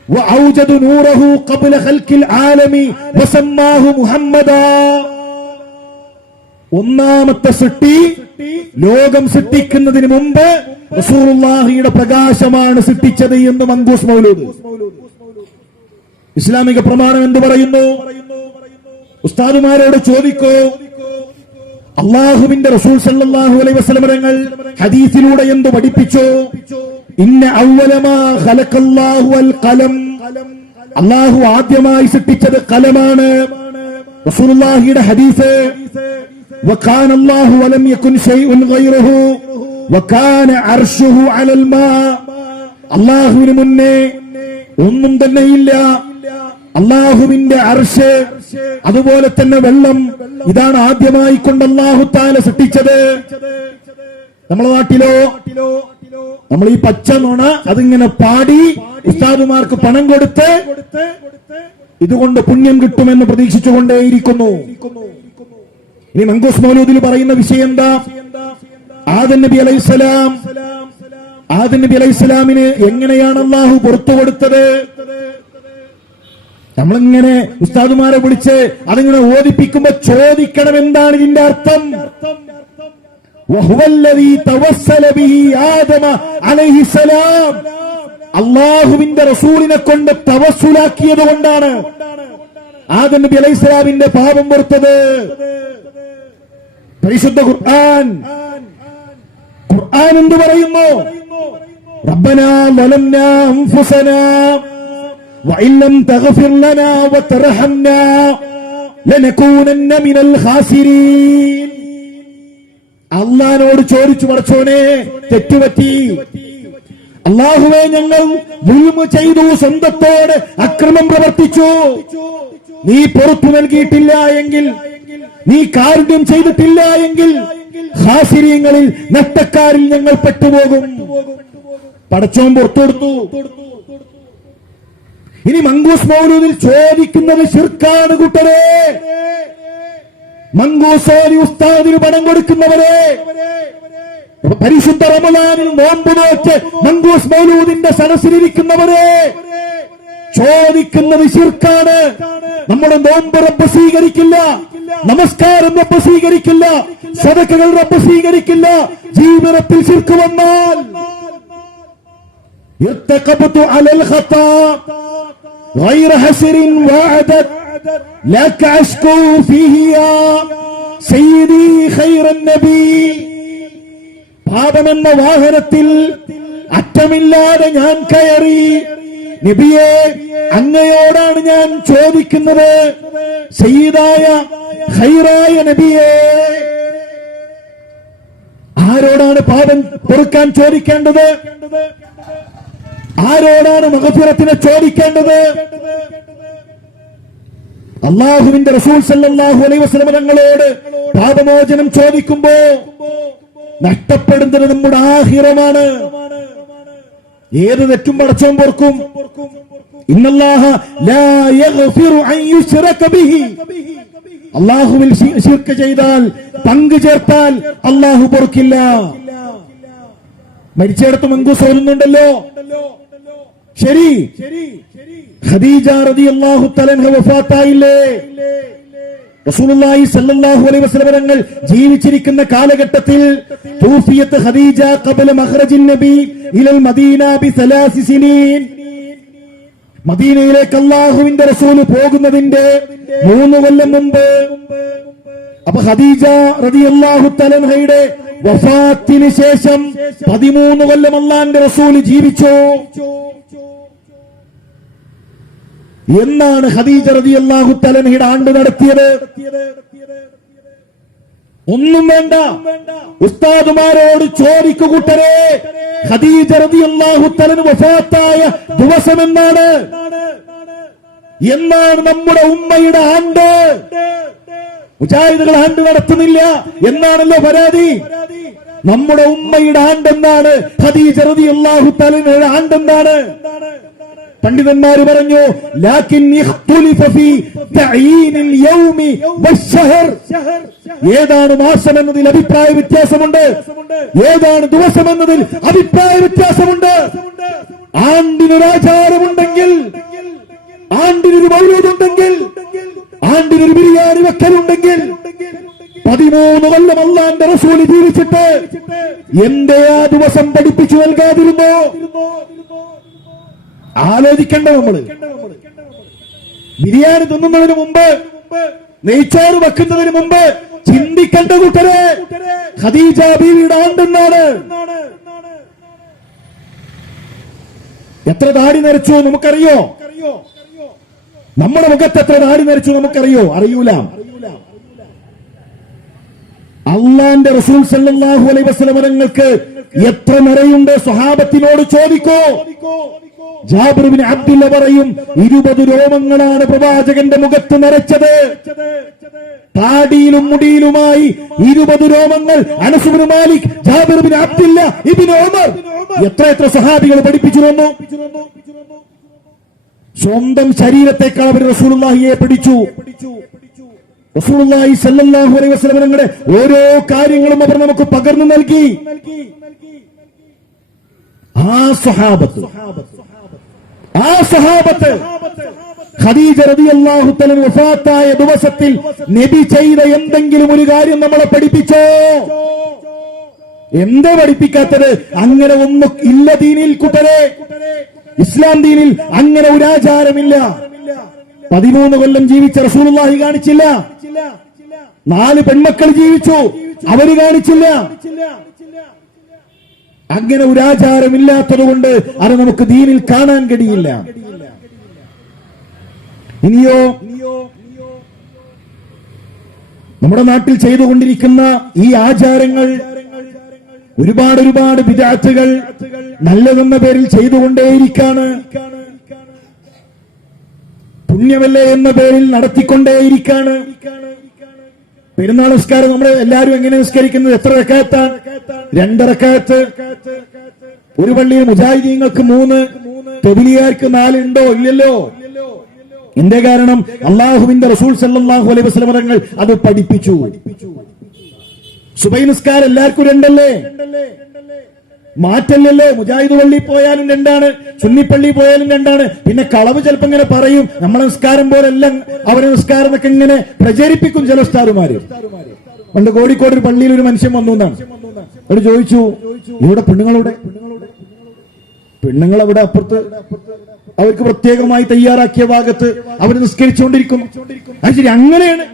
വഔജദ നൂറഹു ഖബ്ല ഖൽഖിൽ ആലമി വസമ്മാഹു മുഹമ്മദാ. ഒന്നാമത്തെ സൃഷ്ടി ലോകം സൃഷ്ടിക്കുന്നതിന് മുമ്പ് റസൂലുള്ളാഹിയുടെ പ്രകാശമാണ് സൃഷ്ടിച്ചത് എന്ന് മങ്കൂസ് മൗലൂദ്. ഇസ്ലാമിക പ്രമാണം എന്ത് പറയുന്നു? ഉസ്താദുമാരോട് ചോദിക്കൂ, അള്ളാഹുവിന്റെ റസൂൽ സല്ലല്ലാഹു അലൈഹി വസല്ലം തങ്ങൾ ഹദീസിലൂടെ എന്ത് പഠിപ്പിച്ചു? ഇന്ന അവ്വല മാ ഖലഖല്ലാഹു അൽ ഖലം, അള്ളാഹു ആദ്യമായി സൃഷ്ടിച്ചത് ഖലമാണ്. റസൂലുള്ളാഹിയുടെ ഹദീസ്, വകാന അല്ലാഹു വലം യകുൻ ശൈഉൻ ഗൈറുഹു വകാന അർശുഹു അലൽ മാ, അള്ളാഹുവിന് മുന്നേ ഒന്നും തന്നെയില്ല. അള്ളാഹുവിന്റെ അർശ്, അതുപോലെ തന്നെ വെള്ളം, ഇതാണ് ആദ്യമായി കൊണ്ട് അല്ലാഹു തആല സൃഷ്ടിച്ചത്. നമ്മുടെ നാട്ടിലോ നമ്മൾ ഈ പച്ച നുണ അതിങ്ങനെ പാടി ഉസ്താദുമാർക്ക് പണം കൊടുത്ത് ഇതുകൊണ്ട് പുണ്യം കിട്ടുമെന്ന് പ്രതീക്ഷിച്ചുകൊണ്ടേയിരിക്കുന്നു. ഇനി മങ്കൂസ് മൗലൂദിൽ പറയുന്ന വിഷയം എന്താ? ആദം നബി അലൈഹിസ്സലാമിന് എങ്ങനെയാണ് അള്ളാഹു പുറത്തു കൊടുത്തത്? നമ്മളിങ്ങനെ ഉസ്താദുമാരെ വിളിച്ച് അതിങ്ങനെ ഓദിപ്പിക്കുമ്പോ ചോദിക്കണം, എന്താണ് ഇതിന്റെ അർത്ഥം? അള്ളാഹുവിന്റെ റസൂലിനെ കൊണ്ട് തവസ്സുലാക്കിയത് കൊണ്ടാണ് ആദം നബി അലൈഹിസ്സലാമിന്റെ പാപം പുറത്തത്. പരിശുദ്ധ ഖുർആൻ എന്ത് പറയുന്നു? റബ്ബനാ ളലംനാ അൻഫുസനാ വഇൻ ലം തഗ്ഫിർ ലനാ വതർഹംനാ ലനകൂനന്ന മിനൽ ഖാസിരീൻ. അല്ലാഹുവോട് ചോദിച്ചു, പടച്ചോനെ തെറ്റുപറ്റി, അല്ലാഹുവേ ഞങ്ങൾ ദുൽമ് ചെയ്തു, സ്വന്തത്തോട് അക്രമം പ്രവർത്തിച്ചു, നീ പുറത്തു നൽകിയിട്ടില്ല എങ്കിൽ, നീ കാരുണ്യം ചെയ്തിട്ടില്ല എങ്കിൽ ഖാസിരീങ്ങളിൽ നഷ്ടക്കാരിൽ ഞങ്ങൾ പെട്ടുപോകും. പടച്ചോൻ പുറത്തെടുത്തു. ഇനി മങ്കൂസ് മൗലൂദിൽ ചോദിക്കുന്നത് ശിർക്കാണ് കൂട്ടരെ. മങ്കൂസോരി ഉസ്താദിന് പണം കൊടുക്കുന്നവരെ, പരിശുദ്ധ റമളാനിൽ നോമ്പ് നോറ്റ് മങ്കൂസ് മൗലൂദിന്റെ സദസ്സിലിരിക്കുന്നവരെ, ചോദിക്കുന്നത് ശിർക്കാണ്. നമ്മുടെ നോമ്പ് റബ്ബ് സ്വീകരിക്കില്ല, നമസ്കാരം റബ്ബ് സ്വീകരിക്കില്ല, സദഖകൾ റബ്ബ് സ്വീകരിക്കില്ല. ജീവിതത്തിൽ ശിർക്ക് വന്നാൽ ارتكبت على الخطا غير حسر وعدت لك اشكو فيه يا سيدي خير النبي. പാപമെന്ന വാഹനത്തിൽ അറ്റമില്ലാതെ ഞാൻ കയറി, നബിയെ അങ്ങയോടാണ് ഞാൻ ചോദിക്കുന്നത്, സയ്യിദായ ഖൈറായ നബിയെ. ആരോടാണ് പാപം പൊറുക്കാൻ ചോദിക്കേണ്ടത്? ആരോടാണ് മഗ്ഫിറത്തിനെ ചോദിക്കേണ്ടത്? അല്ലാഹുവിന്റെ റസൂൽ സല്ലല്ലാഹു അലൈഹി വസല്ലം തങ്ങളോട് പാപമോചനം ചോദിക്കുമ്പോ നഷ്ടപ്പെടുന്നത് നമ്മുടെ ആഖിറമാണ്. ഏത് തെറ്റും പടച്ചോൻ പൊറുക്കും. ഇന്നല്ലാഹ ലാ യഗ്ഫിറു അൻ യുശ്റക ബിഹി. അല്ലാഹുവിൽ ശിർക്ക് ചെയ്താൽ, പങ്കു ചേർത്താൽ അല്ലാഹു പൊറുക്കില്ല. മരിച്ചിടത്ത് മങ്കൂസ് ഓതുന്നുണ്ടല്ലോ, ശരി. ഖദീജ റളിയല്ലാഹു തആല അൻഹ വഫാത്തായില്ലേ? റസൂലുള്ളാഹി സ്വല്ലല്ലാഹു അലൈഹി വസല്ലം തങ്ങൾ ജീവിച്ചിരിക്കുന്ന കാലഘട്ടത്തിൽ തൂഫിയത്ത് ഖദീജ ഖബല മഖ്റജിൻ നബി ഇലൽ മദീന ബി 3 സിനീൻ. മദീനയിലേക്ക് അല്ലാഹുവിന്റെ റസൂൽ പോകുന്നതിന്റെ 3 കൊല്ലം മുമ്പ്. അപ്പൊ ഖദീജ റളിയല്ലാഹു തആല അൻഹയുടെ വഫാത്തിന് ശേഷം 13 കൊല്ലം അല്ലാഹുവിന്റെ റസൂൽ ജീവിച്ചു. എന്നാണ് ഖദീജ റളിയല്ലാഹു തആല അൻഹയുടെ ആണ്ട് നടത്തിയത്? ഒന്നും വേണ്ട, ഉസ്താദുമാരോട് ചോദിക്കു കൂട്ടരെ, ഖദീജ റളിയല്ലാഹു തആല വഫാത്തായ ദിവസം എന്നാണ്? നമ്മുടെ ഉമ്മയുടെ ആണ്ട്? മുജാഹിദുകൾ ആണ്ട് നടത്തുന്നില്ല എന്നാണല്ലോ പരാതി. നമ്മുടെ ഉമ്മയുടെ ആണ്ടെന്നാണ്, ഖദീജ റളിയല്ലാഹു തആലയുടെ ആണ്ടെന്നാണ്. പണ്ഡിതന്മാര് പറഞ്ഞു, ലാകിൻ ഇഖ്തുലിഫ ഫീ തഈനിൽ യൗമി വശഹർ. ഏതാണ് മാസം എന്നതിൽ അഭിപ്രായ വ്യത്യാസമുണ്ട്, ഏതാണ് ദിവസം എന്നതിൽ അഭിപ്രായ വ്യത്യാസമുണ്ട്. ആണ്ടിനൊരു ആചാരമുണ്ടെങ്കിൽ, ആണ്ടിനൊരു മൗലൂദുണ്ടെങ്കിൽ, ആണ്ടിനൊരു ബിരിയാണി വെക്കലുണ്ടെങ്കിൽ, 13 കൊല്ലം അല്ലാഹുവിന്റെ റസൂൽ ജീവിച്ചിട്ട് എന്തേ ആ ദിവസം പഠിപ്പിച്ചു നൽകാതിരുന്നോ? ആലോചിക്കണ്ട. നമ്മള് ബിരിയാണി തിന്നുന്നതിന് മുമ്പ്, നെയ്ച്ചോറ് വെക്കുന്നതിന് മുമ്പ് ചിന്തിക്കേണ്ട കൂട്ടരെ, ഖദീജ ബീവിയുടെ ആണ്ടെന്നാണ്. എത്ര താടി നരച്ചു നമുക്കറിയോ? നമ്മുടെ മുഖത്ത് എത്ര താടി നരച്ചു നമുക്കറിയോ? അറിയൂല. അള്ളാന്റെ റസൂൽ സല്ലല്ലാഹു അലൈഹി വസല്ലം തങ്ങൾക്ക് എത്ര നരയുണ്ട്? സ്വഹാബത്തിനോട് ചോദിക്കോ. ജാബിർ ബിൻ അബ്ദുല്ല പറയും 20 രോമങ്ങളാണ് പ്രവാചകന്റെ മുഖത്ത് നിറച്ചത്. താടിയിലും മുടിയിലുമായി 20 രോമങ്ങൾ. Anas bin Malik, Jabir bin Abdullah, Ibn Umar, എത്ര സഹാബികൾ പഠിപ്പിച്ചു തന്നു. സ്വന്തം ശരീരത്തെക്കാൾ അവർ റസൂലുള്ളാഹിയെ പിടിച്ചു. റസൂലുള്ളാഹി സ്വല്ലല്ലാഹു അലൈഹി വസല്ലം തങ്ങളുടെ ഓരോ കാര്യങ്ങളും അവർ നമുക്ക് പകർന്നു നൽകി. ആ സഹാബത്ത് ഖദീജ റളിയല്ലാഹു തആല വഫാത്തായ ദിവസത്തിൽ നബി ചെയ്ത എന്തെങ്കിലും ഒരു കാര്യം നമ്മളെ പഠിപ്പിച്ചോ? എന്താ പഠിപ്പിക്കാത്തത്? അങ്ങനെ ഒന്നും ഇല്ല ദീനിൽ കൂട്ടരെ. ഇസ്ലാം ദീനിൽ അങ്ങനെ ഒരു ആചാരമില്ല. 13 കൊല്ലം ജീവിച്ച റസൂലുള്ളാഹി കാണിച്ചില്ല. 4 പെൺമക്കൾ ജീവിച്ചു, അവര് കാണിച്ചില്ല. അങ്ങനെ ഒരു ആചാരമില്ലാത്തത് കൊണ്ട് അത് നമുക്ക് ദീനിൽ കാണാൻ കഴിയില്ല. ഇനിയോ നമ്മുടെ നാട്ടിൽ ചെയ്തുകൊണ്ടിരിക്കുന്ന ഈ ആചാരങ്ങൾ, ഒരുപാട് ബിദ്അത്തുകൾ നല്ലതെന്ന പേരിൽ ചെയ്തുകൊണ്ടേയിരിക്കാണ്. പുണ്യമല്ലേ എന്ന പേരിൽ നടത്തിക്കൊണ്ടേയിരിക്കാണ്. പെരുന്നാൾ നിസ്കാരം നമ്മൾ എല്ലാവരും എങ്ങനെ നിസ്കരിക്കുന്നത്? എത്ര റക്അത്താണ്? 2 റക്അത്ത്. ഒരു പള്ളിയിൽ മുജാഹിദീങ്ങൾക്ക് 3, തബ്ലീഗുകാർക്ക് 4 ഉണ്ടോ? ഇല്ലല്ലോ. എന്റെ കാരണം അള്ളാഹുവിന്റെ റസൂൽ സല്ലല്ലാഹു അലൈഹി വസല്ലം തങ്ങൾ അത് പഠിപ്പിച്ചു. സുബൈ നിസ്കാരം എല്ലാവർക്കും 2 അല്ലേ? മാറ്റല്ലല്ലോ. മുജാഹിദ് പള്ളി പോയാലും 2 ആണ്, സുന്നിപ്പള്ളി പോയാലും 2 ആണ്. പിന്നെ കളവ് ചിലപ്പോ ഇങ്ങനെ പറയും, നമ്മളെ നിസ്കാരം പോലെല്ലാം അവരെ നിസ്കാരം എന്നൊക്കെ ഇങ്ങനെ പ്രചരിപ്പിക്കും ചില ഉസ്താദുമാര്. പണ്ട് കോഴിക്കോട് ഒരു പള്ളിയിൽ ഒരു മനുഷ്യൻ വന്നു എന്നാണ്. അവർ ചോദിച്ചു, ഇവിടെ പെണ്ണുങ്ങൾ അവിടെ അപ്പുറത്ത് അവർക്ക് പ്രത്യേകമായി തയ്യാറാക്കിയ ഭാഗത്ത് അവർ നിസ്കരിച്ചുകൊണ്ടിരിക്കുന്നു. അത് ശരി, അങ്ങനെയാണ്.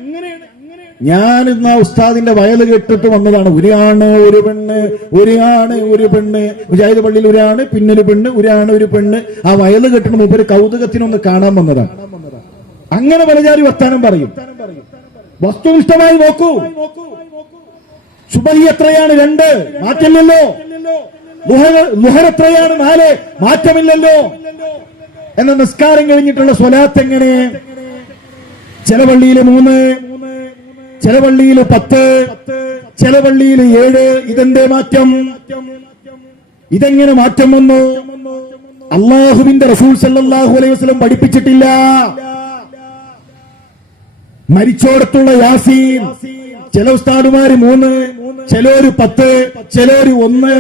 ഞാൻ ഇന്ന് ആ ഉസ്താദിന്റെ വയല് കേട്ടിട്ട് വന്നതാണ്. ഒരാണ് ഒരു പെണ്ണ്, ഒരാണ് ഒരു പെണ്ണ്. മുജാഹിദ് പള്ളിയിൽ ഒരാണ്, പിന്നൊരു പെണ്ണ്, ഒരാണ് ഒരു പെണ്ണ്. ആ വയല് കേട്ടിട്ട് മുമ്പ് കൗതുകത്തിനൊന്ന് കാണാൻ വന്നതാണ്. അങ്ങനെ പലജാതി വർത്താനം പറയും. വസ്തുനിഷ്ഠമായി നോക്കൂ. സുബഹി എത്രയാണ്? 2, മാറ്റമില്ലല്ലോ. ളുഹർ എത്രയാണ്? 4, മാറ്റമില്ലല്ലോ. എന്ന നിസ്കാരം കഴിഞ്ഞിട്ടുള്ള സ്വലാത്ത് എങ്ങനെ? ചില പള്ളിയിൽ 3, ചില പള്ളിയിൽ 10, ചില പള്ളിയിൽ 7. ഇതെന്തേ മാറ്റം? ഇതെങ്ങനെ മാറ്റം വന്നു? അള്ളാഹുവിന്റെ റസൂൽ സല്ലല്ലാഹു അലൈഹി വസല്ലം പഠിപ്പിച്ചിട്ടില്ല. മരിച്ചോടത്തുള്ള യാസീൻ ചില ഉസ്താദുമാര് 3, ചിലര് 10, ചിലര് 1.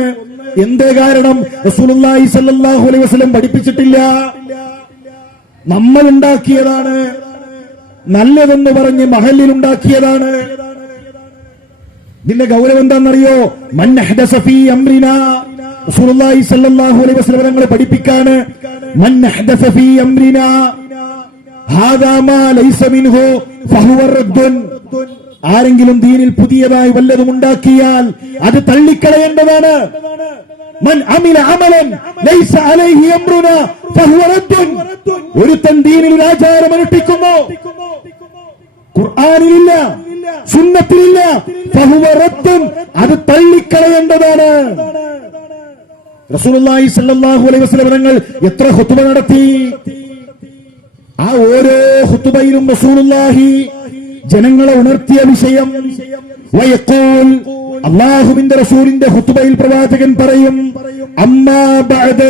എന്തേ കാരണം? റസൂലുള്ളാഹി സ്വല്ലല്ലാഹു അലൈഹി വസല്ലം പഠിപ്പിച്ചിട്ടില്ല. നമ്മൾ ഉണ്ടാക്കിയതാണ്. നല്ലതെന്ന് പറഞ്ഞ് മഹല്ലിൽ ഉണ്ടാക്കിയതാണ്. ഇതിന്റെ ഗൗരവം എന്താണെന്നറിയോ? മൻ അഹ്ദസ ഫീ അംരിനാ, റസൂലുള്ളാഹി സ്വല്ലല്ലാഹു അലൈഹി വസല്ലം തങ്ങളെ പഠിപ്പിക്കാണ്. മൻ അഹ്ദസ ഫീ അംരിനാ ഹാദാ മാ ലൈസ മിൻഹു ഫഹുവ റദ്ദുൻ. ആരെങ്കിലും ദീനിൽ പുതിയതായി വല്ലതും ഉണ്ടാക്കിയാൽ അത് തള്ളിക്കളയേണ്ടതാണ്. മൻ അമില അമലൻ ലൈസ അലൈഹി അംറുനാ ഫഹുവ റദ്ദുൻ. ഒരുത്തൻ ദീനിൽ ഒരു ആചാരം അനുഷ്ഠിക്കുന്നു, ഖുർആനിലില്ല, സുന്നത്തിലില്ല, ഫഹുവ റദ്ദുൻ, അത് തള്ളിക്കളയേണ്ടതാണ്. റസൂലുള്ളാഹി സ്വല്ലല്ലാഹു അലൈഹി വസല്ലം തങ്ങൾ എത്ര ഖുതുബ നടത്തി? ആ ഓരോ ഖുതുബയിലും റസൂലുള്ളാഹി ജനങ്ങളെ ഉണർത്തിയ വിഷയം വയഖൂൽ, അല്ലാഹുവിന്റെ റസൂലിന്റെ ഖുതുബയിൽ പ്രവാചകൻ പറയും, അമ്മാ ബഅദ്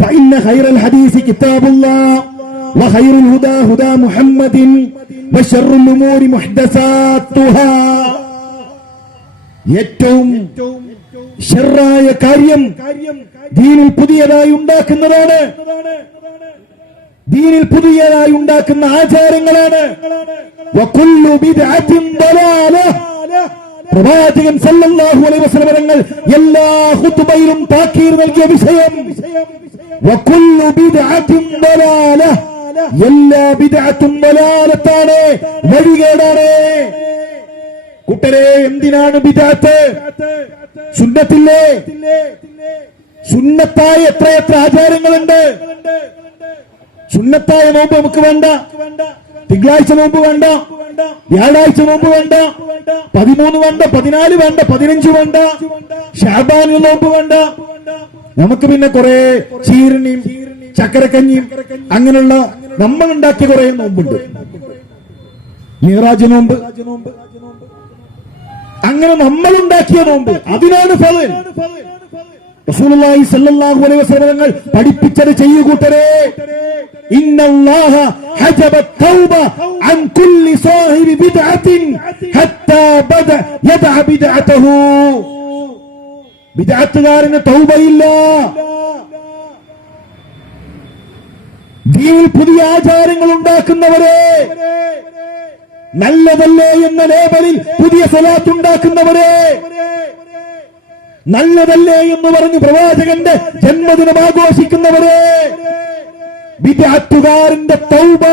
ഫഇന്ന ഖൈറൽ ഹദീസ് കിതാബുല്ലാഹ് വഖൈറുൽ ഹുദാ ഹുദാ മുഹമ്മദിൻ വശർറുൽ ഉമൂരി മുഹ്ദസാത്തുഹാ. ഏറ്റവും ശർറായ കാര്യം ദീനിൽ പുതിയതായി ഉണ്ടാക്കുന്നതാണ്. ദീനിൽ പുതിയതായി ഉണ്ടാക്കുന്ന ആചാരങ്ങളാണ്. വകുല്ലു ബിദ്അത്തിൻ ദലാലഹ്. പ്രവാചകൻ സല്ലല്ലാഹു അലൈഹി വസല്ലം തങ്ങൾ എല്ലാ ഖുതുബയിലും താക്കീർ നൽകിയ വിഷയം വകുല്ലു ബിദ്അത്തിൻ ദലാലഹ്. എല്ലാ ബിദ്അത്തും ദലാലത്താണ്, വഴികേടാണ്. കൂട്ടരെ, എന്തിനാണ് ബിദ്അത്ത്? സുന്നത്തില്ലേ? സുന്നത്തായ എത്രയെത്ര ആചാരങ്ങളുണ്ട്. സുന്നത്തായ നോമ്പ് നമുക്ക് വേണ്ട, തിങ്കളാഴ്ച നോമ്പ് വേണ്ട, വ്യാഴാഴ്ച നോമ്പ് വേണ്ട, 13 വേണ്ട, 14 വേണ്ട, 15 വേണ്ട, ശഅബാനിൽ നോമ്പ് വേണ്ട. നമുക്ക് പിന്നെ കുറെ ചീരണിയും ചക്കരക്കഞ്ഞിയും അങ്ങനെയുള്ള നമ്മൾ ഉണ്ടാക്കിയ കുറെ നോമ്പുണ്ട്. മിറാജ് നോമ്പ്, അങ്ങനെ നമ്മൾ ഉണ്ടാക്കിയ നോമ്പ്, അതിനാണ് ഫള്. റസൂലുള്ളാഹി സ്വല്ലല്ലാഹു അലൈഹി വസല്ലം പഠിപ്പിച്ചത് ചെയ്യൂ കൂട്ടരെ. ഇന്നല്ലാഹ ഹജബ തൗബ അൻ കുല്ലി സാഹിബി ബിദ്അത്തിൻ ഹത്താ യദഅ ബിദ്അതഹു. ബിദ്അത്തുകാരന് തൗബയില്ല. ദീനിൽ പുതിയ ആചാരങ്ങൾ ഉണ്ടാക്കുന്നവരെ, നല്ലതല്ലേ എന്ന ലേബലിൽ പുതിയ സ്വലാത്ത് ഉണ്ടാക്കുന്നവരെ, നല്ലതല്ലേ എന്ന് പറഞ്ഞ് പ്രവാചകന്റെ ജന്മദിനം ആഘോഷിക്കുന്നവരെ, ബിദ്അത്തുകാരന്റെ തൗബ,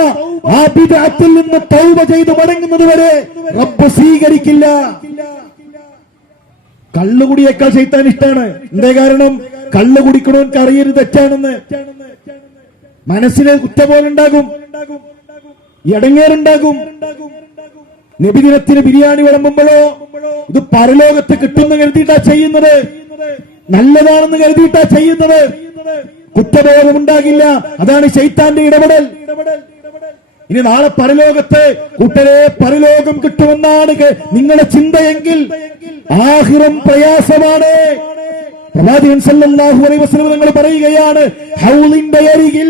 ആ ബിദ്അത്തിൽ നിന്ന് തൗബ ചെയ്ത് മടങ്ങുന്നത് വരെ റബ്ബ് സ്വീകരിക്കില്ല. കള്ളുകുടിയേക്കാൾ ശൈത്താൻ ഇഷ്ടാണ്. എന്തേ കാരണം? കള്ളു കുടിക്കണവർക്ക് അറിയരുത് തെറ്റാണെന്ന്. മനസ്സിലെ കുറ്റബോധമുണ്ടാകും, ഇടങ്ങേറുണ്ടാകും. നബിദിനത്തിന് ബിരിയാണി വിളമ്പുമ്പോഴോ ഇത് പരലോകത്ത് കിട്ടുമെന്ന് കരുതിയിട്ടാ ചെയ്യുന്നത്, നല്ലതാണെന്ന് കരുതിയിട്ടാ ചെയ്യുന്നത്. കുറ്റബോധം ഉണ്ടാകില്ല. അതാണ് ശൈത്താന്റെ ഇടപെടൽ. ഇനി നാളെ പരലോകത്ത് കൂട്ടരെ പരലോകം കിട്ടുമെന്നാണ് നിങ്ങളുടെ ചിന്തയെങ്കിൽ ആഖിറം പ്രയാസമാണ്. പ്രവാചകൻ സല്ലല്ലാഹു അലൈഹി വസല്ലം നിങ്ങൾ പറയുകയാണ്, ഹൗലിന്റെ അരികിൽ,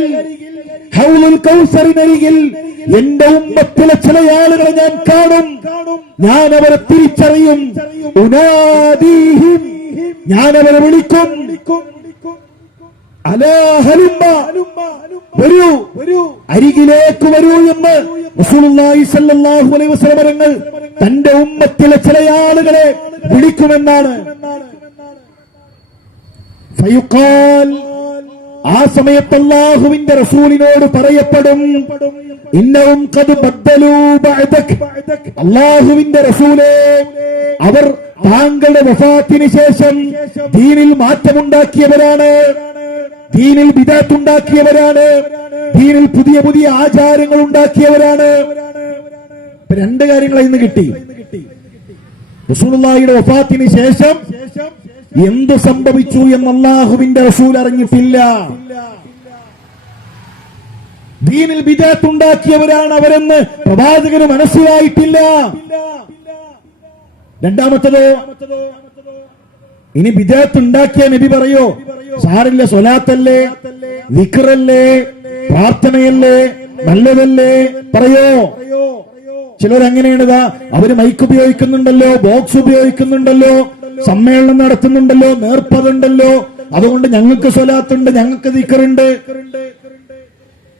ഹൗലുൽ കൗസറിനരികിൽ എന്റെ ഉമ്മത്തിലെ ചില ആളുകളെ ഞാൻ കാണും, ഞാൻ അവരെ തിരിച്ചറിയും. ഉനാദീഹിം, ഞാൻ അവരെ വിളിക്കും. അലാ ഹലുമ്മ, വരൂ, അരികിലേക്ക് വരൂ എന്ന് റസൂലുള്ളാഹി സ്വല്ലല്ലാഹു അലൈഹി വസല്ലം തങ്ങൾ തന്റെ ഉമ്മത്തിലെ ചില ആളുകളെ വിളിക്കുമെന്നാണ്. ഫയുഖാൽ, ആ സമയത്ത് അല്ലാഹുവിന്റെ റസൂലിനോട് പറയപ്പെടും, ഇന്നഹും ഖദ് ബദ്ദലൂ ബഅദക്, അല്ലാഹുവിന്റെ റസൂലേ, അവർ താങ്കളുടെ വഫാത്തിന് ശേഷം ദീനിൽ മാറ്റമുണ്ടാക്കിയവരാണ്, ദീനിൽ ബിദഅത്ത് ഉണ്ടാക്കിയവരാണ്, ദീനിൽ പുതിയ പുതിയ ആചാരങ്ങൾ ഉണ്ടാക്കിയവരാണ്. രണ്ട് കാര്യങ്ങൾ ഇന്ന് കിട്ടി. റസൂലുള്ളാഹിയുടെ വഫാത്തിന് ശേഷം എന്തു സംഭവിച്ചു എന്ന് അല്ലാഹുവിന്റെ റസൂൽ അറിഞ്ഞിട്ടില്ല. ദീനിൽ ബിദഅത്ത് ഉണ്ടാക്കിയവരാണ് അവരെന്ന് പ്രവാചകന് മനസ്സിലായിട്ടില്ല. രണ്ടാമത്തതോ, ഇനി ബിദഅത്ത് ഉണ്ടാക്കിയ നബി പറയോ, സാറില്ല, സ്വലാത്തല്ലേ, ദിക്റല്ലേ, പ്രാർത്ഥനയല്ലേ, നല്ലതല്ലേ പറയോ? ചിലരങ്ങനെയാണ്. അവര് മൈക്ക് ഉപയോഗിക്കുന്നുണ്ടല്ലോ, ബോക്സ് ഉപയോഗിക്കുന്നുണ്ടല്ലോ, സമ്മേളനം നടത്തുന്നുണ്ടല്ലോ, നേർപ്പതുണ്ടല്ലോ, അതുകൊണ്ട് ഞങ്ങൾക്ക് സ്വലാത്തുണ്ട്, ഞങ്ങൾക്ക് ദിക്റുണ്ട്.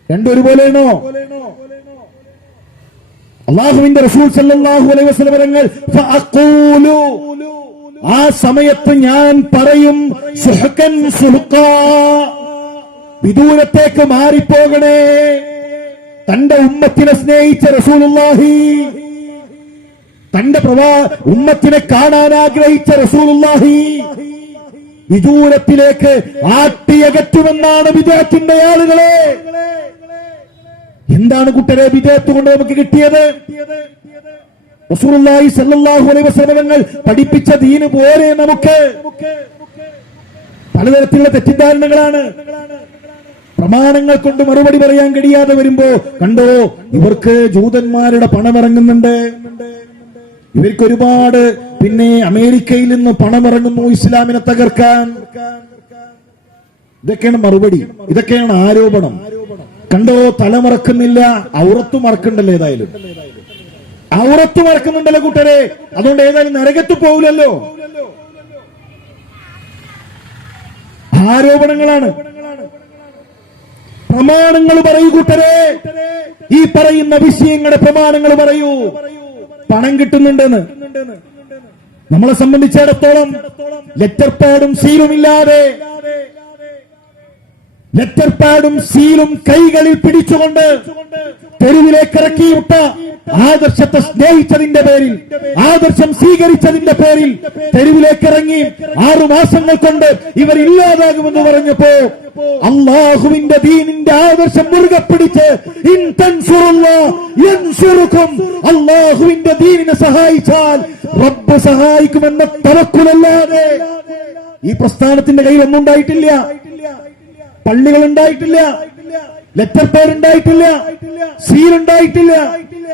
രണ്ടും ഒരുപോലെയാണോ? അല്ലാഹുവിന്റെ റസൂൽ സല്ലല്ലാഹു അലൈഹി വസല്ലം തങ്ങൾ ഫഅഖൂലു, ആ സമയത്ത് ഞാൻ പറയും, സുഹ്കൻ സുഹ്കാ, വിദൂരത്തേക്ക് മാറിപ്പോകണേ. തന്റെ ഉമ്മത്തിനെ സ്നേഹിച്ച റസൂലുള്ളാഹി, തന്റെ ഉമ്മത്തിനെ കാണാൻ ആഗ്രഹിച്ച റസൂലുള്ളാഹി വിദൂരത്തിലേക്ക് ആട്ടിയകറ്റുമെന്നാണ് ബിദഅത്തിന്റെ ആളുകളെ. എന്താണ് കൂട്ടരെ ബിദഅത്ത് കൊണ്ട് നമുക്ക് കിട്ടിയത്? റസൂലുള്ളാഹി സ്വല്ലല്ലാഹു അലൈഹി വസല്ലം തങ്ങൾ പഠിപ്പിച്ച ദീന് പോരെ നമുക്ക്? പലതരത്തിലുള്ള തെറ്റിദ്ധാരണകളാണ്. പ്രമാണങ്ങൾ കൊണ്ട് മറുപടി പറയാൻ കഴിയാതെ വരുമ്പോ, കണ്ടോ, ഇവർക്ക് ജൂതന്മാരുടെ പണമിറങ്ങുന്നുണ്ട്, ഇവർക്ക് ഒരുപാട്, പിന്നെ അമേരിക്കയിൽ നിന്ന് പണമിറങ്ങുന്നു ഇസ്ലാമിനെ തകർക്കാൻ. ഇതൊക്കെയാണ് മറുപടി, ഇതൊക്കെയാണ് ആരോപണം. കണ്ടോ, തലമറക്കുന്നില്ല, ഔറത്തു മറക്കുന്നുണ്ടല്ലോ. ഏതായാലും ഔറത്തു മറക്കുന്നുണ്ടല്ലോ കൂട്ടരെ, അതുകൊണ്ട് ഏതായാലും നരകത്ത് പോകില്ലല്ലോ. ആരോപണങ്ങളാണ്. പ്രമാണങ്ങൾ പറയൂ കൂട്ടരെ, ഈ പറയുന്ന വിഷയങ്ങളുടെ പ്രമാണങ്ങൾ പറയൂ. പണം കിട്ടുന്നുണ്ടെന്ന് നമ്മളെ സംബന്ധിച്ചിടത്തോളം ലെറ്റർ പാഡും സീലും ഇല്ലാതെ, ലെറ്റർ പാഡും സീലും കൈകളിൽ പിടിച്ചുകൊണ്ട് തെരുവിലേക്ക് ഇറക്കിവിട്ട ആദർശത്തെ സ്നേഹിച്ചതിന്റെ പേരിൽ, ആദർശം സ്വീകരിച്ചതിന്റെ പേരിൽ തെരുവിലേക്ക് ഇറങ്ങി 6 മാസങ്ങൾ കൊണ്ട് ഇവർ ഇല്ലാതാകുമെന്ന് പറഞ്ഞപ്പോ അള്ളാഹുവിന്റെ ദീനിന്റെ ആദർശം മുറുകെ പിടിച്ച് ഇൻ തൻസുറുല്ലാഹ് യൻസുറുക്കും, അള്ളാഹുവിന്റെ ദീനിനെ സഹായിച്ചാൽ റബ്ബ് സഹായിക്കുമെന്ന തവക്കുലല്ലാതെ ഈ പ്രസ്ഥാനത്തിന്റെ കയ്യിൽ ഒന്നും ഉണ്ടായിട്ടില്ല. പള്ളികൾ ഉണ്ടായിട്ടില്ല, ലെറ്റർ പേഡ് ഉണ്ടായിട്ടില്ല, സീൽ ഉണ്ടായിട്ടില്ല.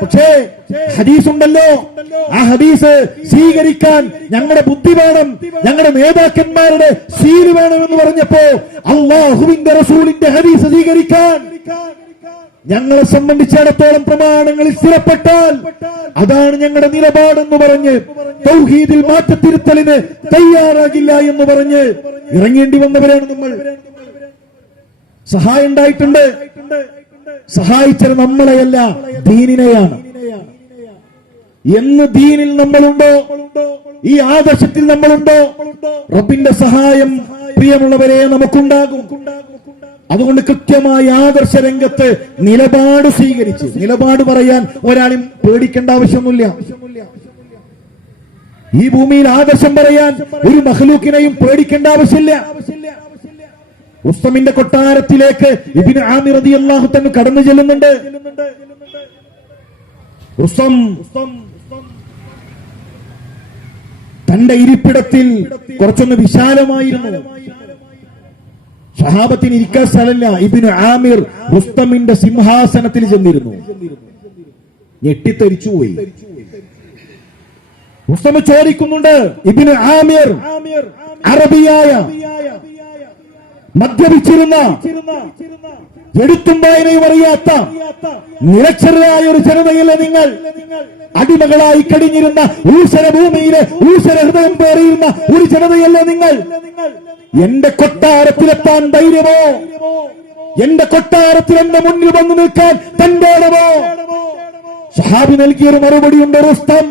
പക്ഷേ ഹദീസ് ഉണ്ടല്ലോ, ആ ഹദീസ് സ്വീകരിക്കാൻ ഞങ്ങളുടെ ബുദ്ധി വേണം, ഞങ്ങളുടെ നേതാക്കന്മാരുടെ സീൽ വേണമെന്ന് പറഞ്ഞപ്പോ അല്ലാഹുവിന്റെ റസൂലിന്റെ ഹദീസ് സ്വീകരിക്കാൻ ഞങ്ങളെ സംബന്ധിച്ചിടത്തോളം പ്രമാണങ്ങളിൽ സ്ഥിരപ്പെട്ടാൽ അതാണ് ഞങ്ങളുടെ നിലപാടെന്ന് പറഞ്ഞ് തൗഹീദിൽ മാറ്റത്തിരുത്തലിന് തയ്യാറാകില്ല എന്ന് പറഞ്ഞ് ഇറങ്ങേണ്ടി വന്നവരാണ് നമ്മൾ. സഹായം ഉണ്ടായിട്ടുണ്ട്, സഹായിച്ചത് നമ്മളെയല്ല ദീനിനെയാണ്. എന്ന് ദീനിൽ നമ്മളുണ്ടോ, ഈ ആദർശത്തിൽ നമ്മളുണ്ടോ, റബ്ബിന്റെ സഹായം പ്രിയമുള്ളവരെ നമുക്കുണ്ടാകും. അതുകൊണ്ട് കൃത്യമായ ആദർശ രംഗത്ത് നിലപാട് സ്വീകരിച്ച്, നിലപാട് പറയാൻ ഒരാളും പേടിക്കേണ്ട ആവശ്യമൊന്നുമില്ല. ഈ ഭൂമിയിൽ ആദർശം പറയാൻ ഒരു മഖ്ലൂക്കിനെയും പേടിക്കേണ്ട ആവശ്യമില്ല. ഉസ്തമിന്റെ കൊട്ടാരത്തിലേക്ക് ഇബ്നു ആമിർ റളിയല്ലാഹു തആല കടന്നു ചെല്ലുന്നുണ്ട്. ഉസ്തം തന്റെ ഇരിപ്പിടത്തിൽ കുറച്ചൊന്ന് വിശാലമായിരുന്നു. സഹാബത്തിന് ഇരിക്കാൻ സ്ഥലമില്ല. ഇബ്നു ആമിർ റുസ്തമിന്റെ സിംഹാസനത്തിൽ ചെന്നിരുന്നു. ഞെട്ടിത്തെരിച്ചുപോയി. റുസ്തം ചോദിക്കുന്നുണ്ട്, ഇബ്നു ആമിർ അറബിയായ, മദ്യപിച്ചിരുന്ന, എഴുത്തും വായനയും അറിയാത്ത നിരക്ഷരായ ഒരു ജനതയല്ലേ നിങ്ങൾ? അടിമകളായി കഴിഞ്ഞിരുന്ന ഊഷര ഭൂമിയിലെ ഊഷര ഹൃദയം പേറിയിരുന്ന ഒരു ജനതയല്ലേ നിങ്ങൾ? എന്റെ കൊട്ടാരത്തിലെത്താൻ ധൈര്യമോ? എന്റെ കൊട്ടാരത്തിൽ എന്റെ മുന്നിൽ വന്നു നിൽക്കാൻ തന്റെ ഇടമോ? സഹാബി നൽകിയൊരു മറുപടിയുണ്ട്. റുസ്തം,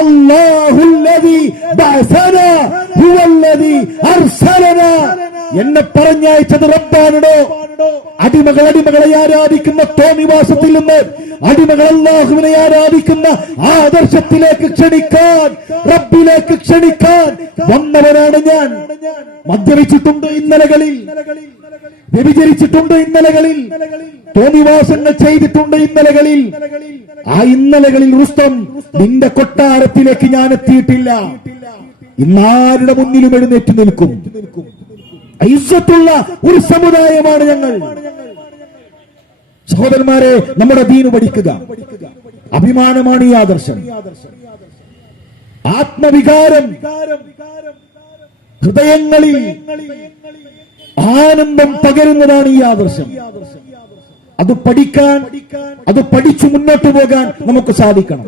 അല്ലാഹുല്ലദീ ബഅസനാ ഹുവല്ലദീ അർസലനാ. എന്നെ പറഞ്ഞയച്ചത് റബ്ബാണോ? അടിമകളെ ആരാധിക്കുന്ന തോന്നിവാസത്തിൽ നിന്ന് അടിമകൾ അല്ലാഹുവിനെ ആരാധിക്കുന്ന ആദർശത്തിലേക്ക് ക്ഷണിക്കാൻ, റബ്ബിലേക്ക് ക്ഷണിക്കാൻ വന്നവനാണ് ഞാൻ. മദ്യപിച്ചിട്ടുണ്ട് ഇന്നലകളിൽ, വ്യഭിചരിച്ചിട്ടുണ്ട് ഇന്നലകളിൽ, തോന്നിവാസങ്ങൾ ചെയ്തിട്ടുണ്ട് ഇന്നലകളിൽ. ആ ഇന്നലകളിൽ റുസ്തം, നിന്റെ കൊട്ടാരത്തിലേക്ക് ഞാൻ എത്തിയിട്ടില്ല. ഇന്നാരുടെ മുന്നിലും എഴുന്നേറ്റ് നിൽക്കും. ഇസ്സത്തുള്ള ഒരു സമുദായമാണ് ഞങ്ങൾ. സഹോദരന്മാരെ, നമ്മുടെ ദീന് പഠിക്കുക. അഭിമാനമാണ് ഈ ആദർശം. ആത്മവികാരം ഹൃദയങ്ങളിൽ ആനന്ദം പകരുന്നതാണ് ഈ ആദർശം. അത് പഠിക്കാൻ, അത് പഠിച്ചു മുന്നോട്ട് പോകാൻ നമുക്ക് സാധിക്കണം.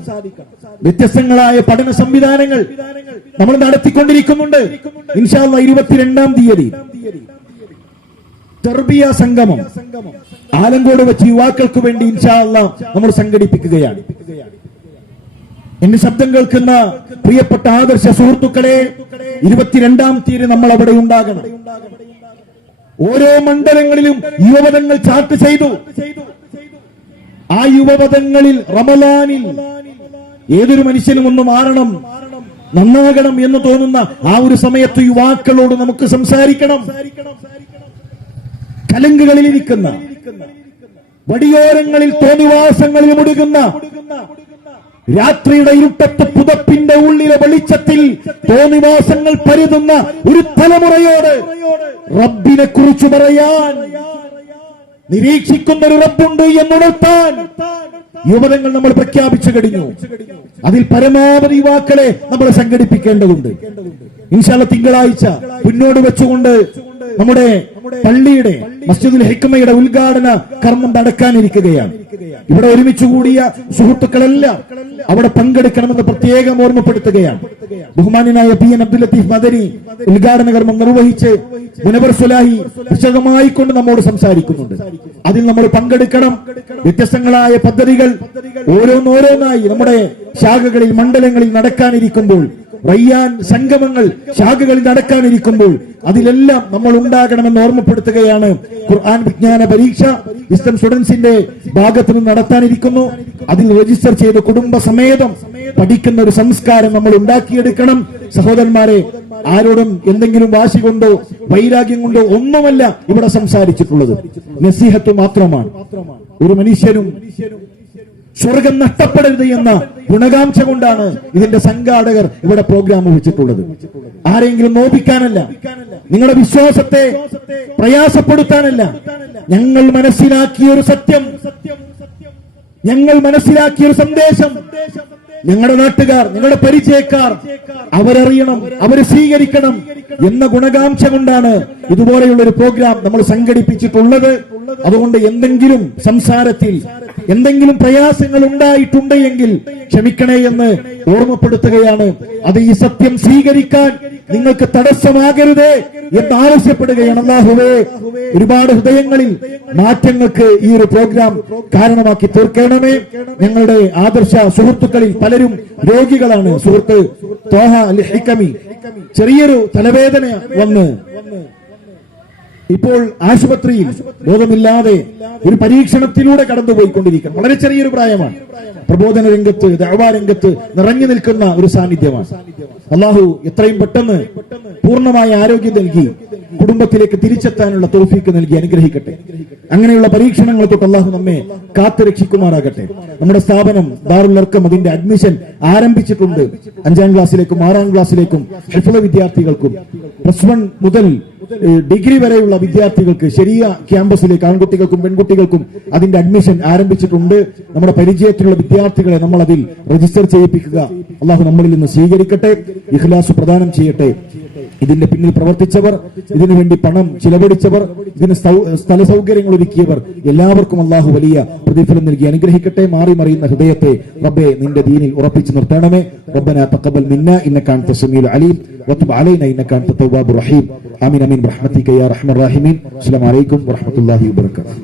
വ്യത്യസ്തങ്ങളായ പഠന സംവിധാനങ്ങൾ നമ്മൾ നടത്തിക്കൊണ്ടിരിക്കുന്നുണ്ട്. ഇൻഷാ അല്ലാഹ് 22-ാം തീയതി തർബിയ സംഗമം ആലങ്കോട് വെച്ച് യുവാക്കൾക്ക് വേണ്ടി ഇൻഷാ അല്ലാഹ് നമ്മൾ സംഘടിപ്പിക്കുകയാണ്. എന്റെ ശബ്ദം കേൾക്കുന്ന പ്രിയപ്പെട്ട ആദർശ സുഹൃത്തുക്കളെ, 22-ാം തീയതി നമ്മൾ അവിടെ ഉണ്ടാകണം. ഓരോ മണ്ഡലങ്ങളിലും യുവപദങ്ങൾ ചാർട്ട് ചെയ്തു. ആ യുവപദങ്ങളിൽ റമളാനിൽ ഏതൊരു മനുഷ്യനും ഒന്ന് മാറണം, നന്നാകണം എന്ന് തോന്നുന്ന ആ ഒരു സമയത്ത് യുവാക്കളോട് നമുക്ക് സംസാരിക്കണം. കലങ്കുകളിലിരിക്കുന്ന, വടിയോരങ്ങളിൽ തോന്നിവാസങ്ങളിൽ മുടുകുന്ന, രാത്രിയുടെ ഇരുട്ടത്ത് പുതപ്പിന്റെ ഉള്ളിലെ വെളിച്ചത്തിൽ തോന്നിവാസങ്ങൾ പരുതുന്ന ഒരു തലമുറയോട് റബ്ബിനെ കുറിച്ച് പറയാൻ, നിരീക്ഷിക്കുന്ന ഒരു റബ്ബുണ്ട് എന്നുണർത്താൻ യുവതങ്ങൾ നമ്മൾ പ്രഖ്യാപിച്ചു കഴിഞ്ഞു. അതിൽ പരമാവധി യുവാക്കളെ നമ്മൾ സംഘടിപ്പിക്കേണ്ടതുണ്ട്. ഇൻഷാ അല്ലാഹ് തിങ്കളാഴ്ച മുന്നോട്ട് വെച്ചുകൊണ്ട് നമ്മുടെ പള്ളിയുടെ മസ്ജിദുൽ ഹിക്മയുടെ ഉദ്ഘാടന കർമ്മം നടക്കാനിരിക്കുകയാണ്. ഇവിടെ ഒരുമിച്ച് കൂടിയ സുഹൃത്തുക്കളെല്ലാം അവിടെ പങ്കെടുക്കണമെന്ന് പ്രത്യേകം ഓർമ്മപ്പെടുത്തുകയാണ്. ബഹുമാന്യനായ PN അബ്ദുൽ ലത്തീഫ് മദനി ഉദ്ഘാടന കർമ്മം നിർവഹിച്ച് മുനവർ സുലാഹി വിശദമായി കൊണ്ട് നമ്മോട് സംസാരിക്കുന്നുണ്ട്. അതിൽ നമ്മൾ പങ്കെടുക്കണം. വ്യത്യസ്തങ്ങളായ പദ്ധതികൾ ഓരോന്നോരോന്നായി നമ്മുടെ ശാഖകളിൽ, മണ്ഡലങ്ങളിൽ നടക്കാനിരിക്കുമ്പോൾ, റയ്യാൻ സംഗമങ്ങൾ ശാഖകളിൽ നടക്കാനിരിക്കുമ്പോൾ അതിലെല്ലാം നമ്മൾ ഉണ്ടാകണമെന്ന് ഓർമ്മപ്പെടുത്തുകയാണ്. ഖുർആൻ വിജ്ഞാന പരീക്ഷ ഇസ്ലാം സ്റ്റുഡൻസിന്റെ ഭാഗത്ത് നിന്ന് നടത്താനിരിക്കുന്നു. അതിൽ രജിസ്റ്റർ ചെയ്ത് കുടുംബസമേതം പഠിക്കുന്ന ഒരു സംസ്കാരം നമ്മൾ ഉണ്ടാക്കിയെടുക്കണം. സഹോദരന്മാരെ, ആരോടും എന്തെങ്കിലും വാശി കൊണ്ടോ വൈരാഗ്യം കൊണ്ടോ ഒന്നുമല്ല ഇവിടെ സംസാരിച്ചിട്ടുള്ളത്. നസീഹത്ത് മാത്രമാണ്. ഒരു മനുഷ്യനും സ്വർഗം നഷ്ടപ്പെടരുത് എന്ന ഗുണകാംക്ഷ കൊണ്ടാണ് ഇതിന്റെ സംഘാടകർ ഇവിടെ പ്രോഗ്രാം വെച്ചിട്ടുള്ളത്. ആരെങ്കിലും നോപ്പിക്കാനല്ല, നിങ്ങളുടെ വിശ്വാസത്തെ പ്രയാസപ്പെടുത്താനല്ല. ഞങ്ങൾ മനസ്സിലാക്കിയ ഒരു സത്യം, ഞങ്ങൾ മനസ്സിലാക്കിയ ഒരു സന്ദേശം ഞങ്ങളുടെ നാട്ടുകാർ, ഞങ്ങളുടെ പരിചയക്കാർ അവരറിയണം, അവര് സ്വീകരിക്കണം എന്ന ഗുണകാംക്ഷ കൊണ്ടാണ് ഇതുപോലെയുള്ള ഒരു പ്രോഗ്രാം നമ്മൾ സംഘടിപ്പിച്ചിട്ടുള്ളത്. അതുകൊണ്ട് എന്തെങ്കിലും സംസാരത്തിൽ എന്തെങ്കിലും പ്രയാസങ്ങൾ ഉണ്ടായിട്ടുണ്ട് എങ്കിൽ ക്ഷമിക്കണേ എന്ന് ഓർമ്മപ്പെടുത്തുകയാണ്. അത് ഈ സത്യം സ്വീകരിക്കാൻ നിങ്ങൾക്ക് തടസ്സമാകരുതേ എന്ന് ആവശ്യപ്പെടുകയാണ്. അല്ലാഹുവേ, ഒരുപാട് ഹൃദയങ്ങളിൽ മാറ്റങ്ങൾക്ക് ഈ ഒരു പ്രോഗ്രാം കാരണമാക്കി തീർക്കണമേ. ഞങ്ങളുടെ ആദർശ സുഹൃത്തുക്കളിൽ പലരും രോഗികളാണ്. സുഹൃത്ത് ത്വാഹ അൽ ഹിക്കമി ചെറിയൊരു തലവേദന വന്ന് ഇപ്പോൾ ആശുപത്രിയിൽ ബോധമില്ലാതെ ഒരു പരീക്ഷണത്തിലൂടെ കടന്നുപോയിക്കൊണ്ടിരിക്കണം. വളരെ ചെറിയൊരു പ്രായമാണ്. പ്രബോധന രംഗത്ത്, ദഅവാ രംഗത്ത് നിറഞ്ഞു നിൽക്കുന്ന ഒരു സാന്നിധ്യമാണ്. അല്ലാഹു എത്രയും പെട്ടെന്ന് പൂർണ്ണമായ ആരോഗ്യം നൽകി കുടുംബത്തിലേക്ക് തിരിച്ചെത്താനുള്ള തൗഫീക്ക് നൽകി അനുഗ്രഹിക്കട്ടെ. അങ്ങനെയുള്ള പരീക്ഷണങ്ങളെ തൊട്ട് അല്ലാഹു നമ്മെ കാത്തു രക്ഷിക്കുമാറാകട്ടെ. നമ്മുടെ സ്ഥാപനം ദാറുൽ അർഖം അതിന്റെ അഡ്മിഷൻ ആരംഭിച്ചിട്ടുണ്ട്. 5ാം ക്ലാസ്സിലേക്കും 6ാം ക്ലാസ്സിലേക്കും ഹിഫ്ള് വിദ്യാർത്ഥികൾക്കും +1 മുതൽ ഡിഗ്രി വരെയുള്ള വിദ്യാർത്ഥികൾക്ക് ശരിയ ക്യാമ്പസിലേക്ക് ആൺകുട്ടികൾക്കും പെൺകുട്ടികൾക്കും അതിന്റെ അഡ്മിഷൻ ആരംഭിച്ചിട്ടുണ്ട്. നമ്മുടെ പരിചയത്തിലുള്ള വിദ്യാർത്ഥികളെ നമ്മൾ അതിൽ രജിസ്റ്റർ ചെയ്യിപ്പിക്കുക. അല്ലാഹു നമ്മളിൽ നിന്ന് സ്വീകരിക്കട്ടെ, ഇഖ്ലാസ് പ്രദാനം ചെയ്യട്ടെ. ഇതിന്റെ പിന്നിൽ പ്രവർത്തിച്ചവർ, ഇതിനുവേണ്ടി പണം ചിലവഴിച്ചവർ, ഇതിന് സ്ഥല സൗകര്യങ്ങൾ ഒരുക്കിയവർ എല്ലാവർക്കും അല്ലാഹു വലിയ പ്രതിഫലം നൽകി അനുഗ്രഹിക്കട്ടെ. മാറി മറിയുന്ന ഹൃദയത്തെ റബ്ബേ നിന്റെ ദീനിൽ ഉറപ്പിച്ചു നിർത്തണമേ. റബ്ബനാ തഖബ്ബൽ മിന്നാ ഇന്നക അൻത സമീഉൽ അലീം വതുബ് അലൈനാ ഇന്നക അൻത തവ്വാബുർ റഹീം. ആമീൻ ആമീൻ ബിറഹ്മതിക യാ അർഹമർ റഹീമീൻ. അസ്സലാമു അലൈക്കും വറഹ്മത്തുള്ളാഹി വബറകാതുഹു.